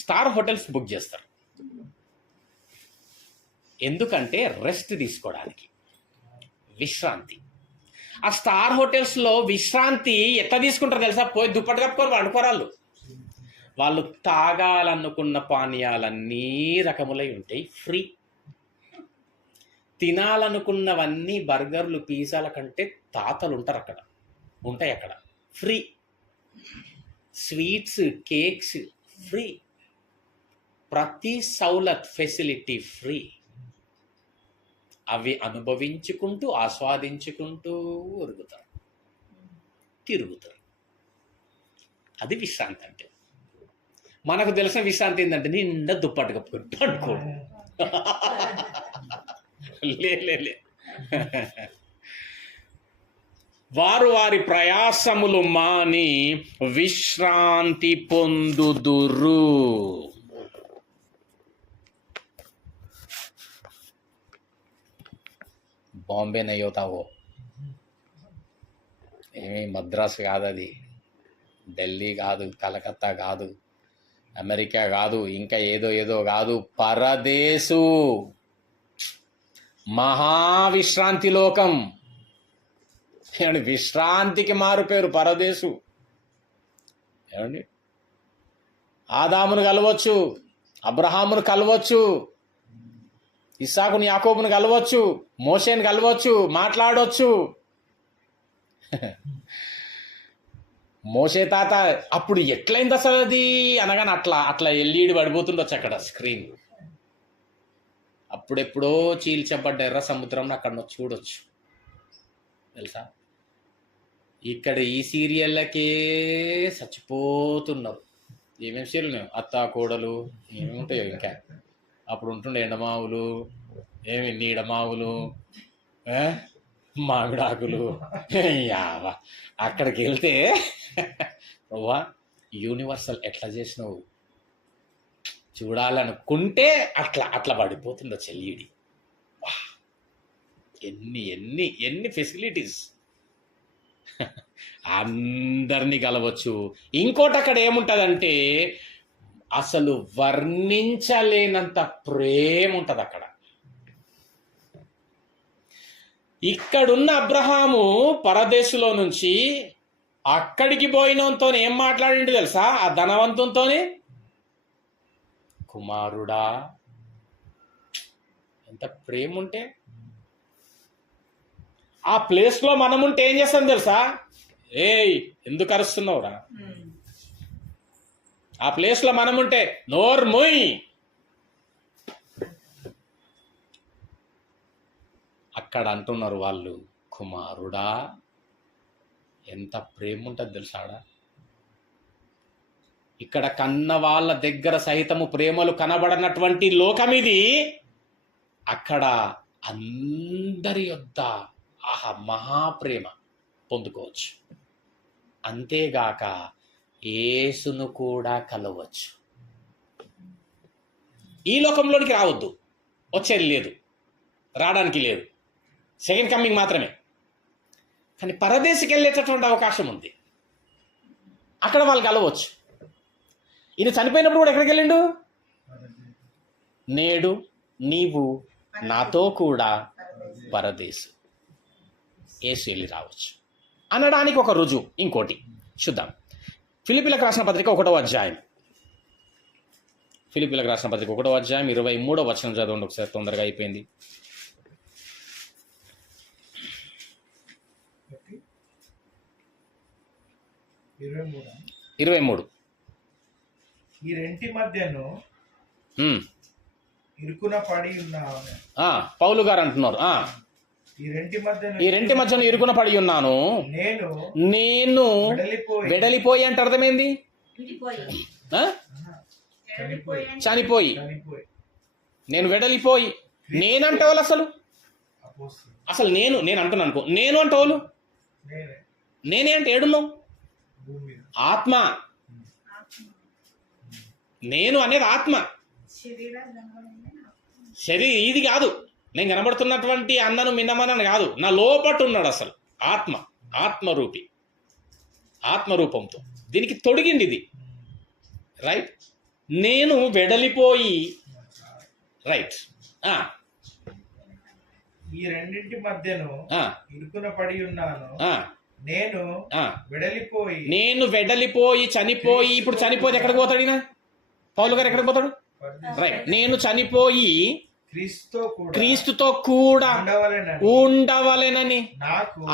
స్టార్ హోటల్స్ బుక్ చేస్తారు. ఎందుకంటే రెస్ట్ తీసుకోవడానికి, విశ్రాంతి. ఆ స్టార్ హోటల్స్లో విశ్రాంతి ఎట్లా తీసుకుంటారు తెలుసా? పోయి దుప్పటి కప్పుకొని వండుకోరాళ్ళు. వాళ్ళు తాగాలనుకున్న పానీయాలన్నీ రకములై ఉంటాయి, ఫ్రీ. తినాలనుకున్నవన్నీ బర్గర్లు, పిజ్జాల కంటే తాతలు ఉంటారు అక్కడ, ఉంటాయి అక్కడ, ఫ్రీ. Sweets, cakes free. ప్రతి సౌలత్, ఫెసిలిటీ ఫ్రీ. అవి అనుభవించుకుంటూ, ఆస్వాదించుకుంటూ తిరుగుతారు. అది విశ్రాంతి అంటే. మనకు తెలిసిన విశ్రాంతి ఏంటంటే నిండా దుప్పటి కప్పుకొని పడుకోవడం. లే వారు వారి ప్రయాసములు మాని విశ్రాంతి పొందుదురు. బాంబే నయ్యోతావో, ఏమీ మద్రాసు కాదు, అది ఢిల్లీ కాదు, కలకత్తా కాదు, అమెరికా కాదు, ఇంకా ఏదో కాదు, పరదేశు, మహావిశ్రాంతి లోకం. ఏమండి, విశ్రాంతికి మారు పేరు పరదేశు. ఏమండి, ఆదామును కలవచ్చు, అబ్రహామును కలవచ్చు, ఇస్సాకుని యాకోబును కలవచ్చు, మోషేని కలవచ్చు, మాట్లాడవచ్చు. మోషే తాత అప్పుడు ఎట్లయింది అసలు అది అనగానే అట్లా ఎల్ఈడి పడిపోతుండొచ్చు అక్కడ స్క్రీన్. అప్పుడెప్పుడో చీల్చబడ్డ ఎర్ర సముద్రం అక్కడ చూడొచ్చు తెలుసా. ఇక్కడ ఈ సీరియళ్ళకే చచ్చిపోతున్నారు. ఏమేమి సీరియల్, అత్తా కోడలు, ఏమేమి ఉంటాయో. ఇంకా అప్పుడు ఉంటుండే ఎండమావులు, ఏమి నీడమావులు, మామిడాకులు యావా అక్కడికి వెళ్తే నువ్వా యూనివర్సల్ ఎట్లా చేసినావు చూడాలనుకుంటే అట్లా అట్లా పడిపోతుందో చెల్లిడి. వా, ఎన్ని ఎన్ని ఎన్ని ఫెసిలిటీస్. అందరినీ కలవచ్చు. ఇంకోటి అక్కడ ఏముంటుందంటే అసలు వర్ణించలేనంత ప్రేమ ఉంటుంది అక్కడ. ఇక్కడున్న అబ్రహాము పరదేశులో నుంచి అక్కడికి పోయినంతో ఏం మాట్లాడిండు తెలుసా? ఆ ధనవంతునితోనే, కుమారుడా, ఎంత ప్రేమ ఉంటే ఆ ప్లేస్లో మనం ఉంటే ఏం చేస్తాం తెలుసా? ఏయ్ ఎందుకు అరుస్తున్నావురా? ఆ ప్లేస్లో మనం ఉంటే నోర్ముయ్. అక్కడ అంటున్నారు వాళ్ళు, కుమారుడా, ఎంత ప్రేమ ఉంటుంది తెలుసాడా? ఇక్కడ కన్న వాళ్ళ దగ్గర సైతము ప్రేమలు కనబడనటువంటి లోకం ఇది. అక్కడ అందరి యొద్ద ఆహా మహాప్రేమ పొందుకోవచ్చు. అంతేగాక యేసును కూడా కలవచ్చు. ఈ లోకంలోనికి రావద్దు, వచ్చేది లేదు, రావడానికి లేదు, సెకండ్ కమింగ్ మాత్రమే. కానీ పరదేశికి వెళ్ళేటటువంటి అవకాశం ఉంది. అక్కడ వాళ్ళు కలవచ్చు. ఈయన చనిపోయినప్పుడు కూడా ఎక్కడికి వెళ్ళిండు? నేడు నీవు నాతో కూడా పరదేశు, యేసు వెళ్ళి రావచ్చు అనడానికి ఒక రుజువు. ఇంకోటి చూద్దాం. ఫిలిప్పీలకు రాసిన పత్రిక 1వ అధ్యాయం. ఫిలిప్పీలకు రాసిన పత్రిక 1వ అధ్యాయం 23వ వచనం చదవండి ఒకసారి, తొందరగా అయిపోయింది. 23. ఈ రెంటి మధ్యను ఇరుకున పడి ఉన్నాను. పౌలు గారు అంటున్నారు, ఈ రెంటి మధ్యను ఇరుకున పడి ఉన్నాను, నేను వెడలిపోయి అంటే అర్థమైంది చనిపోయి. నేను వెడలిపోయి, నేనంటే వాళ్ళు అసలు నేను అంటున్నాను అనుకో, నేను అంటే వాళ్ళు నేనే అంటే ఏడున్నావు? ఆత్మ. నేను అనేది ఆత్మ, శరీరం ఇది కాదు. నేను కనబడుతున్నటువంటి అన్నను మిన్నమనని కాదు, నా లోపట ఉన్నాడు అసలు ఆత్మ, ఆత్మరూపి, ఆత్మరూపంతో దీనికి తొడిగింది ఇది. రైట్, నేను వెడలిపోయి. రైట్, ఈ రెండింటి మధ్యను ఇరుకున పడి ఉన్నాను, నేను వెడలిపోయి చనిపోయి. ఇప్పుడు చనిపోతే ఎక్కడికి పోతాడు ఈయన? పౌలు గారు ఎక్కడికి పోతాడు? రైట్, నేను చనిపోయి క్రీస్తుతో కూడా ఉండవలెనని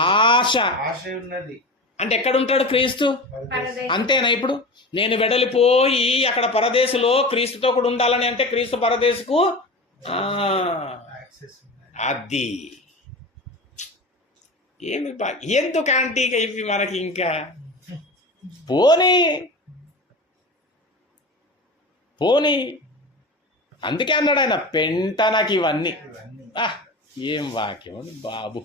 ఆశ ఉన్నది. అంటే ఎక్కడ ఉంటాడు క్రీస్తు? అంతేనా? ఇప్పుడు నేను వెడలిపోయి అక్కడ పరదేశులో క్రీస్తుతో కూడా ఉండాలని అంటే క్రీస్తు పరదేశుకు అది ఏమి ఎందుకు ఆంటీగా ఇవి మనకి ఇంకా పోనీ. అందుకే అన్నాడు ఆయన, పెంట నాకు ఇవన్నీ. ఏం వాక్యం బాబు,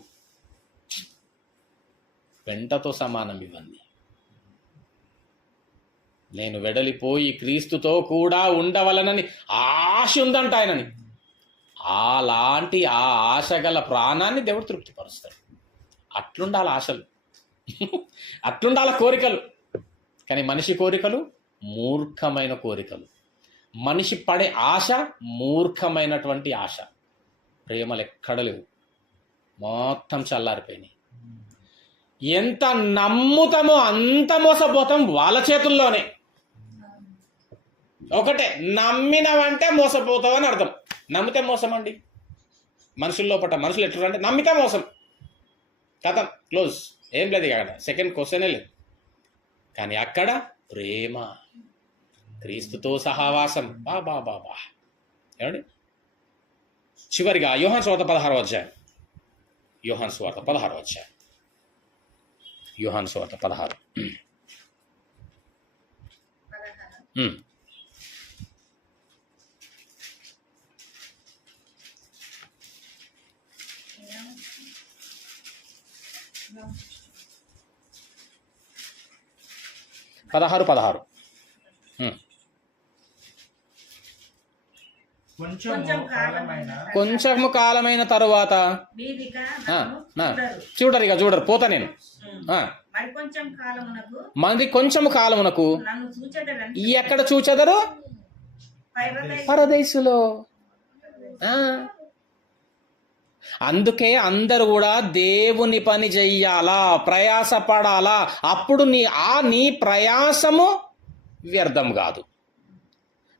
పెంటతో సమానం ఇవన్నీ. నేను వెడలిపోయి క్రీస్తుతో కూడా ఉండవలనని ఆశ ఉందంట ఆయనని. అలాంటి ఆ ఆశ గల ప్రాణాన్ని దేవుడు తృప్తిపరుస్తాడు. అట్లుండాలి ఆశలు, అట్లుండాల కోరికలు. కానీ మనిషి కోరికలు మూర్ఖమైన కోరికలు. మనిషి పడే ఆశ మూర్ఖమైనటువంటి ఆశ. ప్రేమలు ఎక్కడ లేవు, మొత్తం చల్లారిపోయినాయి. ఎంత నమ్ముతామో అంత మోసపోతాం వాళ్ళ చేతుల్లోనే. ఒకటే, నమ్మినవంటే మోసపోతావు అని అర్థం. నమ్మితే మోసం అండి. మనుషుల్లో మనుషులు ఎట్లా అంటే నమ్మితే మోసం, కథం, క్లోజ్, ఏం లేదు అక్కడ, సెకండ్ క్వశ్చనే లేదు. కానీ అక్కడ ప్రేమ, క్రీస్తుతో సహవాసం, బాబా ఏమండి. చివరిగా యోహాను సువార్త 16వ అధ్యాయం. యోహాను సువార్త 16వ అధ్యాయం. యోహాను సువార్త 16. పదహారు కొంచెం కాలమైన కొంచెము కాలమైన తరువాత మీదిగా ఆ, నన్ను ఆ. చూడరు. చూడరు పోతా నేను ఆ, మరి కొంచెం కాలమునకు మంది కొంచెము కాలమునకు నన్ను చూచెదరని ఎక్కడ చూచెదరు? పరదేశులో. ఆ. అందుకే అందరూ కూడా దేవుని పని చెయ్యాలా, ప్రయాసపడాలా. అప్పుడు నీ ప్రయాసము వ్యర్థం కాదు,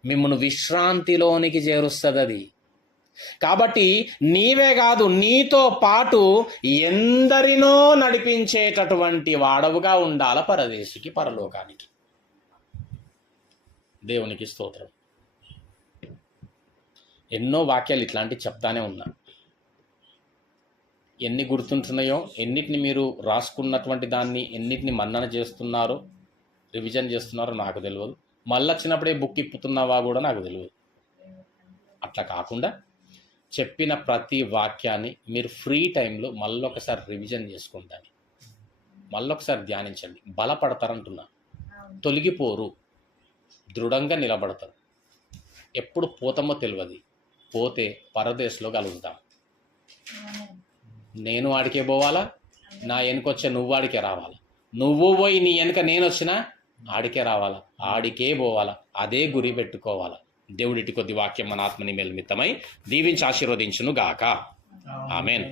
మిమ్మల్ని విశ్రాంతిలోనికి చేరుస్తుంది అది. కాబట్టి నీవే కాదు, నీతో పాటు ఎందరినో నడిపించేటటువంటి వాడవుగా ఉండాల పరదేశికి, పరలోకానికి. దేవునికి స్తోత్రం. ఎన్నో వాక్యాలు ఇట్లాంటివి చెప్తానే ఉన్నా. ఎన్ని గుర్తుంటున్నాయో, ఎన్నిటిని మీరు రాసుకున్నటువంటి దాన్ని ఎన్నిటిని మన్నన చేస్తున్నారో, రివిజన్ చేస్తున్నారో నాకు తెలియదు. మళ్ళీ వచ్చినప్పుడే బుక్ ఇప్పుతున్నావా కూడా నాకు తెలియదు. అట్లా కాకుండా చెప్పిన ప్రతి వాక్యాన్ని మీరు ఫ్రీ టైంలో మళ్ళొకసారి రివిజన్ చేసుకుంటాను, మళ్ళొకసారి ధ్యానించండి. బలపడతారంటున్నా, తొలగిపోరు, దృఢంగా నిలబడతారు. ఎప్పుడు పోతామో తెలియదు, పోతే పరదేశంలో కలుగుతాం. నేను ఆడికే పోవాలా, నా వెనుకొచ్చే నువ్వు ఆడికే రావాలా, నువ్వు పోయి నీ వెనుక నేను వచ్చినా ఆడికే రావాలా, ఆడికే పోవాలా. అదే గురి పెట్టుకోవాలా. దేవుడిటి కొద్ది వాక్యం మన ఆత్మని మేల్మిత్తమై దీవించి ఆశీర్వదించును గాక. ఆమేన్.